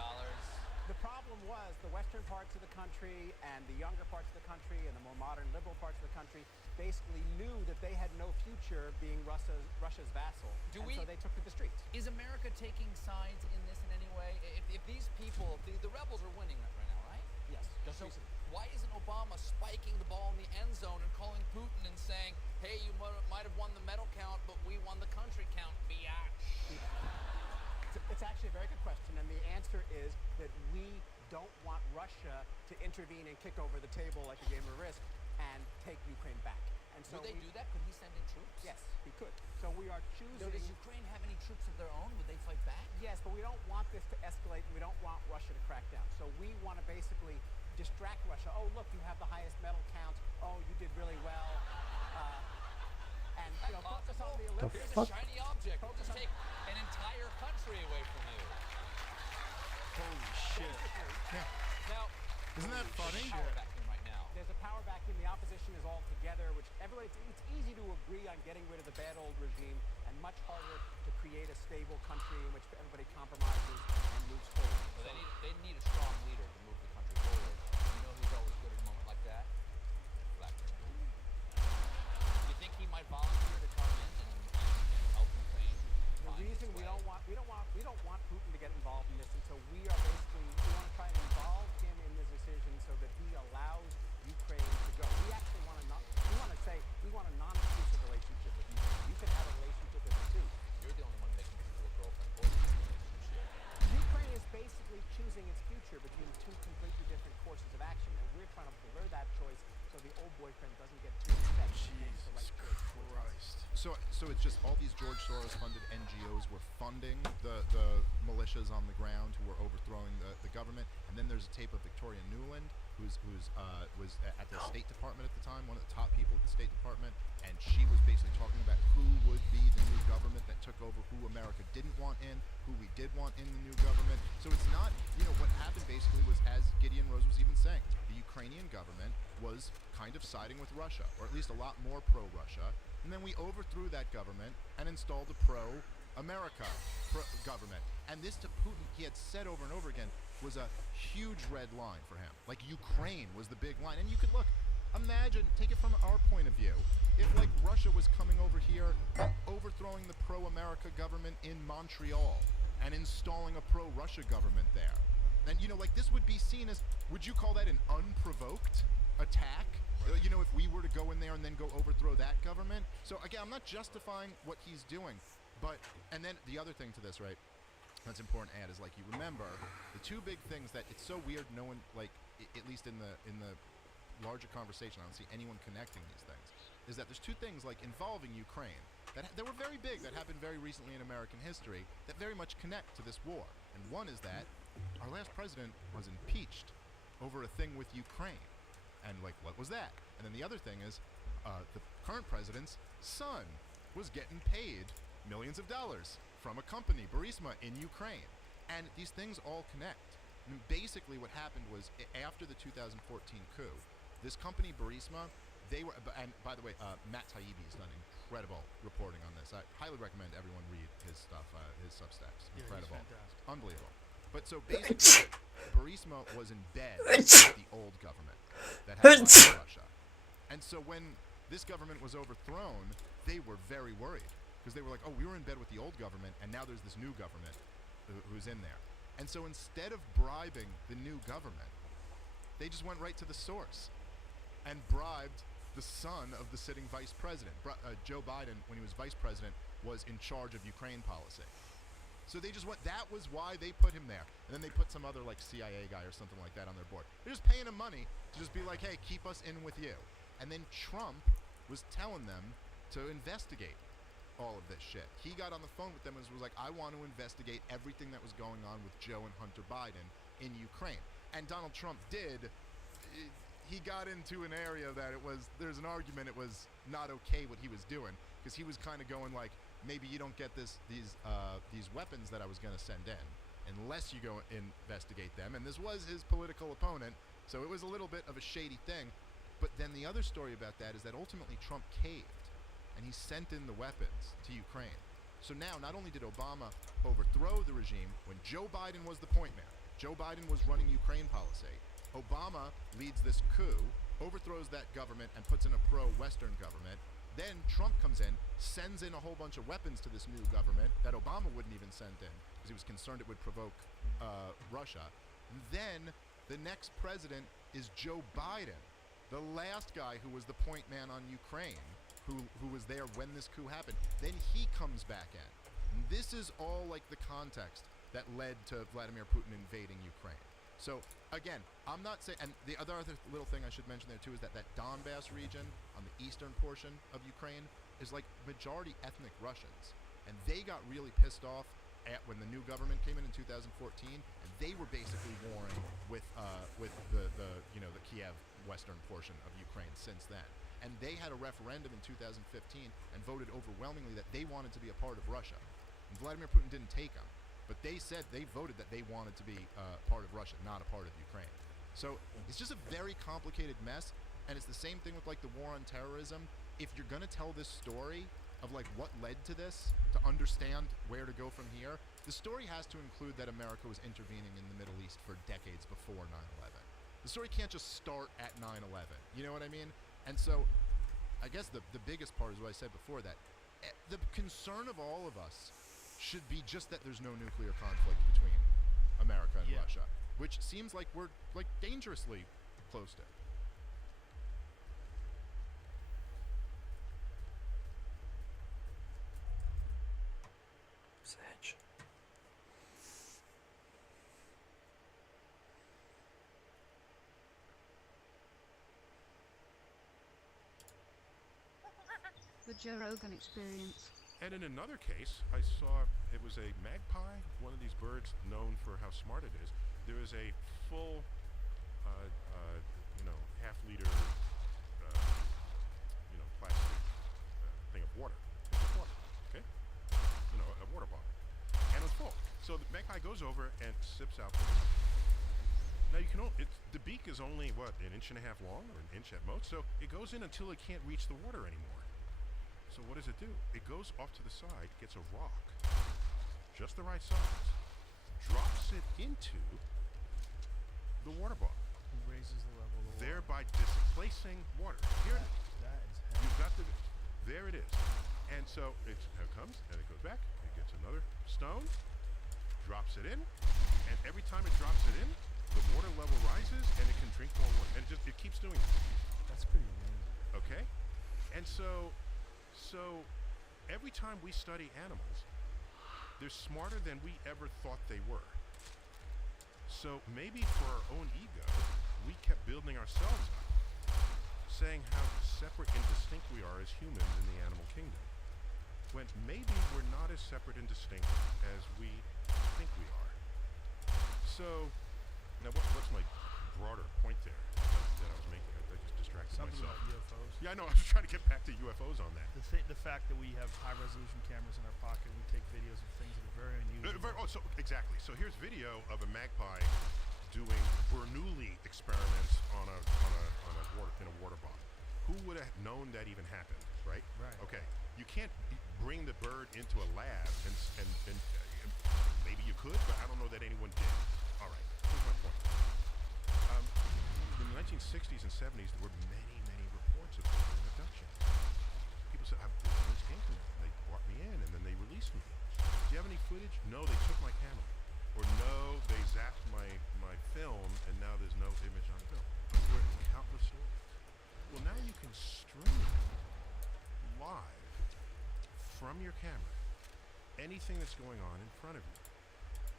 The problem was the western parts of the country and the younger parts of the country and the more modern liberal parts of the country basically knew that they had no future being Russia's vassal. So they took to the streets. Is America taking sides in this in any way? If these people, the rebels are winning right now, right? Yes, just So recently. why isn't Obama spiking the ball in the end zone and calling Putin and saying, hey, you might have won the medal count, but we won the country count, biatch? It's actually a very good question, and the answer is that we don't want Russia to intervene and kick over the table like a game of Risk and take Ukraine back. And so Would they do that? Could he send in troops? Yes, he could. So we are choosing... So does Ukraine have any troops of their own? Would they fight back? Yes, but we don't want this to escalate, and we don't want Russia to crack down. So we want to basically distract Russia. Oh, look, you have the highest medal count. Oh, you did really well. And focus on the Olympics. Here's a shiny object. We'll just take an entire country away from you. Holy shit. Now, Isn't that funny? Power vacuum right now. There's a power vacuum. The opposition is all together, which everybody, it's easy to agree on getting rid of the bad old regime and much harder to create a stable country in which everybody compromises and moves forward. Well, they need a strong leader to move the country forward. You know who's always good at a moment like that? Vladimir Putin. You think he might volunteer to come in and help Ukraine? The reason we don't want Putin to get involved in this, and so we want to try and involve him in the decision so that he allows Ukraine to go. We actually want a non-exclusive relationship with Ukraine. You can have a relationship with it too. You're the only one making this into a girlfriend-boyfriend relationship. Ukraine is basically choosing its future between two completely different courses of action, and we're trying to blur that choice so the old boyfriend doesn't get too upset. and makes the right choice towards us. So it's just all these George Soros-funded NGOs were funding the militias on the ground who were overthrowing the government, and then there's a tape of Victoria Nuland, who was at the State Department at the time, one of the top people at the State Department, and she was basically talking about who would be the new government that took over, who America didn't want in, who we did want in the new government. So it's not, what happened basically was, as Gideon Rose was even saying, the Ukrainian government was kind of siding with Russia, or at least a lot more pro-Russia, and then we overthrew that government and installed a pro-America government. And this to Putin, he had said over and over again, was a huge red line for him. Like Ukraine was the big line. And you could look, imagine, take it from our point of view. If like Russia was coming over here and overthrowing the pro-America government in Montreal and installing a pro-Russia government there, then like this would be seen as, would you call that an unprovoked attack? If we were to go in there and then go overthrow that government. So again, I'm not justifying what he's doing, but and then the other thing to this, right? That's important to add is like you remember the two big things that it's so weird. No one at least in the larger conversation, I don't see anyone connecting these things. Is that there's two things like involving Ukraine that were very big that happened very recently in American history that very much connect to this war. And one is that our last president was impeached over a thing with Ukraine. And like, what was that? And then the other thing is, the current president's son was getting paid millions of dollars from a company, Burisma, in Ukraine. And these things all connect. I mean, basically what happened was, after the 2014 coup, this company, Burisma, they were, and by the way, Matt Taibbi has done incredible reporting on this. I highly recommend everyone read his stuff, his Substacks. Incredible. Unbelievable. But so basically, Burisma was in bed with the old government that had Russia. And so when this government was overthrown, they were very worried because they were like, oh, we were in bed with the old government and now there's this new government who's in there. And so instead of bribing the new government, they just went right to the source and bribed the son of the sitting vice president. Joe Biden, when he was vice president, was in charge of Ukraine policy. So they just went, that was why they put him there. And then they put some other like CIA guy or something like that on their board. They're just paying him money to just be like, hey, keep us in with you. And then Trump was telling them to investigate all of this shit. He got on the phone with them and was like, I want to investigate everything that was going on with Joe and Hunter Biden in Ukraine. And Donald Trump did. He got into an area that there's an argument it was not okay what he was doing. Because he was kind of going like, maybe you don't get these weapons that I was going to send in unless you go investigate them. And this was his political opponent, so it was a little bit of a shady thing. But then the other story about that is that ultimately Trump caved, and he sent in the weapons to Ukraine. So now, not only did Obama overthrow the regime when Joe Biden was the point man, Joe Biden was running Ukraine policy, Obama leads this coup, overthrows that government and puts in a pro-Western government. Then Trump comes in, sends in a whole bunch of weapons to this new government that Obama wouldn't even send in because he was concerned it would provoke Russia. And then the next president is Joe Biden, the last guy who was the point man on Ukraine, who was there when this coup happened. Then he comes back in. And this is all like the context that led to Vladimir Putin invading Ukraine. So again, I'm not saying, and the other little thing I should mention there too is that Donbass region on the eastern portion of Ukraine is like majority ethnic Russians, and they got really pissed off when the new government came in 2014, and they were basically warring with the Kiev western portion of Ukraine since then. And they had a referendum in 2015 and voted overwhelmingly that they wanted to be a part of Russia. And Vladimir Putin didn't take them. But they said they voted that they wanted to be part of Russia, not a part of Ukraine. So it's just a very complicated mess, and it's the same thing with like the war on terrorism. If you're gonna tell this story of like what led to this, to understand where to go from here, the story has to include that America was intervening in the Middle East for decades before 9/11. The story can't just start at 9/11. You know what I mean? And so, I guess the biggest part is what I said before, that the concern of all of us should be just that there's no nuclear conflict between America and Russia, which seems like we're like dangerously close to. Sedge. The Joe Rogan Experience. And in another case, I saw it was a magpie, one of these birds known for how smart it is. There was a full, half-liter, plastic thing of water. Okay? A water bottle. And it's full. So the magpie goes over and sips out the water. Now the beak is only, an inch and a half long, or an inch at most, so it goes in until it can't reach the water anymore. So what does it do? It goes off to the side, gets a rock, just the right size, drops it into the water bottle. Raises the level of the water. Thereby displacing displacing water. Here it is. That is You've got there it is. And so it comes and it goes back. It gets another stone, drops it in, and every time it drops it in, the water level rises and it can drink more water. And it keeps doing this. That's pretty amazing. Okay? And so every time we study animals, they're smarter than we ever thought they were. So maybe for our own ego, we kept building ourselves up, saying how separate and distinct we are as humans in the animal kingdom, when maybe we're not as separate and distinct as we think we are. So, now what's my broader point there that I was making? I just distracted Something myself. about UFOs. Yeah, I know. I was trying to get back to UFOs on that. The fact that we have high resolution cameras in our pocket, we take videos of things that are very unusual. Exactly. So here's video of a magpie doing Bernoulli experiments on a water bottle. Who would have known that even happened, right? Right. Okay. You can't bring the bird into a lab and maybe you could, but I don't know that anyone did. All right. Here's my point. In the 1960s and 70s, there were many reports of abductions. People said, police came to me. They brought me in, and then they released me. Do you have any footage? No, they took my camera. Or no, they zapped my film, and now there's no image on film. But there are countless stories. Well, now you can stream live from your camera anything that's going on in front of you.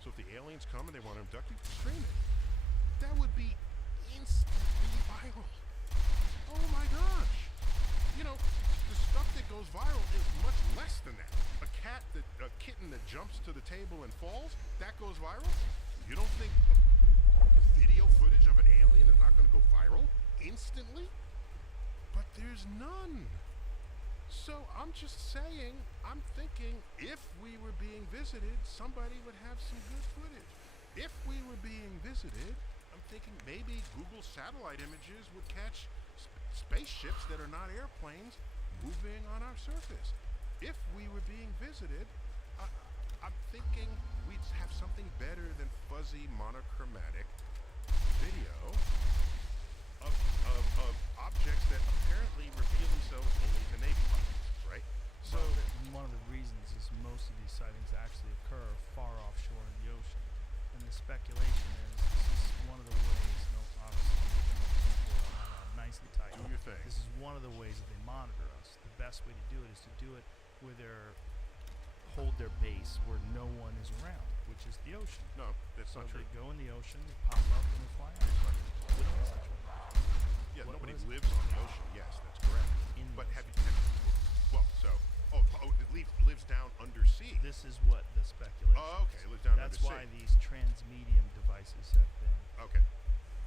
So if the aliens come and they want to abduct you, stream it. That would be instantly viral. Oh my gosh. You know, the stuff that goes viral is much less than that. A kitten that jumps to the table and falls, that goes viral? You don't think video footage of an alien is not going to go viral instantly? But there's none. So I'm just saying, I'm thinking if we were being visited, somebody would have some good footage. If we were being visited, I'm thinking maybe Google satellite images would catch spaceships that are not airplanes moving on our surface. If we were being visited, I'm thinking we'd have something better than fuzzy monochromatic video of objects that apparently reveal themselves only to Navy pilots, right? So one of the reasons is most of these sightings actually occur far offshore in the ocean, and the speculation is this is one of the ways. No, obviously, nice and tight. do your thing. This is one of the ways that they monitor us. The best way to do it is to do it where they're hold their base where no one is around, which is the ocean. No, that's So not true. they go in the ocean, they pop up, and they fly out. We don't have such a Yeah, What nobody was it? lives on the ocean. Yes, that's correct. In the But ocean. it lives down undersea. This is what the speculation Oh, okay, is. it lives down That's undersea. why these transmedium devices have been, Okay.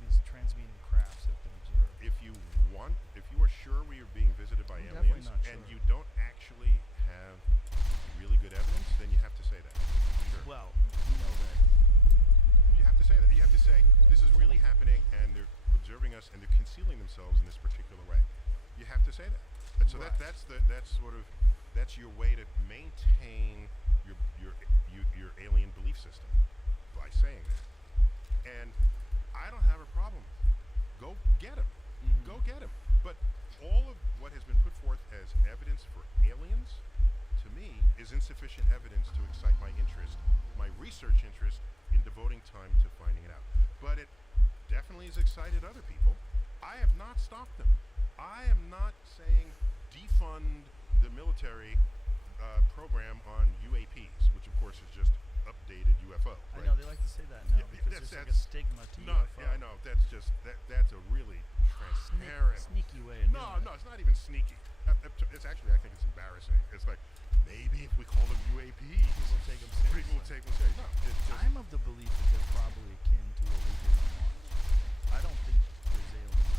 these transmedium crafts have been observed. If you are sure we are being visited by I'm definitely aliens not and sure. you don't actually have really good evidence, then you have to say that. Sure. Well, you know that You have to say that. You have to say, this is really happening and they're observing us and they're concealing themselves in this particular way. You have to say that. And so Right. that's your way to maintain your alien belief system by saying that. And I don't have a problem with it. Go get them. Mhm. Go get them. But all of what has been put forth as evidence for aliens, to me, is insufficient evidence to excite my interest, my research interest, in devoting time to finding it out. But it definitely has excited other people. I have not stopped them. I am not saying defund the military program on UAPs, which of course is just updated UFO. I Right? know they like to say that now Yeah, because that's- there's like a that's- stigma to No, UFO. yeah, I know. That's just that's a really transparent. Sneaky way of No, doing no, it. it's not even sneaky. It's actually, I think it's embarrassing. It's like maybe if we call them UAPs, People take them seriously. people will take them seriously. No, it's just I'm of the belief that they're probably akin to what we did on Mars. I don't think there's aliens.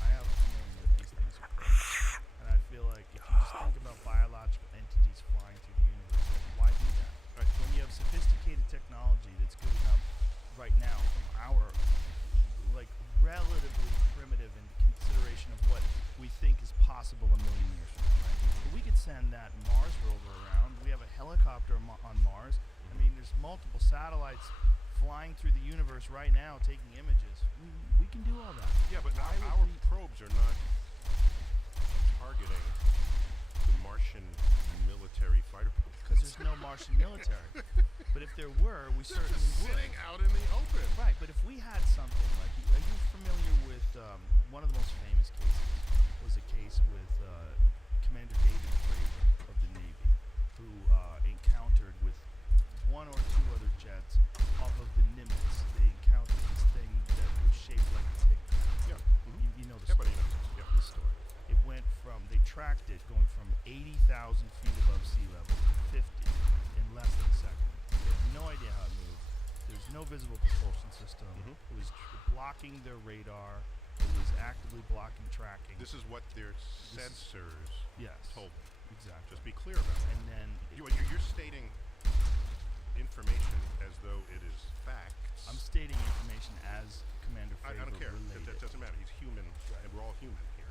I have a feeling that these things occur. And I feel like if you just think about biological entities flying through the universe, like, why do that? Right. When you have sophisticated technology that's good enough right now from our like relatively primitive in consideration of what we think is possible a million years from now, right? But we could send that Mars rover around. We have a helicopter on Mars. I mean, there's multiple satellites flying through the universe right now taking images. We can do all that. yeah, but Why would our we- probes are not Russian military. But if there were, we They're certainly just would. sitting out in the open. Right, but if we had something like, are you familiar with one of the most famous cases was a case with Commander David Fravor of the Navy, who encountered with one or two other jets off of the Nimitz. They encountered this thing that was shaped like a tic tac. Yeah. You know the Everybody story. knows. Yeah. The story. It went from, they tracked it going from 80,000 feet above sea level to 50 in less than a second. They had no idea how it moved. There's no visible propulsion system. It was blocking their radar. It was actively blocking tracking. This is what their This is- sensors Yes. told them. Exactly. Just be clear about it. And then You're stating information as though it is facts. I'm stating information as Commander I Fravor don't care. relayed That it. doesn't matter. He's human, and we're all human here.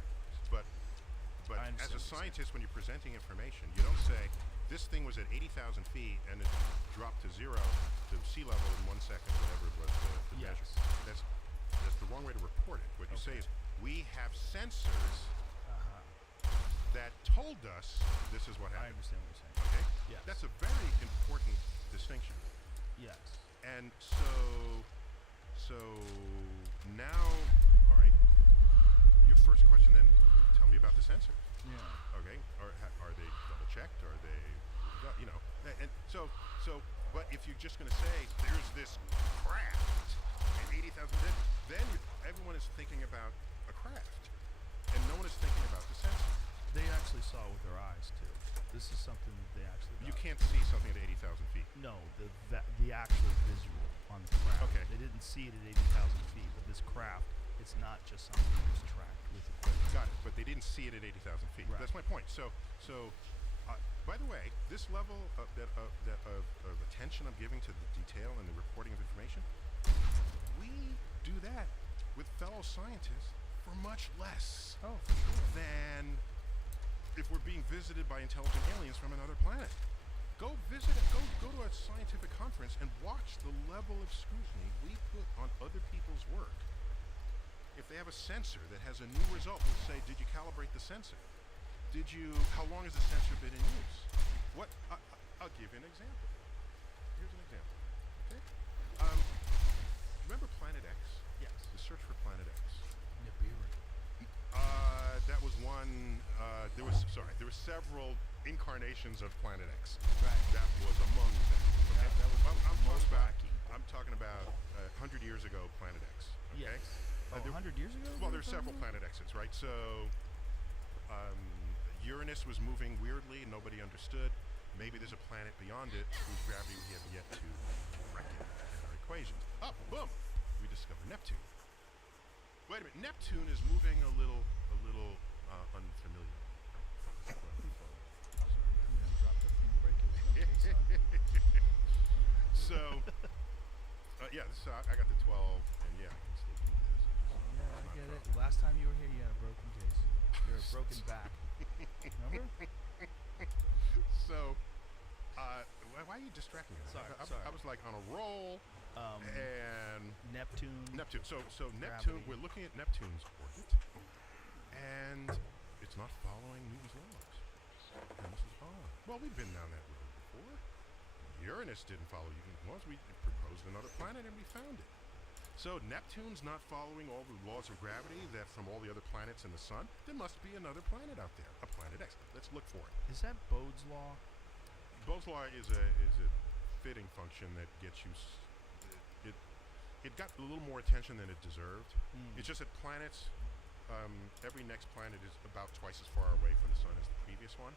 But I understand as a what you're saying. scientist, when you're presenting information, you don't say this thing was at 80,000 feet and it dropped to zero to sea level in 1 second, whatever it was to Yes. measure. That's the wrong way to report it. What you say is we have sensors that told us this is what I happened. understand what you're saying. Okay. Yes. That's a very important distinction. Yes. And so now, all right. Your first question then, tell me about the sensors. Yeah. Okay, are they double checked? Are they, and so, but if you're just going to say there's this craft at 80,000, then everyone is thinking about a craft, and no one is thinking about the sensor. They actually saw it with their eyes too. This is something that they actually. You got. can't see something at 80,000 feet. No, the actual visual on the craft. Okay. They didn't see it at 80,000 feet, but this craft, it's not just something that was tracked with equipment. Got it, but they didn't see it at 80,000 feet. Right. That's my point. So, by the way, this level of attention I'm giving to the detail and the reporting of information, we do that with fellow scientists for much less Oh, for sure. than if we're being visited by intelligent aliens from another planet. Go visit it. Go to a scientific conference and watch the level of scrutiny we put on other people's work. If they have a sensor that has a new result, we'll say, did you calibrate the sensor? How long has the sensor been in use? I'll give you an example. Here's an example. Okay? Remember Planet X? Yes. The search for Planet X. Nibiru. That was one, there were several incarnations of Planet X. Right. That was among them. Okay? That was I'm most talking about, wacky. I'm talking about 100 years ago Planet X. Okay? Yes. Oh, 100 years ago? Well, we were there's several talking Planet X's, right? So, Uranus was moving weirdly, nobody understood. Maybe there's a planet beyond it whose gravity we have yet to reckon in our equations. Oh, boom! We discover Neptune. Wait a minute, Neptune is moving a little unfamiliar. about? Yeah, dropped it from the break it was gonna case on. So, I got the 12, and yeah, I can still do this. Yeah, I get it. Last time you were here, you had a broken case. You had a broken back. Remember? So, why are you distracting me? Sorry. I was like on a roll, and Neptune. Neptune. So Neptune. Gravity. We're looking at Neptune's orbit, and it's not following Newton's laws. And this is odd. Well, we've been down that road before. Uranus didn't follow Newton's laws. We proposed another planet, and we found it. So Neptune's not following all the laws of gravity that from all the other planets in the sun. There must be another planet out there, a planet X. Let's look for it. Is that Bode's law? Bode's law is a fitting function that gets you. It got a little more attention than it deserved. It's just that planets, every next planet is about twice as far away from the sun as the previous one.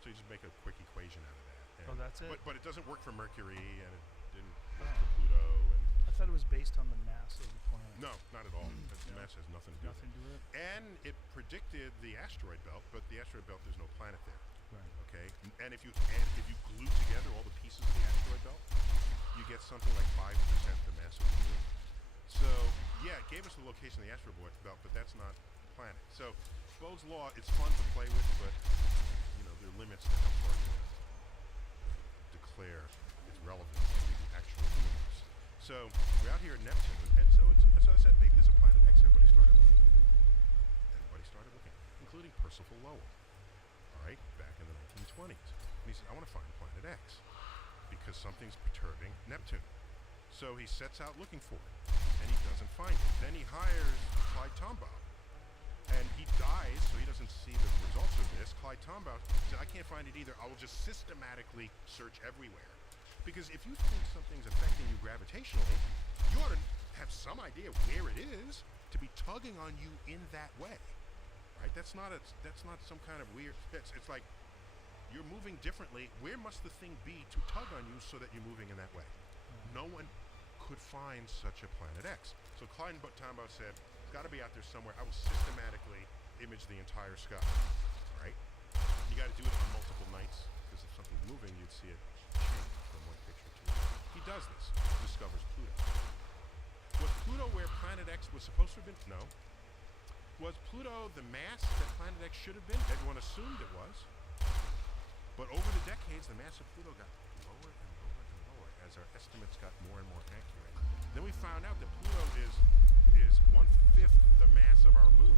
So you just make a quick equation out of that. And Oh, that's it? But it doesn't work for Mercury, and it didn't work for Pluto. And I thought it was based on the mass of the planet. no, not at all. The mass has nothing to do with Nothing to do with it? And it predicted the asteroid belt, but the asteroid belt, there's no planet there. Right. Okay, and if you glue together all the pieces of the asteroid belt, you get something like 5% the mass of the moon. So yeah, it gave us the location of the asteroid belt, but that's not the planet. So Bode's law, it's fun to play with, but there are limits to how far you can declare its relevance to the actual universe. So we're out here at Neptune, and so I said maybe there's a planet X. Everybody started looking, including Percival Lowell. All right, back in the 1920s. And he said, I want to find planet X. because something's perturbing Neptune. So he sets out looking for it, and he doesn't find it. Then he hires Clyde Tombaugh, and he dies, so he doesn't see the results of this. Clyde Tombaugh said, I can't find it either. I will just systematically search everywhere. Because if you think something's affecting you gravitationally, you ought to have some idea where it is to be tugging on you in that way, right? That's not some kind of weird. It's like you're moving differently. Where must the thing be to tug on you so that you're moving in that way? No one could find such a planet X. So Clyde Tombaugh said, it's got to be out there somewhere. I will systematically image the entire sky, right? You got to do it on multiple nights, because if something's moving, you'd see it change from one picture to another. He does this, discovers Pluto. Was Pluto where Planet X was supposed to have been? No. Was Pluto the mass that Planet X should have been? Everyone assumed it was. But over the decades, the mass of Pluto got lower and lower and lower as our estimates got more and more accurate. Then we found out that Pluto is 1/5 the mass of our moon,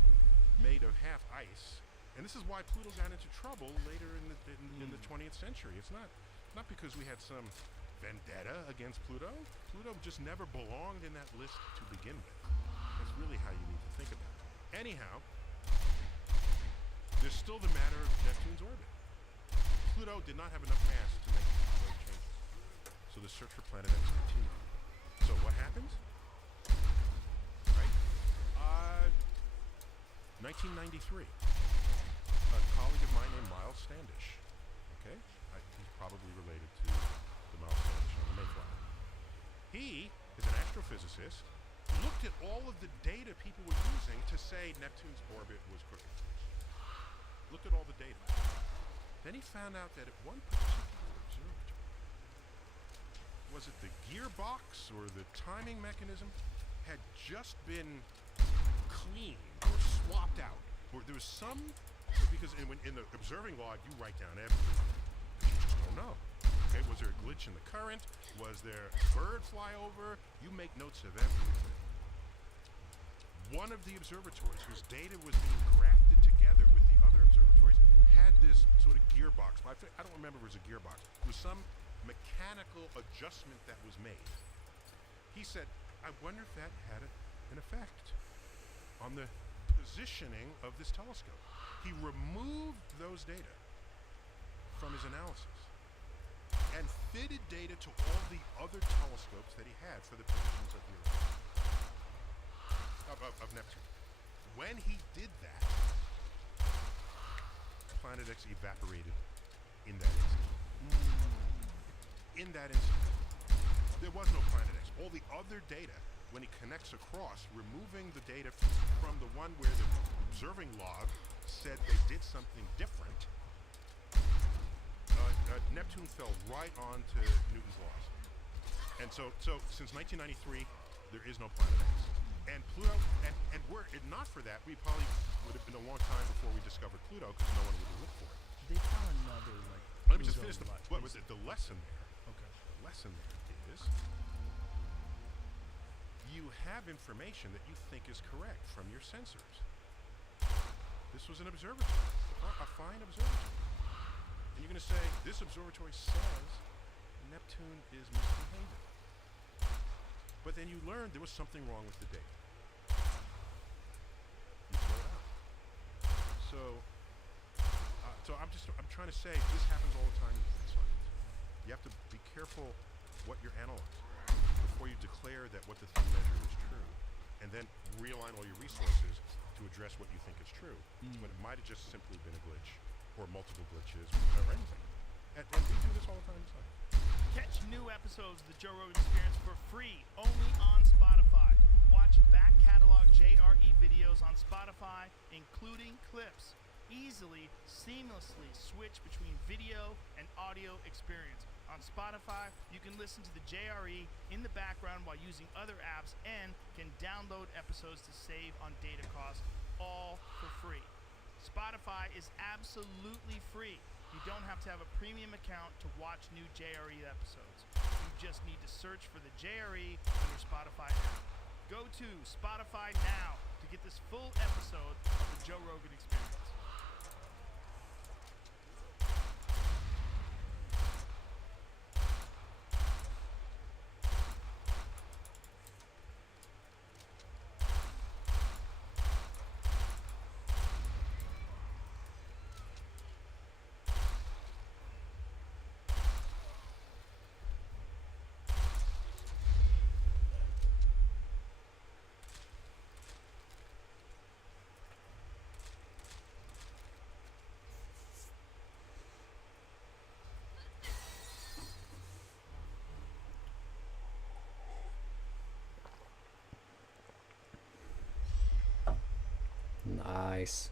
made of half ice. And this is why Pluto got into trouble later in the 20th century. It's not because we had some vendetta against Pluto. Pluto just never belonged in that list to begin with. That's really how you need to think about it. Anyhow, there's still the matter of Neptune's orbit. Pluto did not have enough mass to make those changes. So the search for Planet X continued. So what happens? Right? 1993. A colleague of mine named Miles Standish. Okay? He's probably related to the Miles Standish on the Mayflower. He is an astrophysicist, looked at all of the data people were using to say Neptune's orbit was crooked. Looked at all the data. Then he found out that at one particular observatory, was it the gearbox or the timing mechanism, had just been cleaned or swapped out. Or there was some, because in the observing log, you write down everything. You just don't know. Okay, was there a glitch in the current? Was there a bird fly over? You make notes of everything. One of the observatories whose data was being grafted together with the other observatories had this sort of gearbox. I don't remember if it was a gearbox. It was some mechanical adjustment that was made. He said, I wonder if that had an effect on the positioning of this telescope. He removed those data from his analysis and fitted data to all the other telescopes that he had for the positions of the Earth, of Neptune. When he did that, Planet X evaporated in that instant. In that instant. There was no Planet X. All the other data, when he connects across, removing the data from the one where the observing log said they did something different, Neptune fell right onto Newton's laws. And so since 1993, there is no Planet X. And Pluto, and were it not for that, we probably would have been a long time before we discovered Pluto, because no one would have looked for it. They found another, like, Let me just finish the lesson there. Okay. The lesson there is you have information that you think is correct from your sensors. This was an observatory, a fine observatory. And you're going to say, this observatory says Neptune is misbehaving. But then you learned there was something wrong with the data. You throw it out. So I'm trying to say this happens all the time in science. You have to be careful what you're analyzing before you declare that what the thing measures is true, and then realign all your resources to address what you think is true, when it might have just simply been a glitch, or multiple glitches, or anything. And we do this all the time in science. Catch new episodes of the Joe Rogan Experience for free only on Spotify. Watch back catalog JRE videos on Spotify, including clips. Easily, seamlessly switch between video and audio experience. On Spotify, you can listen to the JRE in the background while using other apps and can download episodes to save on data costs, all for free. Spotify is absolutely free. You don't have to have a premium account to watch new JRE episodes. You just need to search for the JRE on your Spotify app. Go to Spotify now to get this full episode of the Joe Rogan Experience. Nice.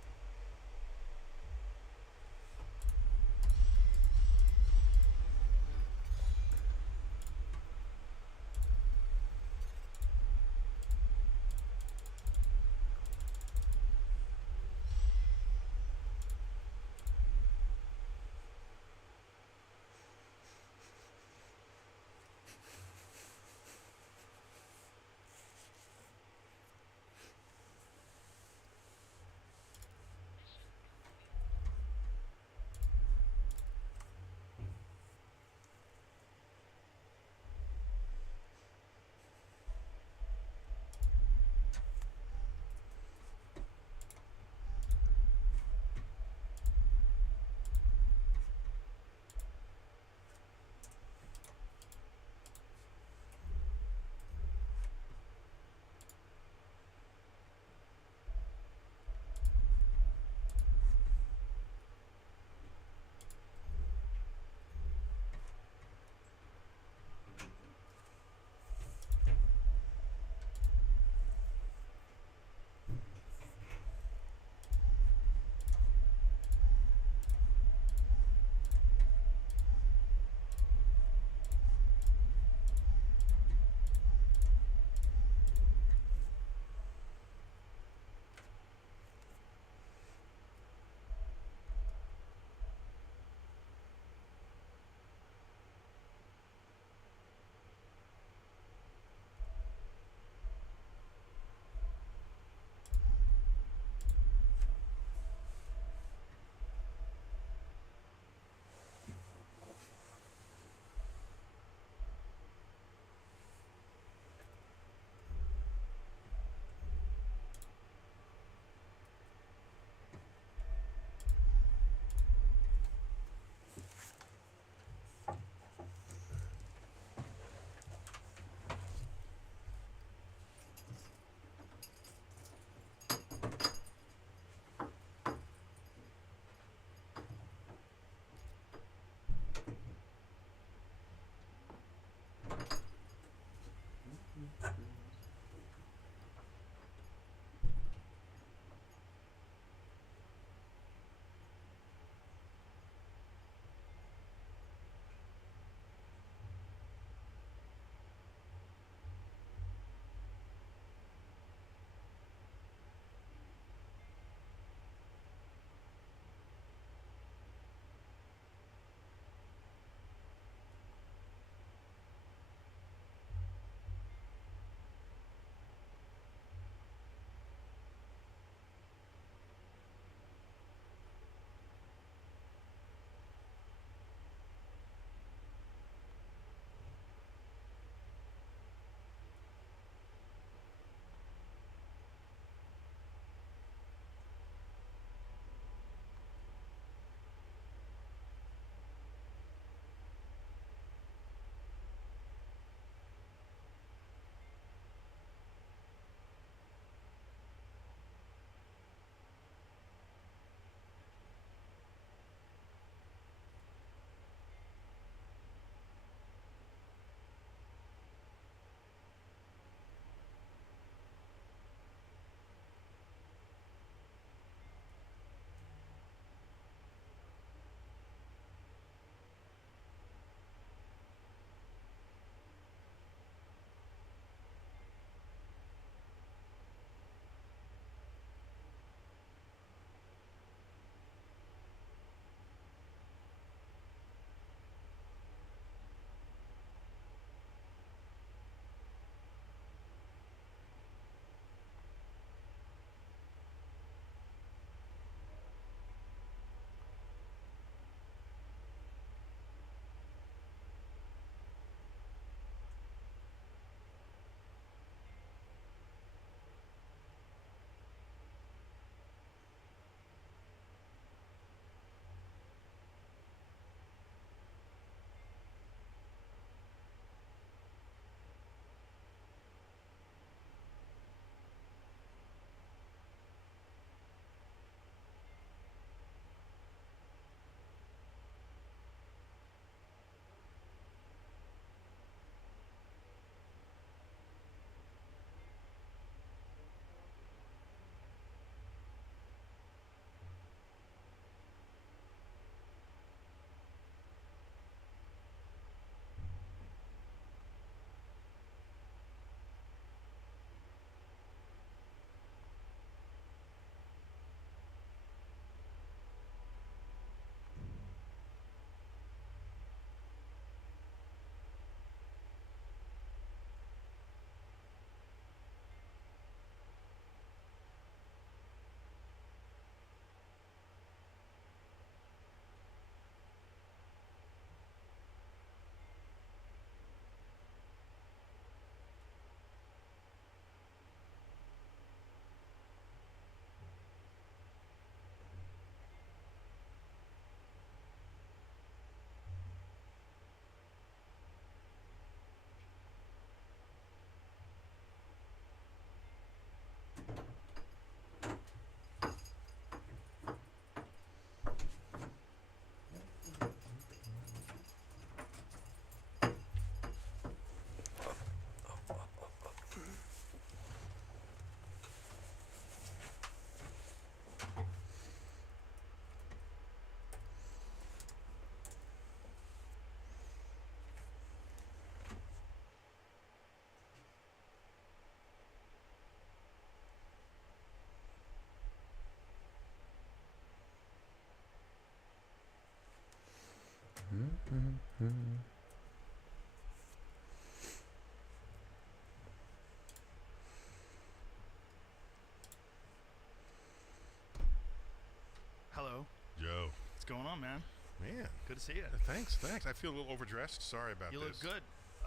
Hello. Joe. What's going on, man? Man. Good to see you. Thanks. I feel a little overdressed. Sorry about You this. look good.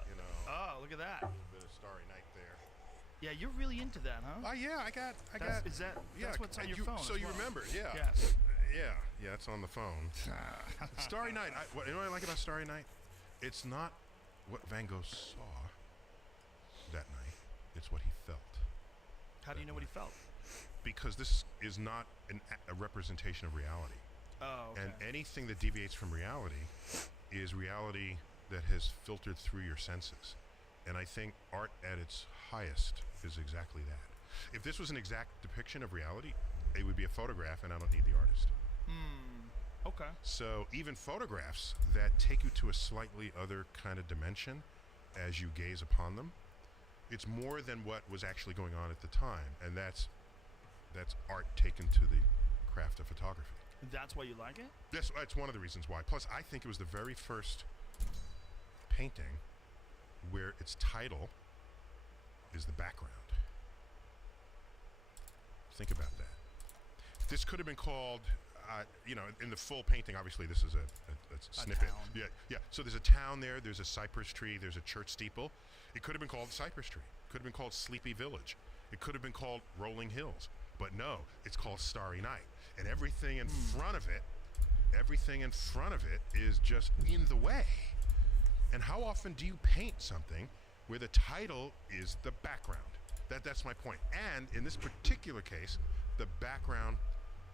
You know, Oh, look at that. a little bit of Starry Night there. Yeah, you're really into that, huh? Yeah, I got. Is that Yeah, that's what's on your phone? So as you well. remember? Yeah. Yes. Yeah, it's on the phone. Starry Night. You know what I like about Starry Night? It's not what Van Gogh saw that night. It's what he felt. How do you know what he felt? Because this is not a representation of reality. Oh, okay. And anything that deviates from reality is reality that has filtered through your senses. And I think art at its highest is exactly that. If this was an exact depiction of reality, it would be a photograph, and I don't need the artist. Okay. So even photographs that take you to a slightly other kind of dimension as you gaze upon them, it's more than what was actually going on at the time, and that's art taken to the craft of photography. That's why you like it? That's one of the reasons why. Plus, I think it was the very first painting where its title is the background. Think about that. This could have been called, in the full painting, obviously this is a snippet. town. Yeah. So there's a town there, there's a cypress tree, there's a church steeple. It could have been called Cypress Tree. It could have been called Sleepy Village. It could have been called Rolling Hills. But no, it's called Starry Night. And everything in front of it is just in the way. And how often do you paint something where the title is the background? That's my point. And in this particular case, the background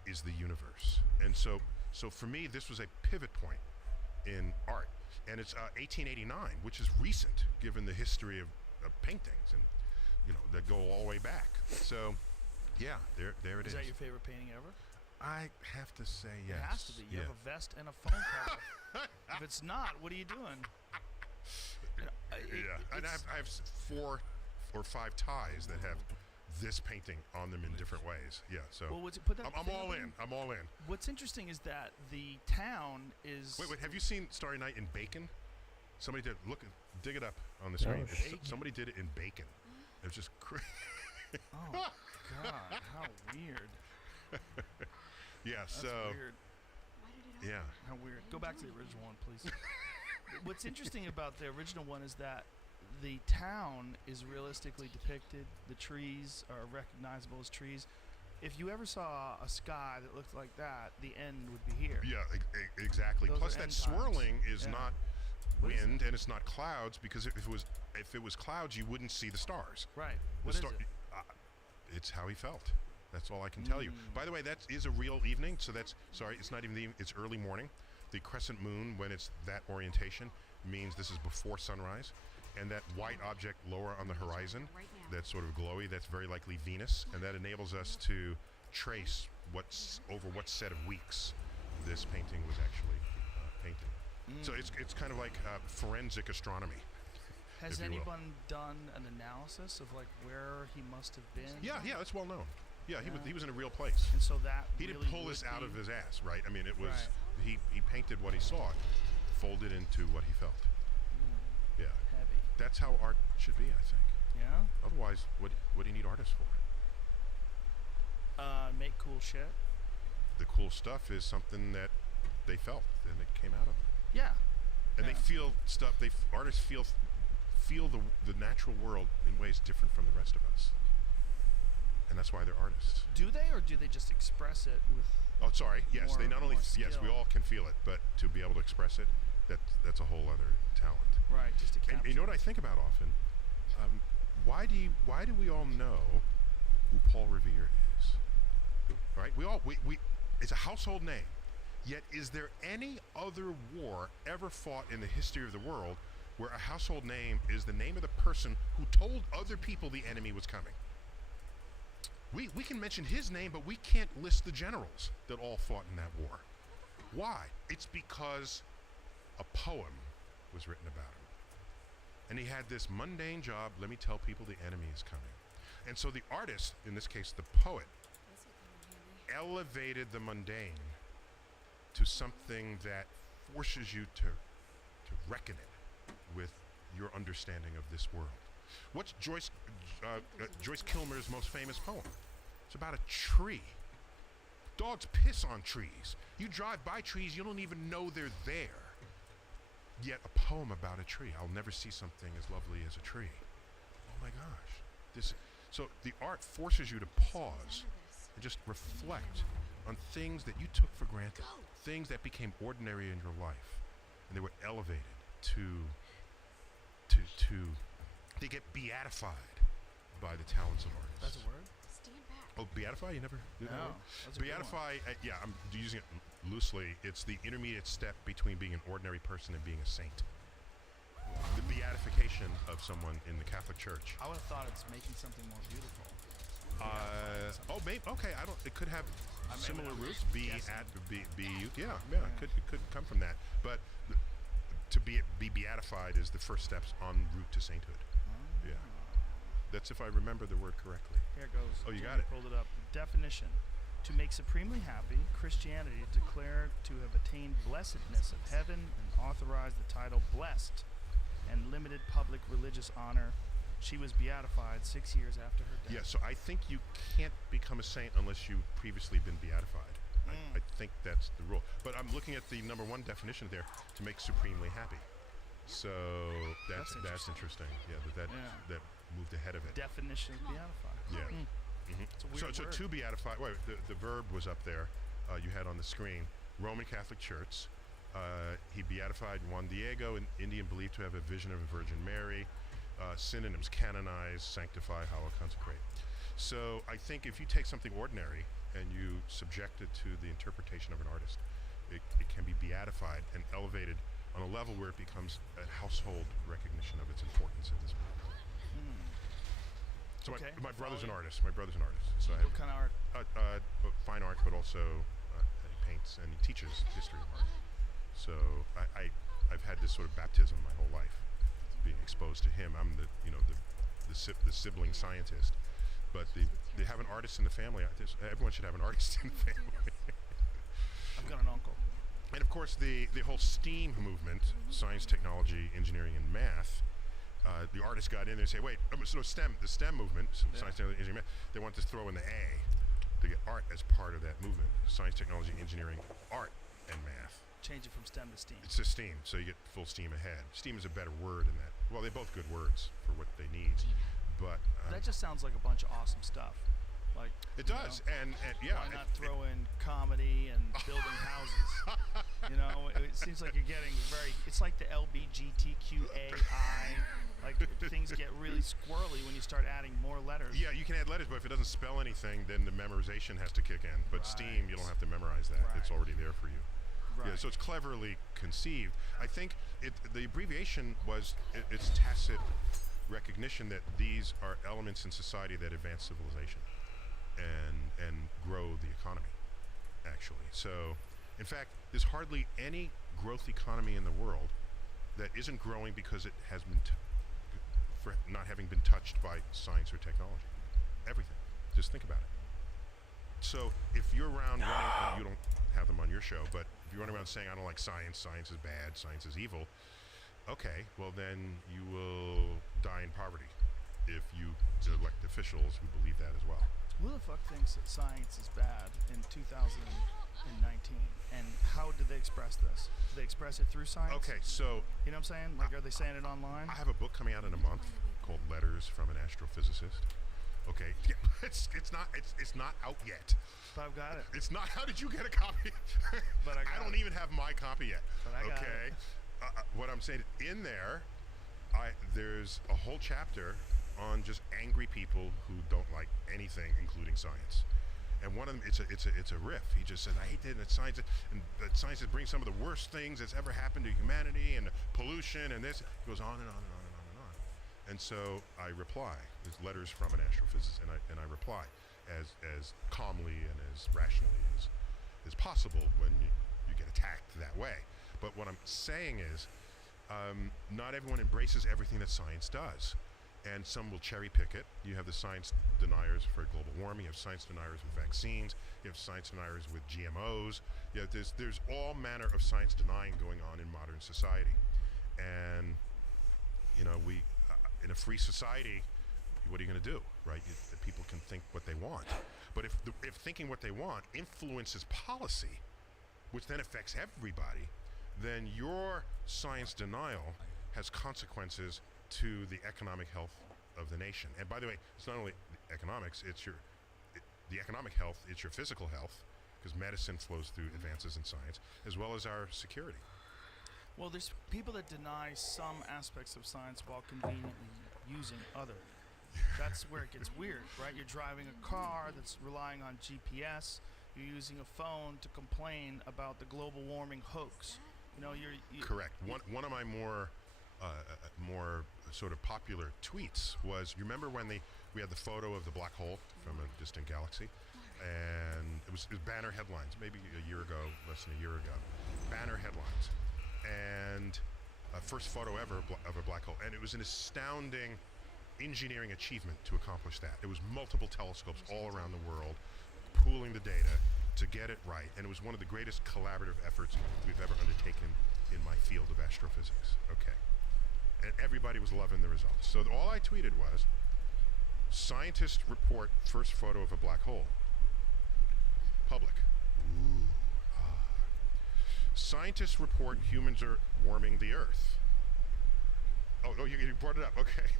is the universe. And so for me, this was a pivot point in art. And it's 1889, which is recent given the history of paintings and, that go all the way back. So, yeah, there it is. Is that your favorite painting ever? I have to say yes. It has to be. You Yeah. have a vest and a phone cover. If it's not, what are you doing? And I have 4 or 5 ties that have this painting on them in different ways. Yeah, so Well, put that I'm thing all up in. I'm all in. What's interesting is that the town is. Wait, have you seen Starry Night in Bacon? Somebody did. Dig it up on the screen. Bacon. Somebody did it in Bacon. It was just crazy. Oh God, how weird. Yeah, That's so weird. yeah. How weird. Go back to the original one, please. What's interesting about the original one is that the town is realistically depicted. The trees are recognizable as trees. If you ever saw a sky that looked like that, the end would be here. Yeah, exactly. Those Plus are that end times. swirling is Yeah. not What is wind and it's not clouds, because if it was clouds, you wouldn't see the stars. Right. The What is star- it? It's how he felt. That's all I can tell you. By the way, that is a real evening, so it's not even the evening, it's early morning. The crescent moon, when it's that orientation, means this is before sunrise. And that white object lower on the horizon, that's sort of glowy, that's very likely Venus, and that enables us to trace over what set of weeks this painting was actually painted. So it's kind of like forensic astronomy. Has if you will. anyone done an analysis of like where he must have been? Yeah, that's well known. Yeah, Yeah. He was in a real place. And so that He really didn't pull would this out be- of his ass, right? I mean, it was Right. he painted what he saw, folded into what he felt. Yeah, heavy. that's how art should be, I think. Yeah. Otherwise, what do you need artists for? Make cool shit. The cool stuff is something that they felt and it came out of them. Yeah. And Yeah. they feel stuff. Artists feel the natural world in ways different from the rest of us, and that's why they're artists. Do they, or do they just express it with? Oh, sorry. Yes, they More- not only more yes, we skill. all can feel it, but to be able to express it, that's a whole other talent. Right. Just to capture. And you know what I think about often? Why do we all know who Paul Revere is? Right? We it's a household name. Yet, is there any other war ever fought in the history of the world where a household name is the name of the person who told other people the enemy was coming? We can mention his name, but we can't list the generals that all fought in that war. Why? It's because a poem was written about him. And he had this mundane job, let me tell people the enemy is coming. And so the artist, in this case the poet, elevated the mundane to something that forces you to reckon it with your understanding of this world. What's Joyce Kilmer's most famous poem? It's about a tree. Dogs piss on trees. You drive by trees, you don't even know they're there. Yet a poem about a tree. I'll never see something as lovely as a tree. Oh my gosh. So the art forces you to pause and just reflect on things that you took for granted, things that became ordinary in your life, and they were elevated to they get beatified by the talents of artists. That's a word? Oh, beatify? You never did that No, word? that's a good one. Beatify, yeah, I'm using it loosely. It's the intermediate step between being an ordinary person and being a saint. The beatification of someone in the Catholic Church. I would have thought it's making something more beautiful. Maybe, okay, I don't, it could have I mean, similar I'm roots. guessing. Yeah, it could come from that. But to be beatified is the first steps en route to sainthood. Yeah. That's if I remember the word correctly. Here it goes. Oh, you Jimmy got it. Pulled it up. Definition: to make supremely happy, Christianity declared to have attained blessedness of heaven and authorized the title blessed, and limited public religious honor. She was beatified 6 years after her death. Yeah, so I think you can't become a saint unless you've previously been beatified. I think that's the rule. But I'm looking at the number one definition there, to make supremely happy. So that's interesting. Yeah, that moved ahead of it. Definition of beatified. Yeah. It's a weird So word. to beatify, wait, the verb was up there. You had on the screen. Roman Catholic Church. He beatified Juan Diego, an Indian believed to have a vision of a Virgin Mary. Synonyms: canonize, sanctify, hallow, consecrate. So I think if you take something ordinary and you subject it to the interpretation of an artist, it can be beatified and elevated on a level where it becomes a household recognition of its importance in this world. So Okay, my brother's an follow you. artist. My brother's an artist. So I What kind of art? have fine art, but also he paints and he teaches history of art. So I've had this sort of baptism my whole life, being exposed to him. I'm the sibling scientist, but they have an artist in the family. Everyone should have an artist in the family. I've got an uncle. And of course, the whole STEAM movement, science, technology, engineering, and math. The artists got in there and say, wait, so the STEM movement, science, technology, engineering, math, they want to throw in the A to get art as part of that movement. Science, technology, engineering, art, and math. Change it from STEM to STEAM. It's a STEAM, so you get full steam ahead. STEAM is a better word than that. Well, they're both good words for what they need, but That just sounds like a bunch of awesome stuff. Like it does, and yeah. Why not throw in comedy and building houses? You know, it seems like you're getting it's like the LBGTQAI. Like things get really squirrely when you start adding more letters. Yeah, you can add letters, but if it doesn't spell anything, then the memorization has to kick in. But STEAM, you don't have to memorize that. It's already there for you. Right. Yeah, so it's cleverly conceived. I think the abbreviation was its tacit recognition that these are elements in society that advance civilization and grow the economy, actually. So, in fact, there's hardly any growth economy in the world that isn't growing because it has been for not having been touched by science or technology. Everything. Just think about it. So if you're around running, you don't have them on your show, but if you're running around saying, I don't like science, science is bad, science is evil, okay, well then you will die in poverty if you elect officials who believe that as well. Who the fuck thinks that science is bad in 2019? And how do they express this? Do they express it through science? Okay, so You know what I'm saying? Like, are they saying it online? I have a book coming out in a month called Letters from an Astrophysicist. Okay, yeah, it's not out yet. But I've got it. It's not. How did you get a copy? But I don't even have my copy yet. But I got okay, what I'm saying in there, there's a whole chapter on just angry people who don't like anything, including science. And one of them, it's a riff. He just says, I hate that science, and that science is bringing some of the worst things that's ever happened to humanity, and pollution, and this. It goes on and on and on and on and on. And so I reply. There's letters from an astrophysicist, and I reply as calmly and as rationally as possible when you get attacked that way. But what I'm saying is, not everyone embraces everything that science does. And some will cherry pick it. You have the science deniers for global warming. You have science deniers with vaccines. You have science deniers with GMOs. There's all manner of science denying going on in modern society. And we in a free society, what are you going to do, right? The people can think what they want, but if thinking what they want influences policy, which then affects everybody, then your science denial has consequences to the economic health of the nation. And by the way, it's not only economics, it's the economic health, it's your physical health, because medicine flows through advances in science, as well as our security. Well, there's people that deny some aspects of science while conveniently using other. That's where it gets weird, right? You're driving a car that's relying on GPS. You're using a phone to complain about the global warming hoax. Correct. One of my more sort of popular tweets was, you remember when we had the photo of the black hole from a distant galaxy, and it was banner headlines, maybe a year ago, less than a year ago, banner headlines, and first photo ever of a black hole, and it was an astounding engineering achievement to accomplish that. It was multiple telescopes all around the world pooling the data to get it right, and it was one of the greatest collaborative efforts we've ever undertaken in my field of astrophysics. Okay. And everybody was loving the results. So all I tweeted was, scientists report first photo of a black hole. Public. Ooh. Scientists report humans are warming the Earth. Oh, you brought it up. Okay.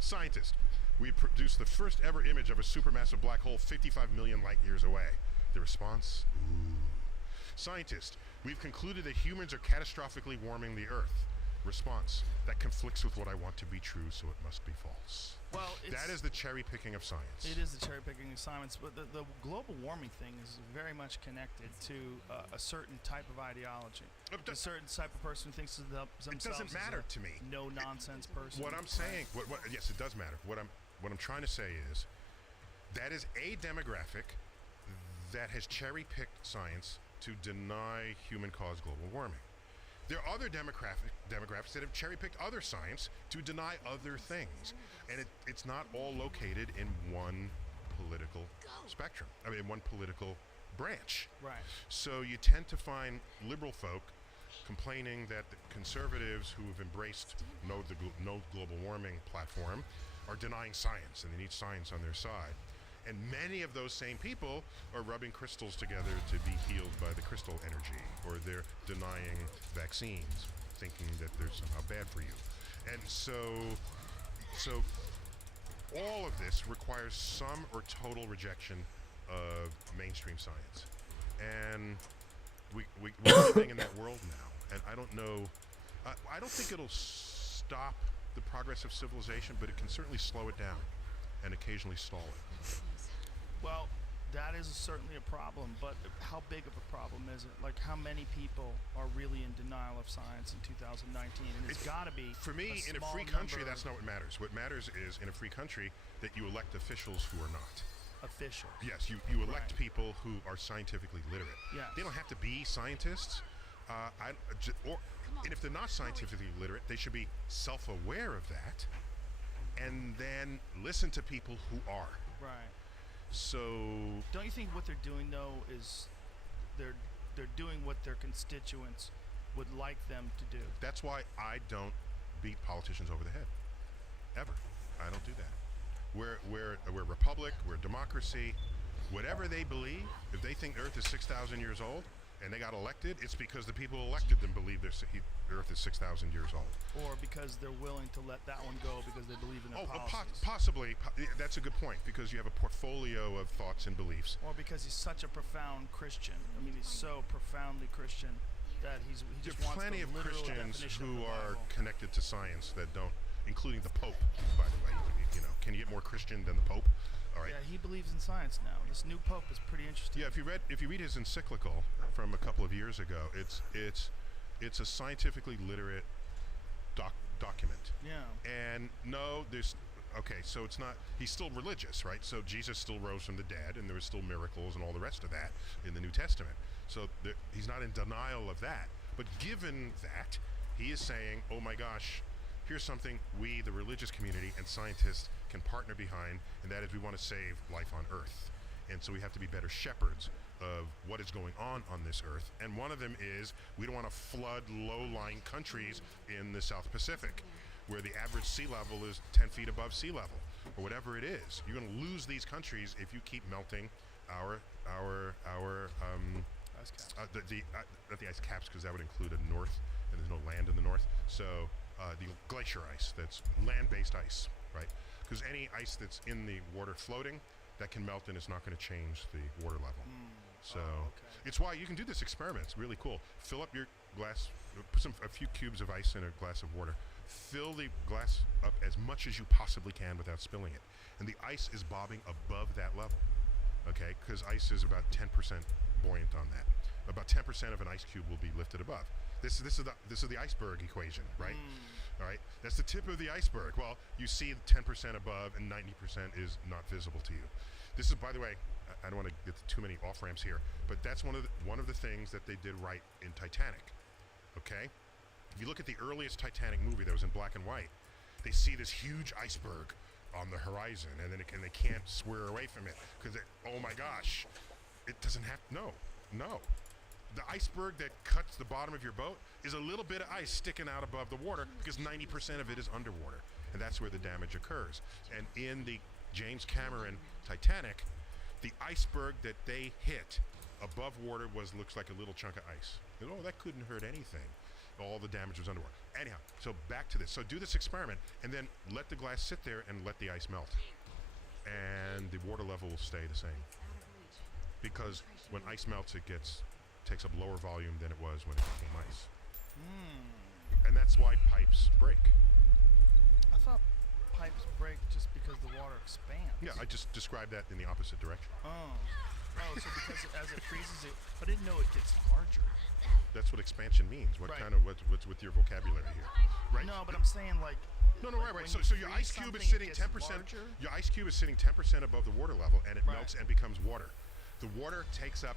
Scientists. We produced the first ever image of a supermassive black hole 55 million light years away. The response? Ooh. Scientists. We've concluded that humans are catastrophically warming the Earth. Response. That conflicts with what I want to be true, so it must be false. Well, that is the cherry picking of science. It is the cherry picking of science, but the global warming thing is very much connected to a certain type of ideology. A certain type of person who thinks of themselves. It doesn't matter to me. No nonsense person. What I'm saying, yes, it does matter. What I'm trying to say is that is a demographic that has cherry picked science to deny human-caused global warming. There are other demographics that have cherry-picked other science to deny other things. And it's not all located in one political spectrum. I mean, one political branch. Right. So you tend to find liberal folk complaining that the conservatives who have embraced no global warming platform are denying science, and they need science on their side. And many of those same people are rubbing crystals together to be healed by the crystal energy, or they're denying vaccines, thinking that they're somehow bad for you. And so all of this requires some or total rejection of mainstream science. And we're living in that world now. And I don't know, I don't think it'll stop the progress of civilization, but it can certainly slow it down and occasionally stall it. Well, that is certainly a problem, but how big of a problem is it? Like, how many people are really in denial of science in 2019? And it's got to be, for me, in a free country, that's not what matters. What matters is, in a free country, that you elect officials who are not. Officials? Yes, you elect people who are scientifically literate. Yes. They don't have to be scientists. And if they're not scientifically literate, they should be self-aware of that, and then listen to people who are. Right. So don't you think what they're doing though is they're doing what their constituents would like them to do? That's why I don't beat politicians over the head. Ever. I don't do that. We're a republic, we're a democracy. Whatever they believe, if they think Earth is 6,000 years old and they got elected, it's because the people who elected them believe Earth is 6,000 years old. Or because they're willing to let that one go because they believe in their policies. Possibly. That's a good point, because you have a portfolio of thoughts and beliefs. Or because he's such a profound Christian. I mean, he's so profoundly Christian that he just wants the literal definition of the Bible. There are plenty of Christians who are connected to science that don't, including the Pope, by the way. Can you get more Christian than the Pope? All right. Yeah, he believes in science now. This new Pope is pretty interesting. Yeah, if you read his encyclical from a couple of years ago, it's a scientifically literate document. Yeah. And no, so it's not, he's still religious, right? So Jesus still rose from the dead, and there were still miracles and all the rest of that in the New Testament. So he's not in denial of that. But given that, he is saying, oh my gosh, here's something we, the religious community and scientists, can partner behind, and that is we want to save life on Earth. And so we have to be better shepherds of what is going on this Earth, and one of them is we don't want to flood low-lying countries in the South Pacific, where the average sea level is 10 feet above sea level, or whatever it is. You're going to lose these countries if you keep melting our Ice caps. not the ice caps, because that would include a north, and there's no land in the north. So the glacier ice, that's land-based ice, right? Because any ice that's in the water floating, that can melt and it's not going to change the water level. So it's why you can do this experiment. It's really cool. Fill up your glass, put a few cubes of ice in a glass of water. Fill the glass up as much as you possibly can without spilling it. And the ice is bobbing above that level, okay? Because ice is about 10% buoyant on that. About 10% of an ice cube will be lifted above. This is the iceberg equation, right? All right, that's the tip of the iceberg. Well, you see 10% above and 90% is not visible to you. This is, by the way, I don't want to get to too many off ramps here, but that's one of the things that they did right in Titanic. Okay, if you look at the earliest Titanic movie that was in black and white, they see this huge iceberg on the horizon, and then they can't swear away from it because oh my gosh, it doesn't have no. The iceberg that cuts the bottom of your boat is a little bit of ice sticking out above the water because 90% of it is underwater, and that's where the damage occurs. And in the James Cameron Titanic, the iceberg that they hit above water looks like a little chunk of ice. And, oh, that couldn't hurt anything. All the damage was underwater. Anyhow, so back to this. So do this experiment and then let the glass sit there and let the ice melt. And the water level will stay the same. Because when ice melts, it takes up lower volume than it was when it became ice. And that's why pipes break. I thought pipes break just because the water expands. Yeah, I just described that in the opposite direction. Oh, so because as it freezes it, but I didn't know it gets larger. That's what expansion means. What's with your vocabulary here, right? No, but I'm saying like. No, right. So your ice cube is sitting 10%. Your ice cube is sitting 10% above the water level, and it melts and becomes water. The water takes up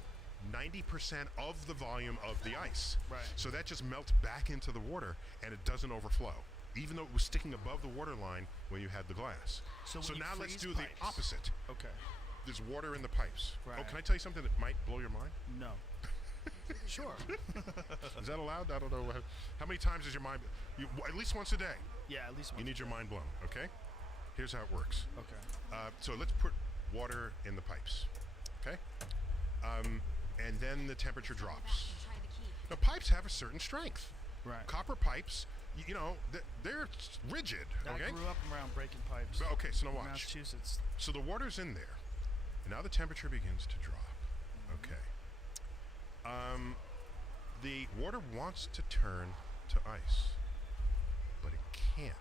90% of the volume of the ice. Right. So that just melts back into the water, and it doesn't overflow, even though it was sticking above the water line when you had the glass. So now let's do the opposite. Okay. There's water in the pipes. Right. Oh, can I tell you something that might blow your mind? No. Sure. Is that allowed? I don't know. How many times is your mind? At least once a day. Yeah, at least once. You need your mind blown, okay? Here's how it works. Okay. So let's put water in the pipes, okay? And then the temperature drops. Now, pipes have a certain strength. Right. Copper pipes, you know, they're rigid, okay? I grew up around breaking pipes. Okay, so now watch. Massachusetts. So the water's in there. And now the temperature begins to drop, okay? The water wants to turn to ice, but it can't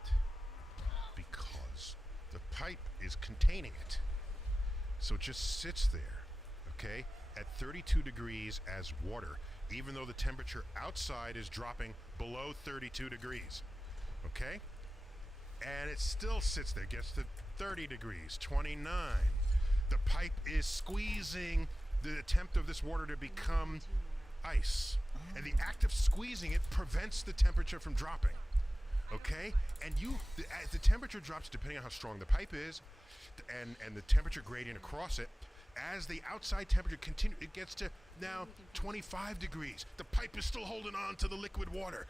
because the pipe is containing it. So it just sits there, okay, at 32 degrees as water, even though the temperature outside is dropping below 32 degrees, okay? And it still sits there, gets to 30 degrees, 29. The pipe is squeezing the attempt of this water to become ice. And the act of squeezing it prevents the temperature from dropping, okay? And as the temperature drops, depending on how strong the pipe is, and the temperature gradient across it, as the outside temperature continues, it gets to now 25 degrees. The pipe is still holding on to the liquid water,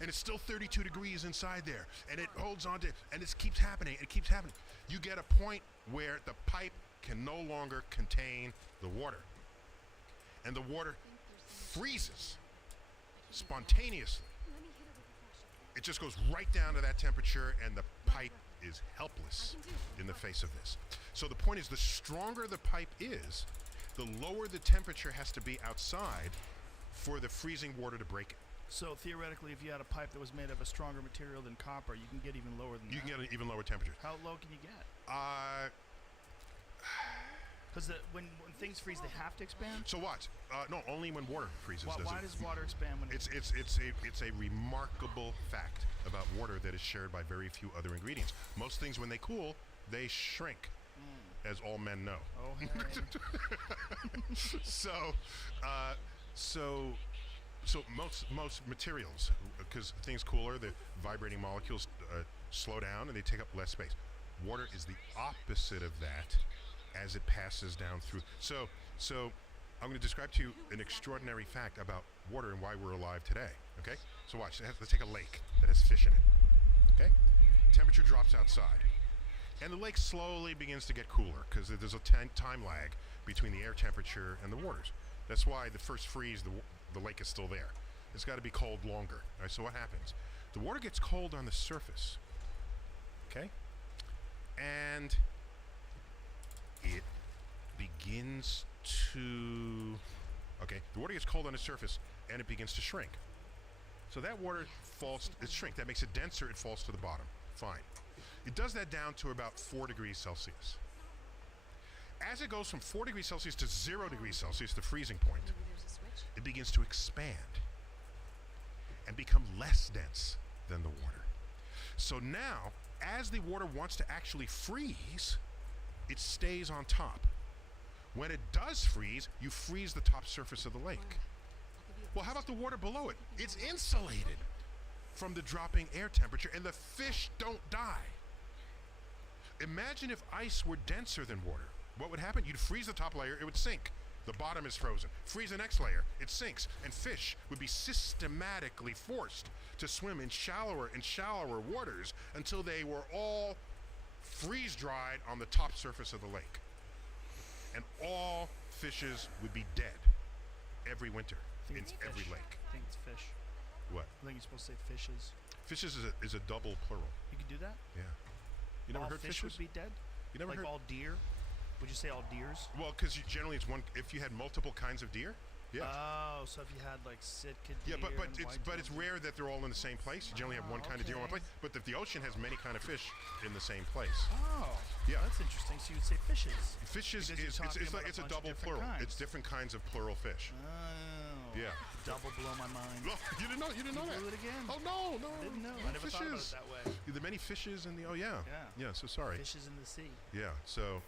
and it's still 32 degrees inside there, and it holds on to, and it keeps happening. It keeps happening. You get a point where the pipe can no longer contain the water, and the water freezes spontaneously. It just goes right down to that temperature, and the pipe is helpless in the face of this. So the point is, the stronger the pipe is, the lower the temperature has to be outside for the freezing water to break it. So theoretically, if you had a pipe that was made of a stronger material than copper, you can get even lower than that. You can get an even lower temperature. How low can you get? Because when things freeze, they have to expand. So what? No, only when water freezes. Why does water expand when it's a remarkable fact about water that is shared by very few other ingredients. Most things, when they cool, they shrink, as all men know. Oh, Harry. So most materials, because things cooler, the vibrating molecules slow down and they take up less space. Water is the opposite of that as it passes down through. So I'm going to describe to you an extraordinary fact about water and why we're alive today. Okay? So watch. Let's take a lake that has fish in it. Okay? Temperature drops outside. And the lake slowly begins to get cooler because there's a time lag between the air temperature and the waters. That's why the first freeze, the lake is still there. It's got to be cold longer. All right, so what happens? The water gets cold on the surface. Okay? And it begins to... Okay, the water gets cold on the surface and it begins to shrink. So that water falls, it shrinks. That makes it denser, it falls to the bottom. Fine. It does that down to about 4 degrees Celsius. As it goes from 4 degrees Celsius to 0 degrees Celsius, the freezing point, it begins to expand and become less dense than the water. So now, as the water wants to actually freeze, it stays on top. When it does freeze, you freeze the top surface of the lake. Well, how about the water below it? It's insulated from the dropping air temperature, and the fish don't die. Imagine if ice were denser than water. What would happen? You'd freeze the top layer, it would sink. The bottom is frozen. Freeze the next layer, it sinks. And fish would be systematically forced to swim in shallower and shallower waters until they were all freeze-dried on the top surface of the lake. And all fishes would be dead every winter in every lake. I think it's fish. What? I think you're supposed to say fishes. Fishes is a double plural. You can do that? Yeah. You never all heard fish fishes? would be dead? You never like heard? all deer? Would you say all deers? Well, because generally it's one. If you had multiple kinds of deer, yeah. Oh, so if you had like Sitka Yeah, deer. but it's rare that they're all in the same place. You generally have one kind of deer in one place. But if the ocean has many kind of fish in the same place. Oh, yeah, that's interesting. So you'd say fishes. Fishes because it's a double plural. Kinds. It's different kinds of plural fish. Oh. Yeah. Double blow my mind. No, you didn't know. You didn't know that. Do it again. Oh no. Didn't know. No I never fishes. thought about it that way. The many fishes in the. Oh yeah. Yeah. So sorry. Fishes in the sea. Yeah. So.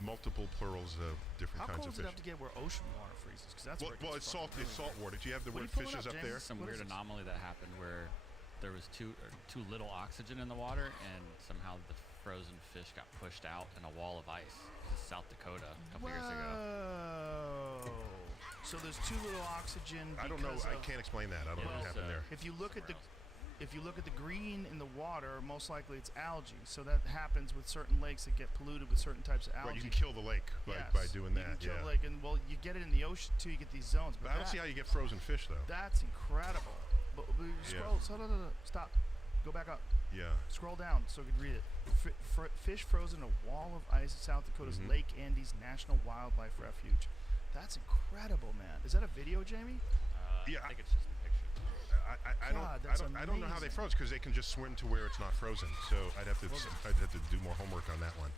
Multiple plurals of different How kinds cold of does it fish. have to get where ocean water freezes? Because that's well, it's salt. It's salt water. Do you have the word What are you fishes pulling up up, there? James? Some What weird is this? anomaly that happened where there was too little oxygen in the water, and somehow the frozen fish got pushed out in a wall of ice in South Dakota a couple years ago. Whoa. So there's too little oxygen. I don't know. I can't explain that. I don't know what happened there. If you look at the green in the water, most likely it's algae. So that happens with certain lakes that get polluted with certain types of algae. Right, you can kill the lake by doing that. You can kill the lake, and well, you get it in the ocean too. You get these zones. But I don't see how you get frozen fish though. That's incredible. But scroll. Stop. Go back up. Yeah. Scroll down so you can read it. Fish frozen in a wall of ice in South Dakota's Lake Andes National Wildlife Refuge. That's incredible, man. Is that a video, Jamie? Yeah. I think it's just a picture. I don't know how they froze because they can just swim to where it's not frozen. So I'd have to do more homework on that one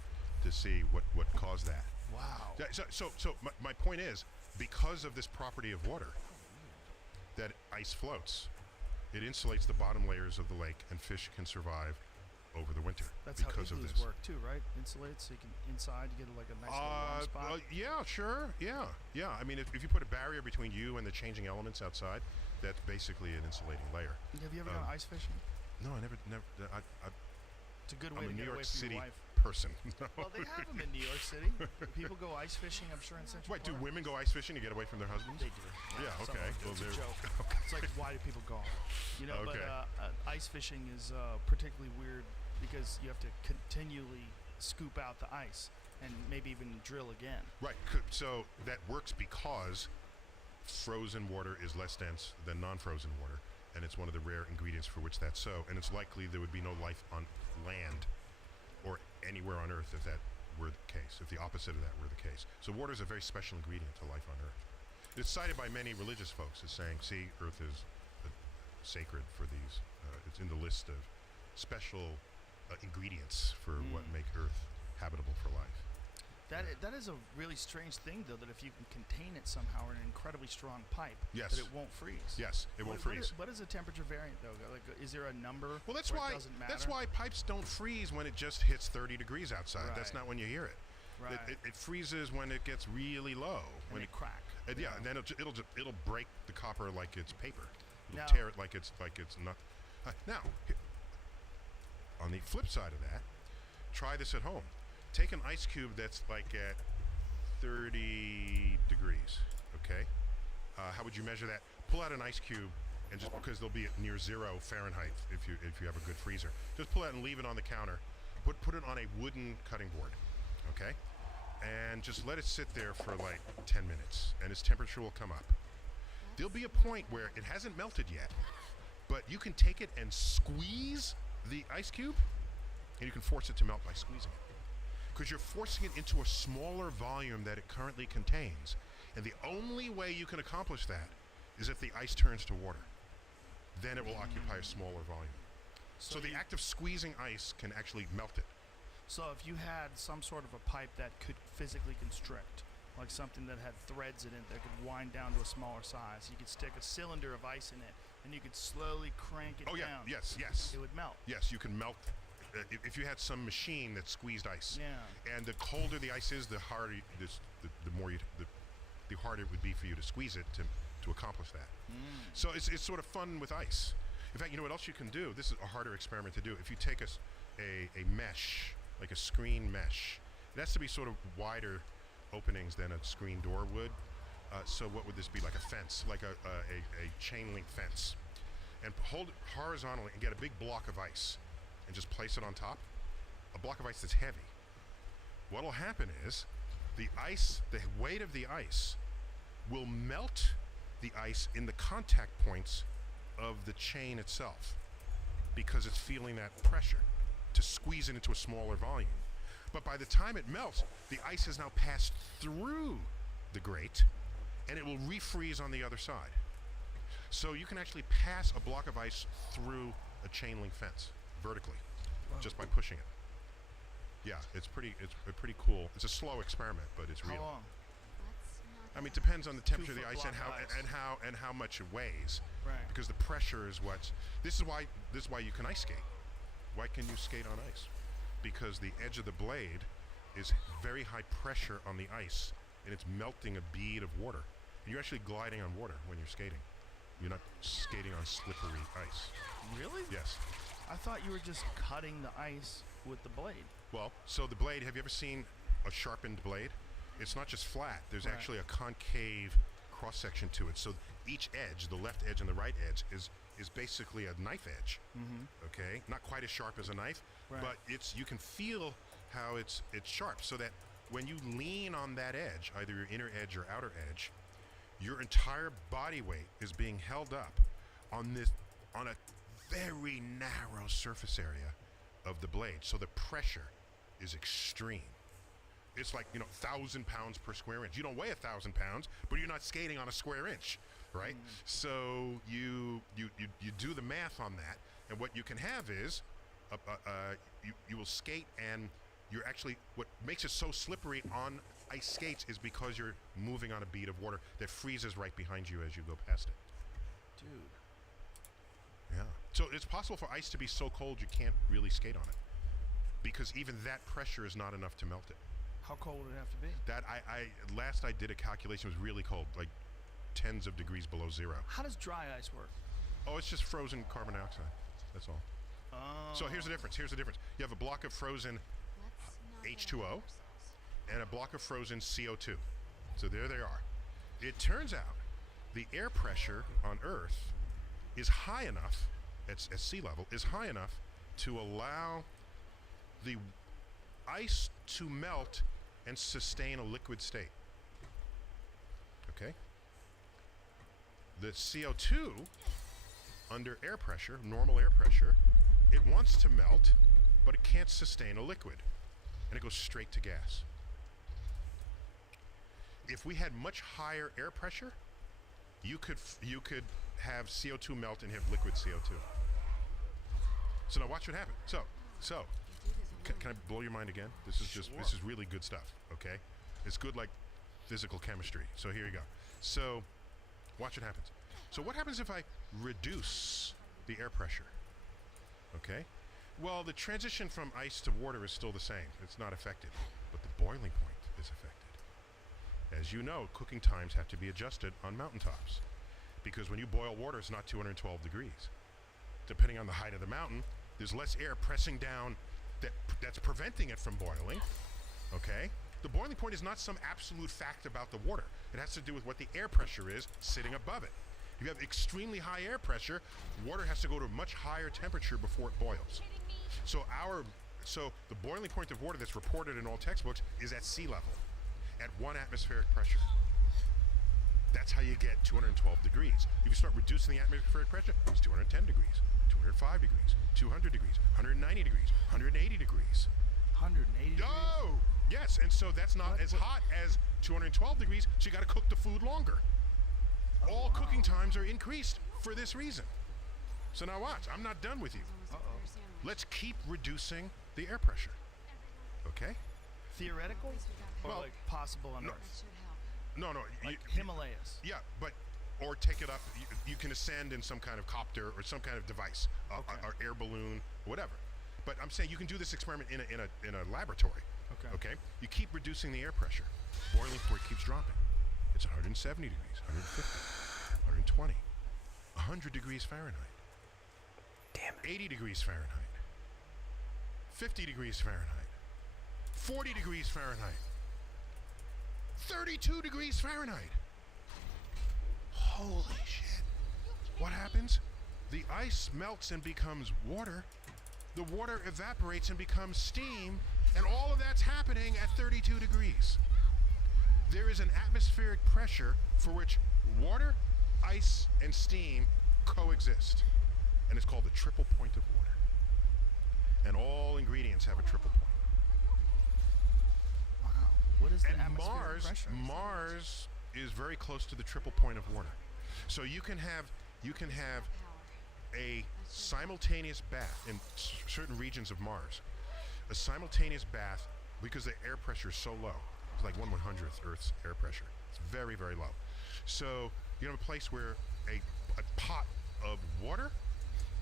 to see what caused that. Wow. Yeah, so my point is, because of this property of water, that ice floats, it insulates the bottom layers of the lake, and fish can survive over the winter. That's because how of igloos this. work too, right? Insulated, so you can inside you get like a nice little warm spot. Yeah, sure. Yeah. I mean, if you put a barrier between you and the changing elements outside, that's basically an insulating layer. Have you ever gone ice fishing? No, I never. It's a good way I'm a to New get York away from City your wife. person. Well, they have them in New York City. People go ice fishing, I'm sure, in Central Wait, do Park. women go ice fishing to get away from their husbands? They do. Yeah, Some okay. of them do. Well, It's a they're- joke. It's like, why do people go? You know, Okay. but ice fishing is particularly weird because you have to continually scoop out the ice and maybe even drill again. Right. So that works because frozen water is less dense than non-frozen water, and it's one of the rare ingredients for which that's so. And it's likely there would be no life on land or anywhere on Earth if that were the case, if the opposite of that were the case. So water is a very special ingredient to life on Earth. It's cited by many religious folks as saying, see, Earth is sacred for these. It's in the list of special ingredients for what make Earth habitable for life. That is a really strange thing, though, that if you can contain it somehow in an incredibly strong pipe, Yes. that it won't freeze. Yes, it won't freeze. What is the temperature variant, though? Like, is there a number? Well, that's where why it doesn't matter? that's why pipes don't freeze when it just hits 30 degrees outside. That's Right. not when you hear it. Right. It freezes when it gets really low. And When they crack. yeah, and then it'll break the copper like it's paper. It'll Now- tear it like it's not. Now, on the flip side of that, try this at home. Take an ice cube that's like at 30 degrees. Okay? How would you measure that? Pull out an ice cube, and just because they'll be at near 0 Fahrenheit if you have a good freezer, just pull it out and leave it on the counter. Put it on a wooden cutting board, okay? And just let it sit there for like 10 minutes, and its temperature will come up. There'll be a point where it hasn't melted yet, but you can take it and squeeze the ice cube, and you can force it to melt by squeezing it. Because you're forcing it into a smaller volume that it currently contains. And the only way you can accomplish that is if the ice turns to water. Then it will occupy a smaller volume. So the act of squeezing ice can actually melt it. So if you had some sort of a pipe that could physically constrict, like something that had threads in it that could wind down to a smaller size, you could stick a cylinder of ice in it, and you could slowly crank it down. Yes. It would melt. Yes, you can melt. If you had some machine that squeezed ice, and the colder the ice is, the harder, the harder it would be for you to squeeze it to accomplish that. So it's sort of fun with ice. In fact, you know what else you can do? This is a harder experiment to do. If you take a mesh, like a screen mesh, it has to be sort of wider openings than a screen door would. So what would this be? Like a fence, like a chain link fence. And hold it horizontally and get a big block of ice and just place it on top. A block of ice that's heavy. What'll happen is the weight of the ice will melt the ice in the contact points of the chain itself because it's feeling that pressure to squeeze it into a smaller volume. But by the time it melts, the ice has now passed through the grate and it will refreeze on the other side. So you can actually pass a block of ice through a chain link fence vertically just by pushing it. Yeah, it's pretty cool. It's a slow experiment, but it's real. How long? I mean, it depends on the temperature of the 2 ice foot and block how much it weighs. Right. Because the pressure is what's. This is why you can ice skate. Why can you skate on ice? Because the edge of the blade is very high pressure on the ice, and it's melting a bead of water. And you're actually gliding on water when you're skating. You're not skating on slippery ice. Really? Yes. I thought you were just cutting the ice with the blade. Well, so the blade, have you ever seen a sharpened blade? It's not just flat. There's actually a concave cross-section to it. So each edge, the left edge and the right edge, is basically a knife edge. Okay? Not quite as sharp as a knife, but you can feel how it's sharp, so that when you lean on that edge, either your inner edge or outer edge, your entire body weight is being held up on a very narrow surface area of the blade. So the pressure is extreme. It's like, 1,000 pounds per square inch. You don't weigh 1,000 pounds, but you're not skating on a square inch, right? So you do the math on that, and what you can have is you will skate, and you're actually, what makes it so slippery on ice skates is because you're moving on a bead of water that freezes right behind you as you go past it. Dude. Yeah. So it's possible for ice to be so cold you can't really skate on it, because even that pressure is not enough to melt it. How cold would it have to be? That last I did a calculation, was really cold, like tens of degrees below zero. How does dry ice work? Oh, it's just frozen carbon dioxide. That's all. Oh. So here's the difference. You have a block of frozen H2O and a block of frozen CO2. So there they are. It turns out the air pressure on Earth is high enough, at sea level, is high enough to allow the ice to melt and sustain a liquid state. Okay? The CO2, under air pressure, normal air pressure, it wants to melt, but it can't sustain a liquid, and it goes straight to gas. If we had much higher air pressure, you could have CO2 melt and have liquid CO2. So now watch what happens. So can I blow your mind again? This is really good stuff, okay? It's good like physical chemistry. So here you go. So watch what happens. So what happens if I reduce the air pressure? Okay? Well, the transition from ice to water is still the same. It's not affected, but the boiling point is affected. As you know, cooking times have to be adjusted on mountaintops, because when you boil water, it's not 212 degrees. Depending on the height of the mountain, there's less air pressing down that's preventing it from boiling, okay? The boiling point is not some absolute fact about the water. It has to do with what the air pressure is sitting above it. If you have extremely high air pressure, water has to go to a much higher temperature before it boils. So the boiling point of water that's reported in all textbooks is at sea level, at 1 atmospheric pressure. That's how you get 212 degrees. If you start reducing the atmospheric pressure, it's 210 degrees, 205 degrees, 200 degrees, 190 degrees, 180 degrees. 180 degrees? Oh! Yes, and so that's not as hot as 212 degrees, so you got to cook the food longer. All cooking times are increased for this reason. So now watch, I'm not done with you. Let's keep reducing the air pressure. Okay? Theoretical? Or Well, like possible on no. Earth? No, Like Himalayas? yeah, but or take it up. You can ascend in some kind of copter or some kind of device, or air balloon, or whatever. But I'm saying you can do this experiment in a laboratory. Okay. Okay. You keep reducing the air pressure. Boiling point keeps dropping. It's 170 degrees, 150, 120, 100 degrees Fahrenheit. Damn it. 80 degrees Fahrenheit. 50 degrees Fahrenheit. 40 degrees Fahrenheit. 32 degrees Fahrenheit. Holy shit. What happens? The ice melts and becomes water. The water evaporates and becomes steam, and all of that's happening at 32 degrees. There is an atmospheric pressure for which water, ice, and steam coexist, and it's called the triple point of water. And all ingredients have a triple point. Wow. What is the And atmospheric pressure? Mars is very close to the triple point of water. So you can have a simultaneous bath in certain regions of Mars. A simultaneous bath, because the air pressure is so low. It's like 1/100th Earth's air pressure. It's very, very low. So you have a place where a pot of water,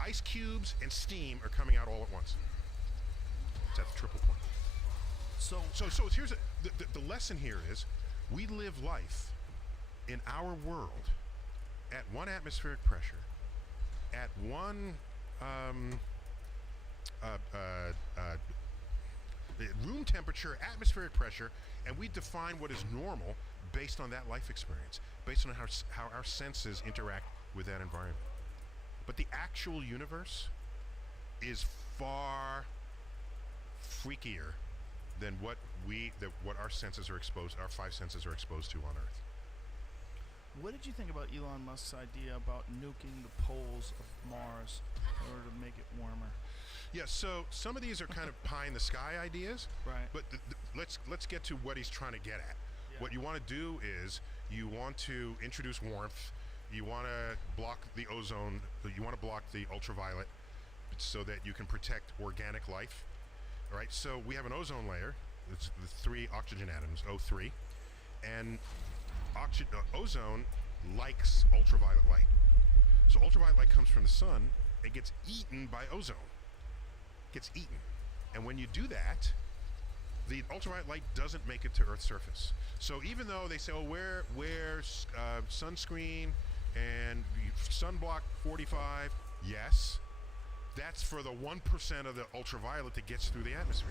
ice cubes, and steam are coming out all at once. It's at the triple point. So here's the lesson here is we live life in our world at 1 atmospheric pressure, at 1 room temperature, atmospheric pressure, and we define what is normal based on that life experience, based on how our senses interact with that environment. But the actual universe is far freakier than what our senses are exposed, our 5 senses are exposed to on Earth. What did you think about Elon Musk's idea about nuking the poles of Mars in order to make it warmer? Yeah, so some of these are kind of pie in the sky ideas, Right. but let's get to what he's trying to get at. Yeah. What you want to do is you want to introduce warmth, you want to block the ozone, you want to block the ultraviolet so that you can protect organic life. All right, so we have an ozone layer, it's the 3 oxygen atoms, O3, and ozone likes ultraviolet light. So ultraviolet light comes from the sun and gets eaten by ozone. Gets eaten. And when you do that, the ultraviolet light doesn't make it to Earth's surface. So even though they say, oh, wear sunscreen and sunblock 45, yes, that's for the 1% of the ultraviolet that gets through the atmosphere.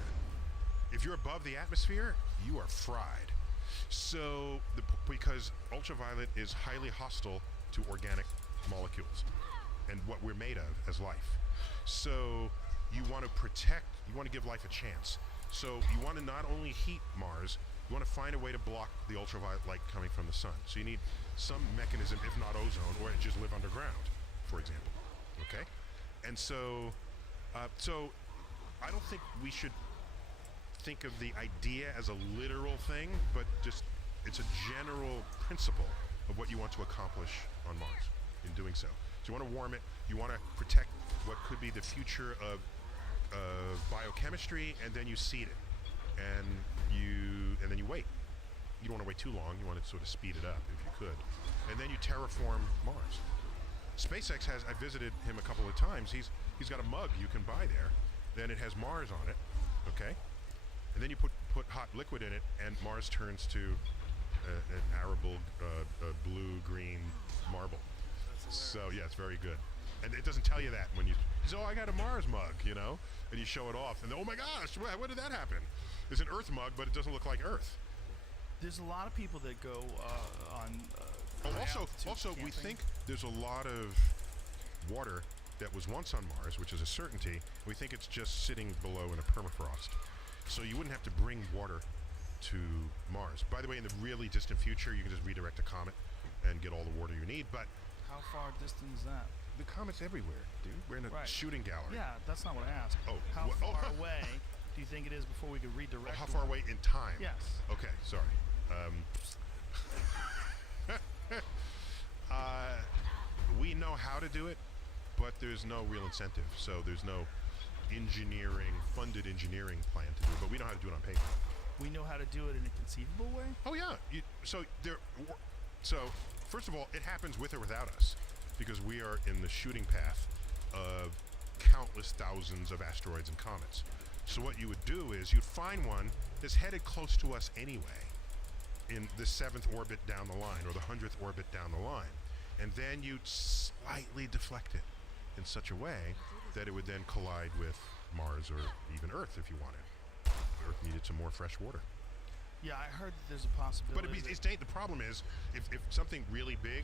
If you're above the atmosphere, you are fried. So, because ultraviolet is highly hostile to organic molecules and what we're made of as life. So, you want to protect, you want to give life a chance. So, you want to not only heat Mars, you want to find a way to block the ultraviolet light coming from the sun. So, you need some mechanism, if not ozone, or just live underground, for example. Okay? And so I don't think we should think of the idea as a literal thing, but just it's a general principle of what you want to accomplish on Mars in doing so. So you want to warm it, you want to protect what could be the future of biochemistry, and then you seed it, and then you wait. You don't want to wait too long. You want to sort of speed it up if you could, and then you terraform Mars. SpaceX has, I visited him a couple of times. He's got a mug you can buy there. Then it has Mars on it, okay? And then you put hot liquid in it, and Mars turns to an arable blue-green marble. So yeah, it's very good. And it doesn't tell you that when you say, oh, I got a Mars mug, you know? And you show it off, and oh my gosh, when did that happen? There's an Earth mug, but it doesn't look like Earth. There's a lot of people that go on. Oh, high also, altitude we camping. think there's a lot of water that was once on Mars, which is a certainty. We think it's just sitting below in a permafrost. So you wouldn't have to bring water to Mars. By the way, in the really distant future, you can just redirect a comet and get all the water you need. But How far distant is that? the comet's everywhere, dude. We're in a Right. shooting gallery. Yeah, that's not what I asked. Oh, How wha- oh. far away do you think it is before we could redirect? How far one? away in time? Yes. Okay, sorry. We know how to do it, but there's no real incentive. So there's no funded engineering plan to do it, but we know how to do it on paper. We know how to do it in a conceivable way. Oh yeah. So first of all, it happens with or without us, because we are in the shooting path of countless thousands of asteroids and comets. So what you would do is you'd find one that's headed close to us anyway, in the 7th orbit down the line or the 100th orbit down the line, and then you'd slightly deflect it in such a way that it would then collide with Mars or even Earth if you wanted. Earth needed some more fresh water. Yeah, I heard that there's a possibility. But the problem is, if something really big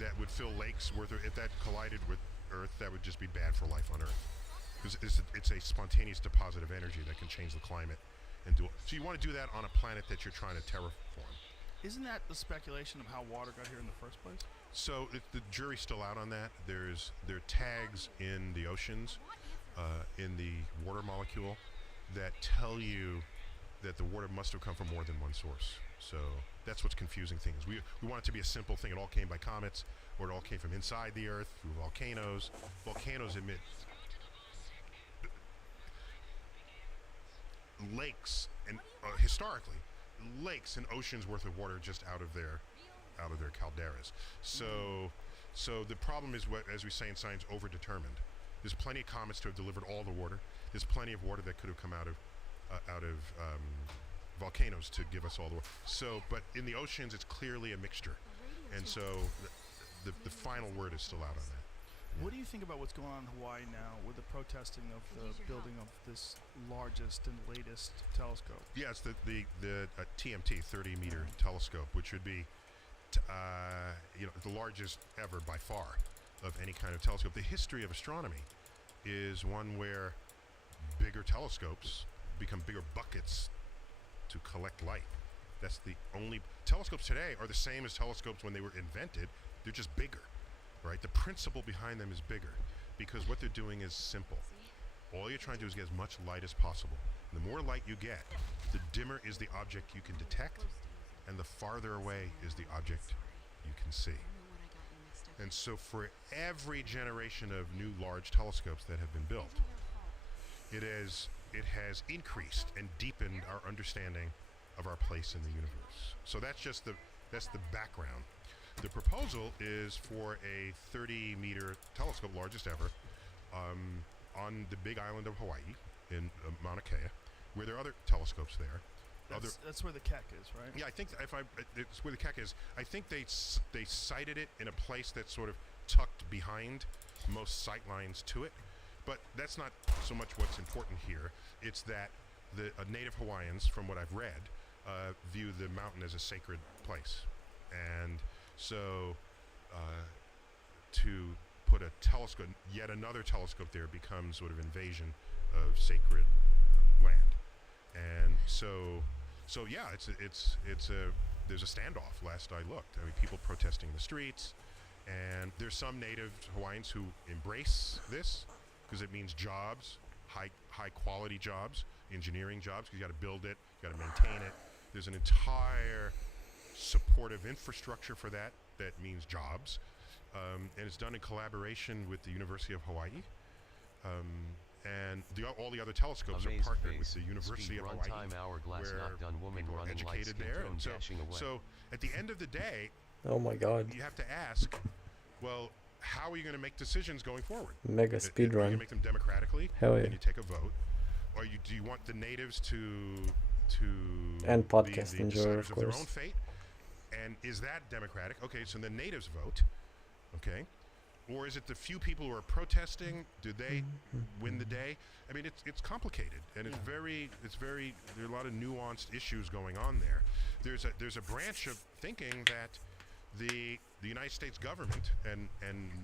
that would fill lakes if that collided with Earth, that would just be bad for life on Earth. Because it's a spontaneous deposit of energy that can change the climate and do it. So you want to do that on a planet that you're trying to terraform. Isn't that the speculation of how water got here in the first place? So the jury's still out on that. There are tags in the oceans, in the water molecule, that tell you that the water must have come from more than one source. So that's what's confusing things. We want it to be a simple thing. It all came by comets, or it all came from inside the Earth through volcanoes. Volcanoes emit lakes, and historically, lakes and oceans worth of water just out of their calderas. So the problem is, as we say in science, overdetermined. There's plenty of comets to have delivered all the water. There's plenty of water that could have come out of volcanoes to give us all the water. So, but in the oceans, it's clearly a mixture, and so the final word is still out on that. What do you think about what's going on in Hawaii now with the protesting of the building of this largest and latest telescope? Yeah, it's the TMT 30-meter telescope, which would be the largest ever by far of any kind of telescope. The history of astronomy is one where bigger telescopes become bigger buckets to collect light. That's the only telescopes today are the same as telescopes when they were invented. They're just bigger. Right? The principle behind them is bigger because what they're doing is simple. All you're trying to do is get as much light as possible. The more light you get, the dimmer is the object you can detect, and the farther away is the object you can see. And so for every generation of new large telescopes that have been built, it has increased and deepened our understanding of our place in the universe. So that's the background. The proposal is for a 30-meter telescope, largest ever, on the big island of Hawaii in Mauna Kea, where there are other telescopes there. That's where the Keck is, right? Yeah, I think it's where the Keck is. I think they sited it in a place that's sort of tucked behind most sight lines to it, but that's not so much what's important here. It's that the native Hawaiians, from what I've read, view the mountain as a sacred place, and so to put a telescope, yet another telescope there, becomes sort of invasion of sacred land. And so yeah, there's a standoff. Last I looked, I mean, people protesting in the streets, and there's some native Hawaiians who embrace this because it means jobs, high quality jobs, engineering jobs, because you got to build it, you got to maintain it. There's an entire supportive infrastructure for that means jobs, and it's done in collaboration with the University of Hawaii, and all the other telescopes are partnered with the University of Hawaii, where people are educated there. And so at the end of the day, Oh my god. you have to ask, well, how are you going to make decisions going forward? Mega Are you speedrun. going to make them democratically? Hell yeah. And you take a vote, or do you want the natives to And be podcast the enjoyer, deciders of of their course. own fate? And is that democratic? Okay, so the natives vote. Okay, Or is it the few people who are protesting? Do they win the day? I mean, it's complicated, and it's very there are a lot of nuanced issues going on there. There's a branch of thinking that the United States government and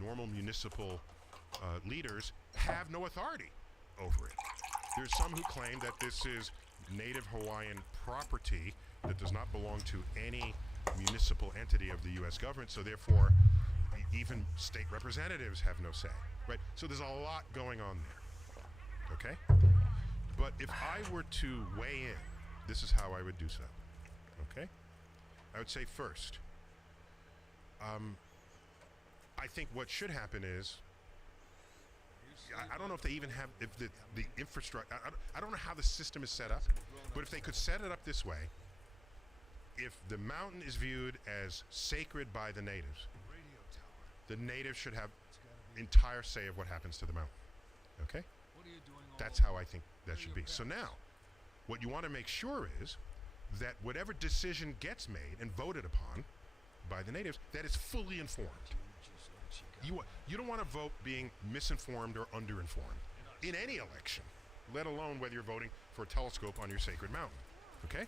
normal municipal leaders have no authority over it. There's some who claim that this is native Hawaiian property that does not belong to any municipal entity of the U.S. government, so therefore even state representatives have no say, right? So there's a lot going on there, okay? But if I were to weigh in, this is how I would do so, okay? I would say first, I think what should happen is, I don't know if they even have, if the infrastructure, I don't know how the system is set up, but if they could set it up this way, if the mountain is viewed as sacred by the natives should have entire say of what happens to the mountain, okay? That's how I think that should be. So now, what you want to make sure is that whatever decision gets made and voted upon by the natives, that is fully informed. You don't want to vote being misinformed or underinformed in any election, let alone whether you're voting for a telescope on your sacred mountain, okay?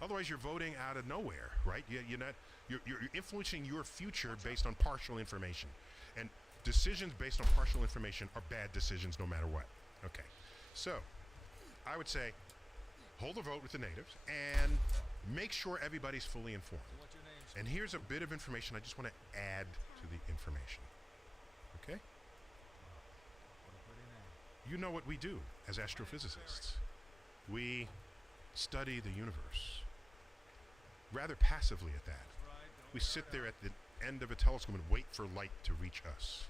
Otherwise, you're voting out of nowhere, right? You're influencing your future based on partial information, and decisions based on partial information are bad decisions no matter what. Okay, so I would say hold a vote with the natives and make sure everybody's fully informed. And here's a bit of information I just want to add to the information. Okay? You know what we do as astrophysicists. We study the universe. Rather passively at that. We sit there at the end of a telescope and wait for light to reach us.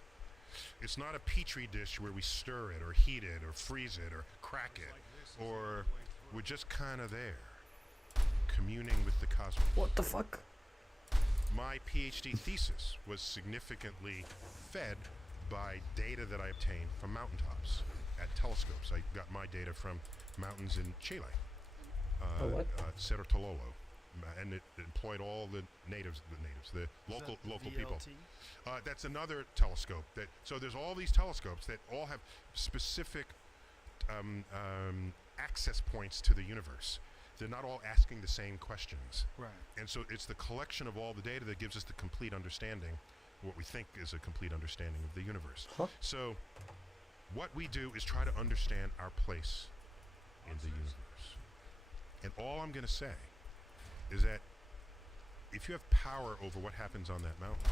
It's not a petri dish where we stir it or heat it or freeze it or crack it, or we're just kind of there, communing with the cosmos. What the fuck? My PhD thesis was significantly fed by data that I obtained from mountaintops at telescopes. I got my data from mountains in Chile, Cerro Tololo, and it employed all the local people. That's another telescope. So there's all these telescopes that all have specific access points to the universe. They're not all asking the same questions. Right. And so it's the collection of all the data that gives us the complete understanding, what we think is a complete understanding of the universe. Huh? So what we do is try to understand our place in the universe. And all I'm going to say is that if you have power over what happens on that mountain,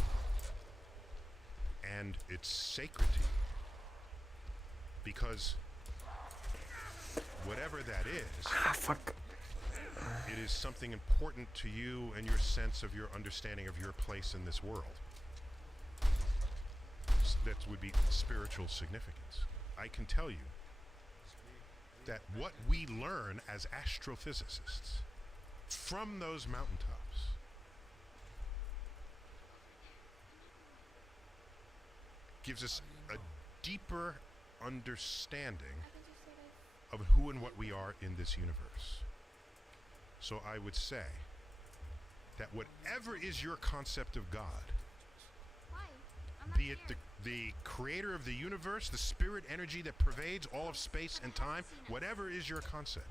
and it's sacred to you, because whatever that is, Fuck. it is something important to you and your sense of your understanding of your place in this world. That would be spiritual significance. I can tell you that what we learn as astrophysicists from those mountaintops gives us a deeper understanding of who and what we are in this universe. So I would say that whatever is your concept of God, be it the creator of the universe, the spirit energy that pervades all of space and time, whatever is your concept,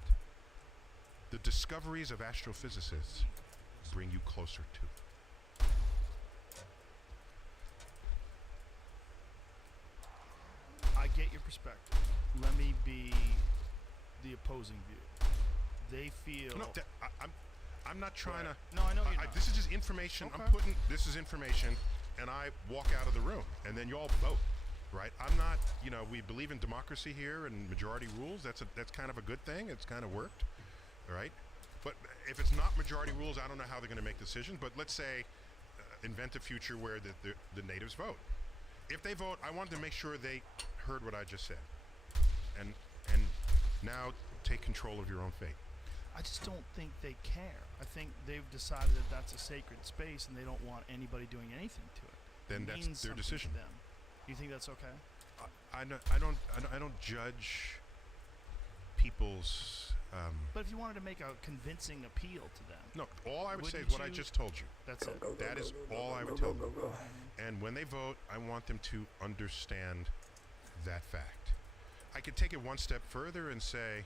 the discoveries of astrophysicists bring you closer to it. I get your perspective. Let me be the opposing view. They feel. No, I'm not trying to. No, I know you're not. This is just information. Okay. This is information, and I walk out of the room, and then you all vote, right? I'm not, we believe in democracy here and majority rules. That's kind of a good thing. It's kind of worked, right? But if it's not majority rules, I don't know how they're going to make decisions. But let's say, invent a future where the natives vote. If they vote, I wanted to make sure they heard what I just said, and now take control of your own fate. I just don't think they care. I think they've decided that that's a sacred space and they don't want anybody doing anything to it. Then It that's means their something decision. to them. You think that's okay? I don't judge people's. But if you wanted to make a convincing appeal to them, No, all I would say is Wouldn't what I you- just told you. that's it. That is all I would tell them. And when they vote, I want them to understand that fact. I could take it one step further and say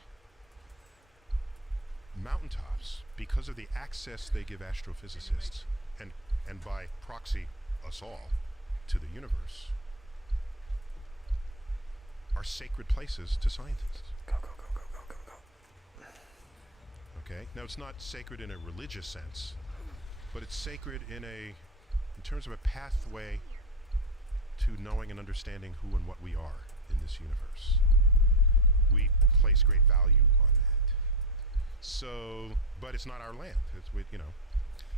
mountaintops, because of the access they give astrophysicists and by proxy us all to the universe, are sacred places to scientists. Go, go, go, go, go, go, go. Okay? Now it's not sacred in a religious sense, but it's sacred in terms of a pathway to knowing and understanding who and what we are in this universe. We place great value on that. So, but it's not our land. It's with, you know.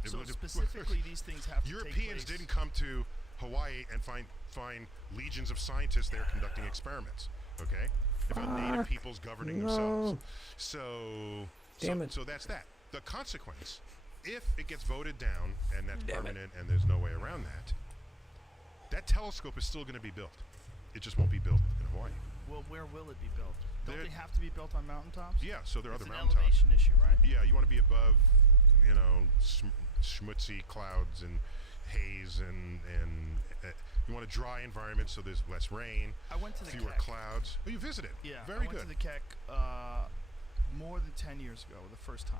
So specifically, these things have to Europeans take place. didn't come to Hawaii and find legions of scientists there conducting experiments. Okay, they found native peoples governing themselves. So, Damn it. So that's that. The consequence, if it gets voted down and that's permanent and there's no way around that, that telescope is still going to be built. It just won't be built in Hawaii. Well, where will it be built? Don't There- they have to be built on mountaintops? Yeah, so there are It's other an mountaintops. elevation issue, right? Yeah, you want to be above, you know, schmutzy clouds and haze and you want a dry environment so there's less rain, I went to the fewer Keck. clouds. Oh, you visited? Yeah, Very I went good. to the Keck more than 10 years ago, the first time,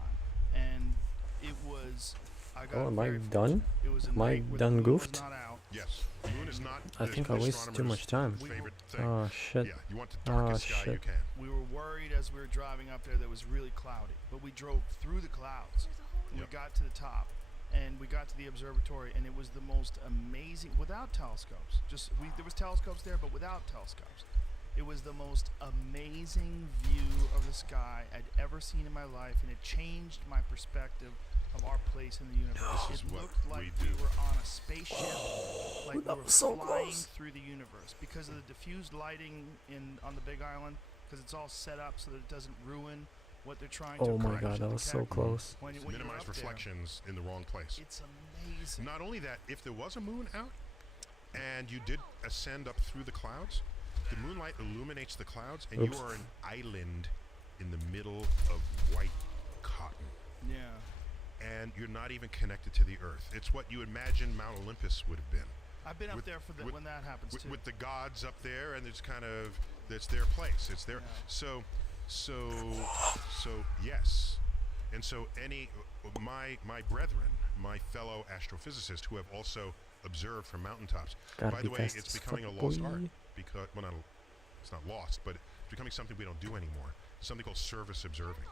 and it was. I got Oh, am I very done? fortunate. It was a Am I night where done the moon goofed? Was not out. Yes, the moon is not. I the think I wasted too much time. Favorite thing. Oh shit. Yeah, you want the darkest sky you shit. can. We were worried as we were driving up there that it was really cloudy, but we drove through the clouds. And Yep. We got to the top, and we got to the observatory, and it was the most amazing. Without telescopes, there was telescopes there, but without telescopes, it was the most amazing view of the sky I'd ever seen in my life, and it changed my perspective of our place in the universe. This is It what looked like we we do. were on a spaceship, like we that were was so flying close. through the universe because of the diffused lighting on the Big Island, because it's all set up so that it doesn't ruin what they're trying to Oh my accomplish god, at that the was so Keck. close. When you're Minimize up there, reflections in the wrong place. it's amazing. Not only that, if there was a moon out and you did ascend up through the clouds, the moonlight illuminates the clouds and Oops. you are an island in the middle of white cotton. Yeah. And you're not even connected to the earth. It's what you imagine Mount Olympus would have been. I've been up With- there for with- when that happens too. With the gods up there, and it's kind of, it's their place. It's their, Yeah. so yes. And so my brethren, my fellow astrophysicists who have also observed from mountaintops, Gotta by be the way, fast it's as becoming a fuck, lost boy. art because, well, it's not lost, but it's becoming something we don't do anymore. Something called service observing,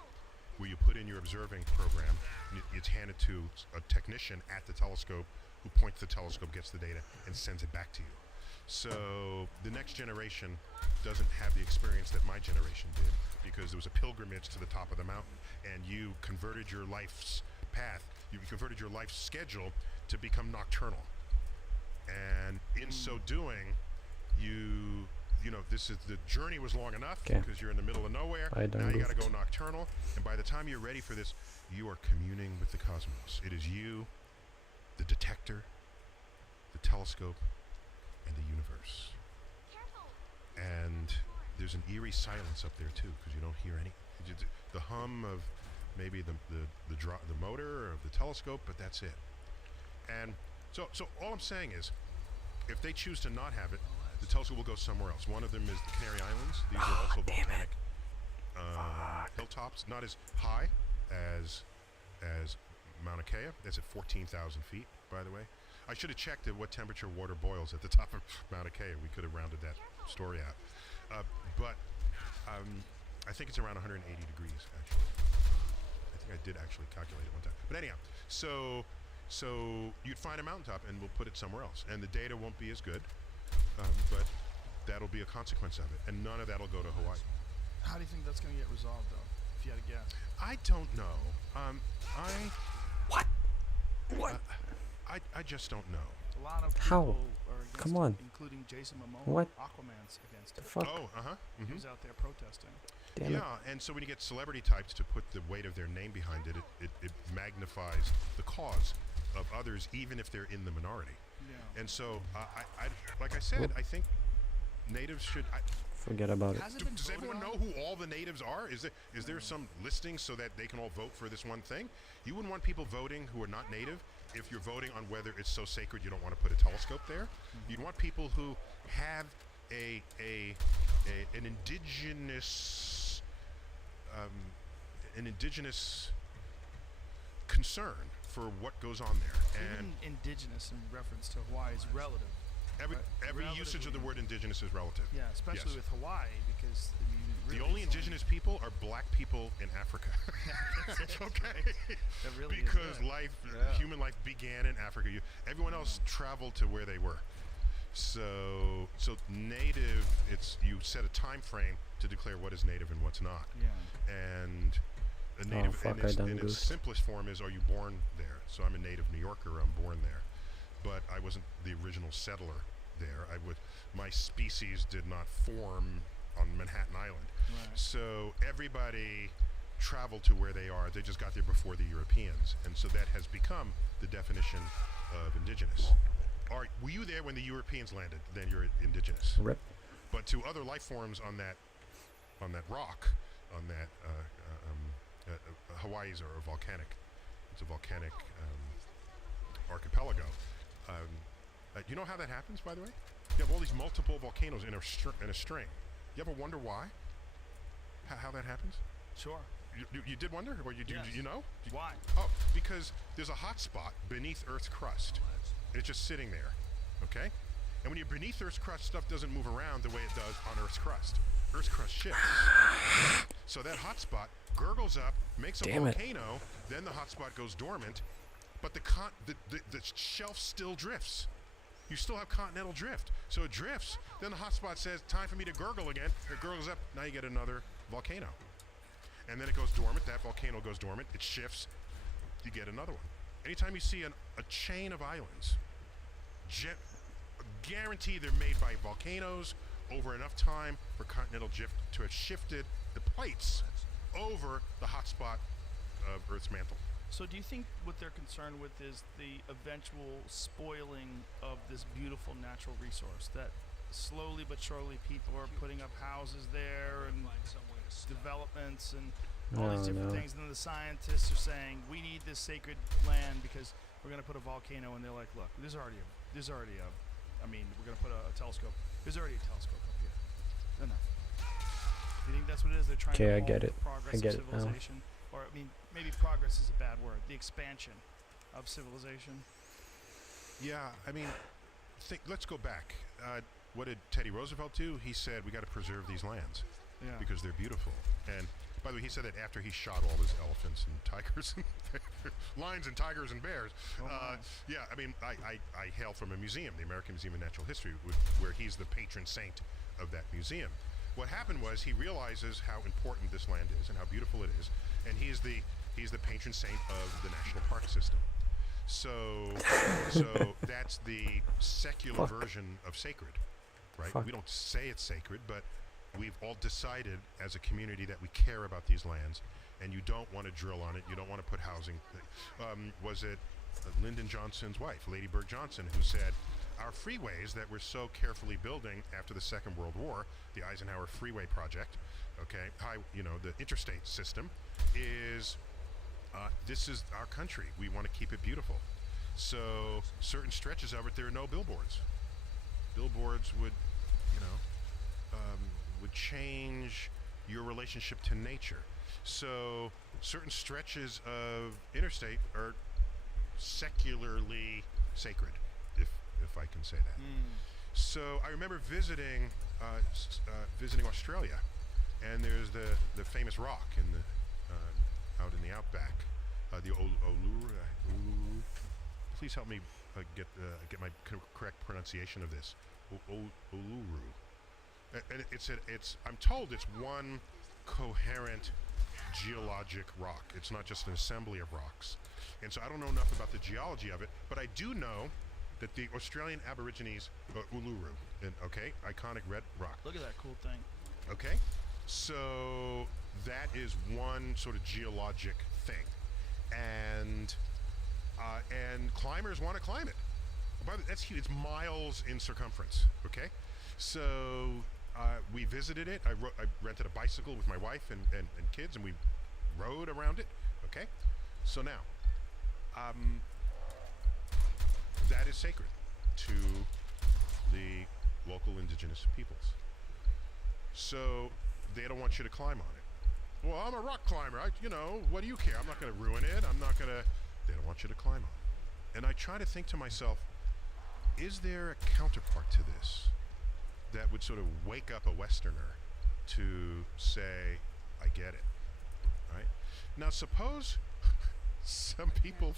where you put in your observing program, and it's handed to a technician at the telescope who points the telescope, gets the data, and sends it back to you. So the next generation doesn't have the experience that my generation did, because there was a pilgrimage to the top of the mountain, and you converted your life's path, you converted your life's schedule to become nocturnal. And in so doing, you know, the journey was long enough 'Kay. because you're in the middle of nowhere. I done Now you got to goofed. go nocturnal, and by the time you're ready for this, you are communing with the cosmos. It is you, the detector, the telescope, and the universe. And there's an eerie silence up there too, because you don't hear any. The hum of maybe the motor of the telescope, but that's it. And so all I'm saying is, if they choose to not have it, the telescope will go somewhere else. One of them is the Canary Islands. These are also volcanic hilltops, not as high as Mauna Kea. That's at 14,000 feet, by the way. I should have checked at what temperature water boils at the top of Mauna Kea. We could have rounded that story out. But I think it's around 180 degrees, actually. I think I did actually calculate it one time. But anyhow, so you'd find a mountaintop and we'll put it somewhere else. And the data won't be as good, but that'll be a consequence of it. And none of that'll go to Hawaii. How do you think that's going to get resolved, though? If you had to guess. I don't know. I just don't know. A lot of How? people are against Come it, on. including Jason Momoa. What? Aquaman's against The it. fuck? Oh, He was out there protesting. Damn yeah, it. and so when you get celebrity types to put the weight of their name behind it, it magnifies the cause of others, even if they're in the minority. Yeah. And so, like I said, I think natives should. Forget about it. Has it been Does voted everyone on? know who all the natives are? Is there some listing so that they can all vote for this one thing? You wouldn't want people voting who are not native if you're voting on whether it's so sacred you don't want to put a telescope there, you'd want people who have an indigenous concern for what goes on there. And Even indigenous in reference to Hawaii is relative. every usage of the word indigenous is relative. Yeah, especially Yes. with Hawaii, because I mean, really The only it's indigenous people are black people in Africa. Okay? That really is Because it. human life began in Africa. Everyone else traveled to where they were. So native, you set a time frame to declare what is native and what's not. Yeah. And a native fuck, in, I its, done in its goofed. simplest form is, are you born there? So I'm a native New Yorker, I'm born there. But I wasn't the original settler there. My species did not form on Manhattan Island. Right. So everybody traveled to where they are. They just got there before the Europeans. And so that has become the definition of indigenous. Were you there when the Europeans landed? Then you're indigenous. Rip. But to other life forms on that rock, on that Hawaii's are volcanic. It's a volcanic archipelago. You know how that happens, by the way? You have all these multiple volcanoes in a string. You ever wonder why? How that happens? Sure. You did wonder, or you do? Yes. You know? Why? Oh, because there's a hot spot beneath Earth's crust. It's just sitting there, okay? And when you're beneath Earth's crust, stuff doesn't move around the way it does on Earth's crust. Earth's crust shifts. So that hot spot gurgles up, makes a Damn it. volcano, then the hot spot goes dormant, but the shelf still drifts. You still have continental drift. So it drifts, then the hot spot says, time for me to gurgle again. It gurgles up, now you get another volcano. And then it goes dormant, that volcano goes dormant, it shifts, you get another one. Anytime you see a chain of islands, guarantee they're made by volcanoes over enough time for continental drift to have shifted the plates over the hot spot of Earth's mantle. So do you think what they're concerned with is the eventual spoiling of this beautiful natural resource, that slowly but surely people are putting up houses there and developments and all these different things, and then the scientists are saying we need this sacred land because we're going to put a volcano, and they're like, look, there's already a I mean, we're going to put a telescope. There's already a telescope up here. Enough. Do you think that's what it is? They're trying to Okay, I halt get the it. progress I get of it now. civilization, or I mean, maybe progress is a bad word. The expansion of civilization. Yeah, I mean, let's go back. What did Teddy Roosevelt do? He said we got to preserve these lands Yeah. because they're beautiful. And by the way, he said that after he shot all his elephants and tigers and lions and tigers and bears. Oh, my. Yeah, I mean, I hail from a museum, the American Museum of Natural History, where he's the patron saint of that museum. What happened was he realizes how important this land is and how beautiful it is, and he's the patron saint of the national park system. So that's the secular version of sacred, right? Fuck. We don't say it's sacred, but we've all decided as a community that we care about these lands, and you don't want to drill on it. You don't want to put housing. Was it Lyndon Johnson's wife, Lady Bird Johnson, who said, our freeways that we're so carefully building after the Second World War, the Eisenhower Freeway Project, okay, the interstate system, is this is our country. We want to keep it beautiful. So certain stretches of it, there are no billboards. Billboards would change your relationship to nature. So certain stretches of interstate are secularly sacred, if I can say that. So I remember visiting Australia, and there's the famous rock in the out in the outback, the Uluru. Please help me get my correct pronunciation of this. Uluru. And I'm told it's one coherent geologic rock. It's not just an assembly of rocks. And so I don't know enough about the geology of it, but I do know that the Australian Aborigines, Uluru, iconic red rock. Look at that cool thing. Okay, so that is one sort of geologic thing, and climbers want to climb it. By the way, that's huge. It's miles in circumference. Okay, so we visited it. I rented a bicycle with my wife and kids, and we rode around it. Okay, so now that is sacred to the local indigenous peoples. So they don't want you to climb on it. Well, I'm a rock climber. What do you care? I'm not going to ruin it. They don't want you to climb on it. And I try to think to myself, is there a counterpart to this that would sort of wake up a Westerner to say, I get it, right? Now suppose some people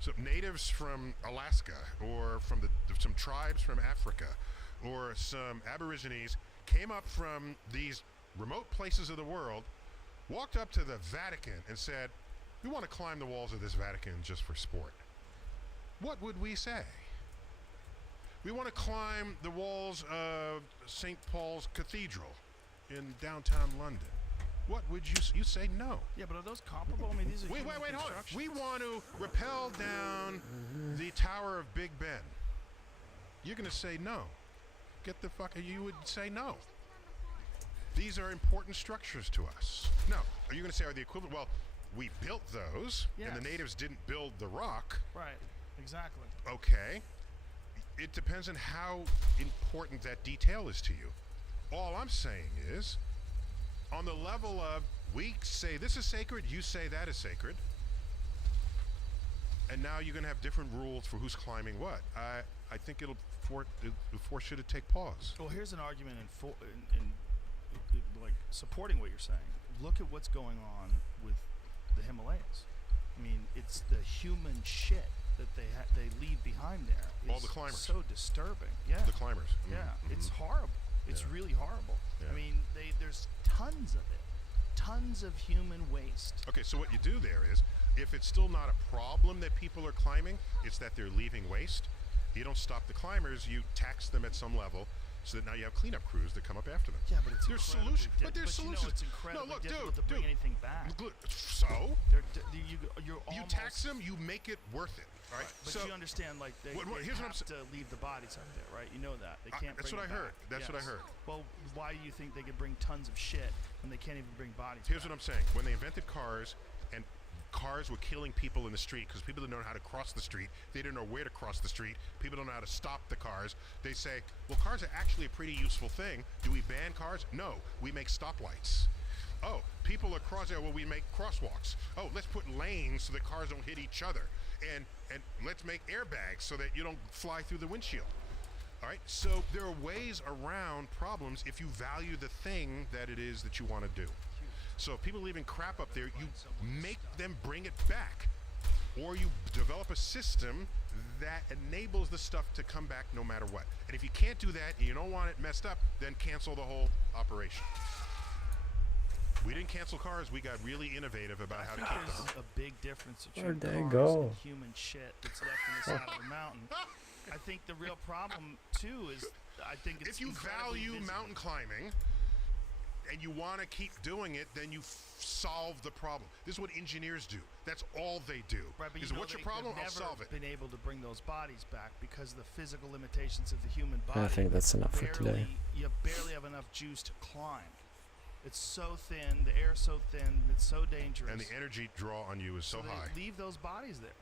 some natives from Alaska, or from some tribes from Africa, or some aborigines came up from these remote places of the world, walked up to the Vatican and said, we want to climb the walls of this Vatican just for sport. What would we say? We want to climb the walls of St. Paul's Cathedral in downtown London. What would you say no? Yeah, but are those comparable? I mean, these are Wait, human hold on. constructions. We want to rappel down the Tower of Big Ben. You're going to say no. Get the fuck, you would say no. These are important structures to us. No, are you going to say are the equivalent? Well, we built those, and the Yes. natives didn't build the rock. Right, exactly. Okay. It depends on how important that detail is to you. All I'm saying is, on the level of, we say this is sacred, you say that is sacred, and now you're going to have different rules for who's climbing what. I think it'll force you to take pause. Well, here's an argument in like supporting what you're saying. Look at what's going on with the Himalayas. I mean, it's the human shit that they leave behind there. All the climbers. So disturbing. Yeah. The climbers. Yeah, it's horrible. It's Yeah. really horrible. Yeah. I mean, there's tons of it. Tons of human waste. Okay, so what you do there is, if it's still not a problem that people are climbing, it's that they're leaving waste. You don't stop the climbers, you tax them at some level, so that now you have cleanup crews that come up after them. Yeah, but it's there's incredibly solutions. But there's but solutions. You know it's incredibly no, look, difficult dude, to bring anything back. So You're you almost, tax them, you make it worth it. All right. But so you understand, like they here's what have to leave the bodies up there, right? You know that they can't. that's bring what it I heard. back. That's what I Yes. heard. Well, why do you think they could bring tons of shit when they can't even bring bodies? Here's back? what I'm saying. When they invented cars, and cars were killing people in the street because people didn't know how to cross the street. They didn't know where to cross the street. People don't know how to stop the cars. They say, well, cars are actually a pretty useful thing. Do we ban cars? No, we make stoplights. Oh, people are crossing. Well, we make crosswalks. Oh, let's put lanes so that cars don't hit each other. And let's make airbags so that you don't fly through the windshield. All right, so there are ways around problems if you value the thing that it is that you want to do. So if people are leaving crap up there, you make them bring it back. Or you develop a system that enables the stuff to come back no matter what. And if you can't do that and you don't want it messed up, then cancel the whole operation. We didn't cancel cars. We got really innovative about how to keep them. There's a big difference Where'd between they cars go? and human shit that's left on the side of the mountain. I think the real problem too is I think it's If you incredibly value visible. mountain climbing and you want to keep doing it, then you solve the problem. This is what engineers do. That's all they do. Right, but Is you know what's your they've problem? I'll never solve it. been able to bring those bodies back because the physical limitations of the human body. I think that's enough for today. You barely have enough juice to climb. It's so thin, the air's so thin, it's so dangerous. And the energy draw on you is so they high. leave those bodies there.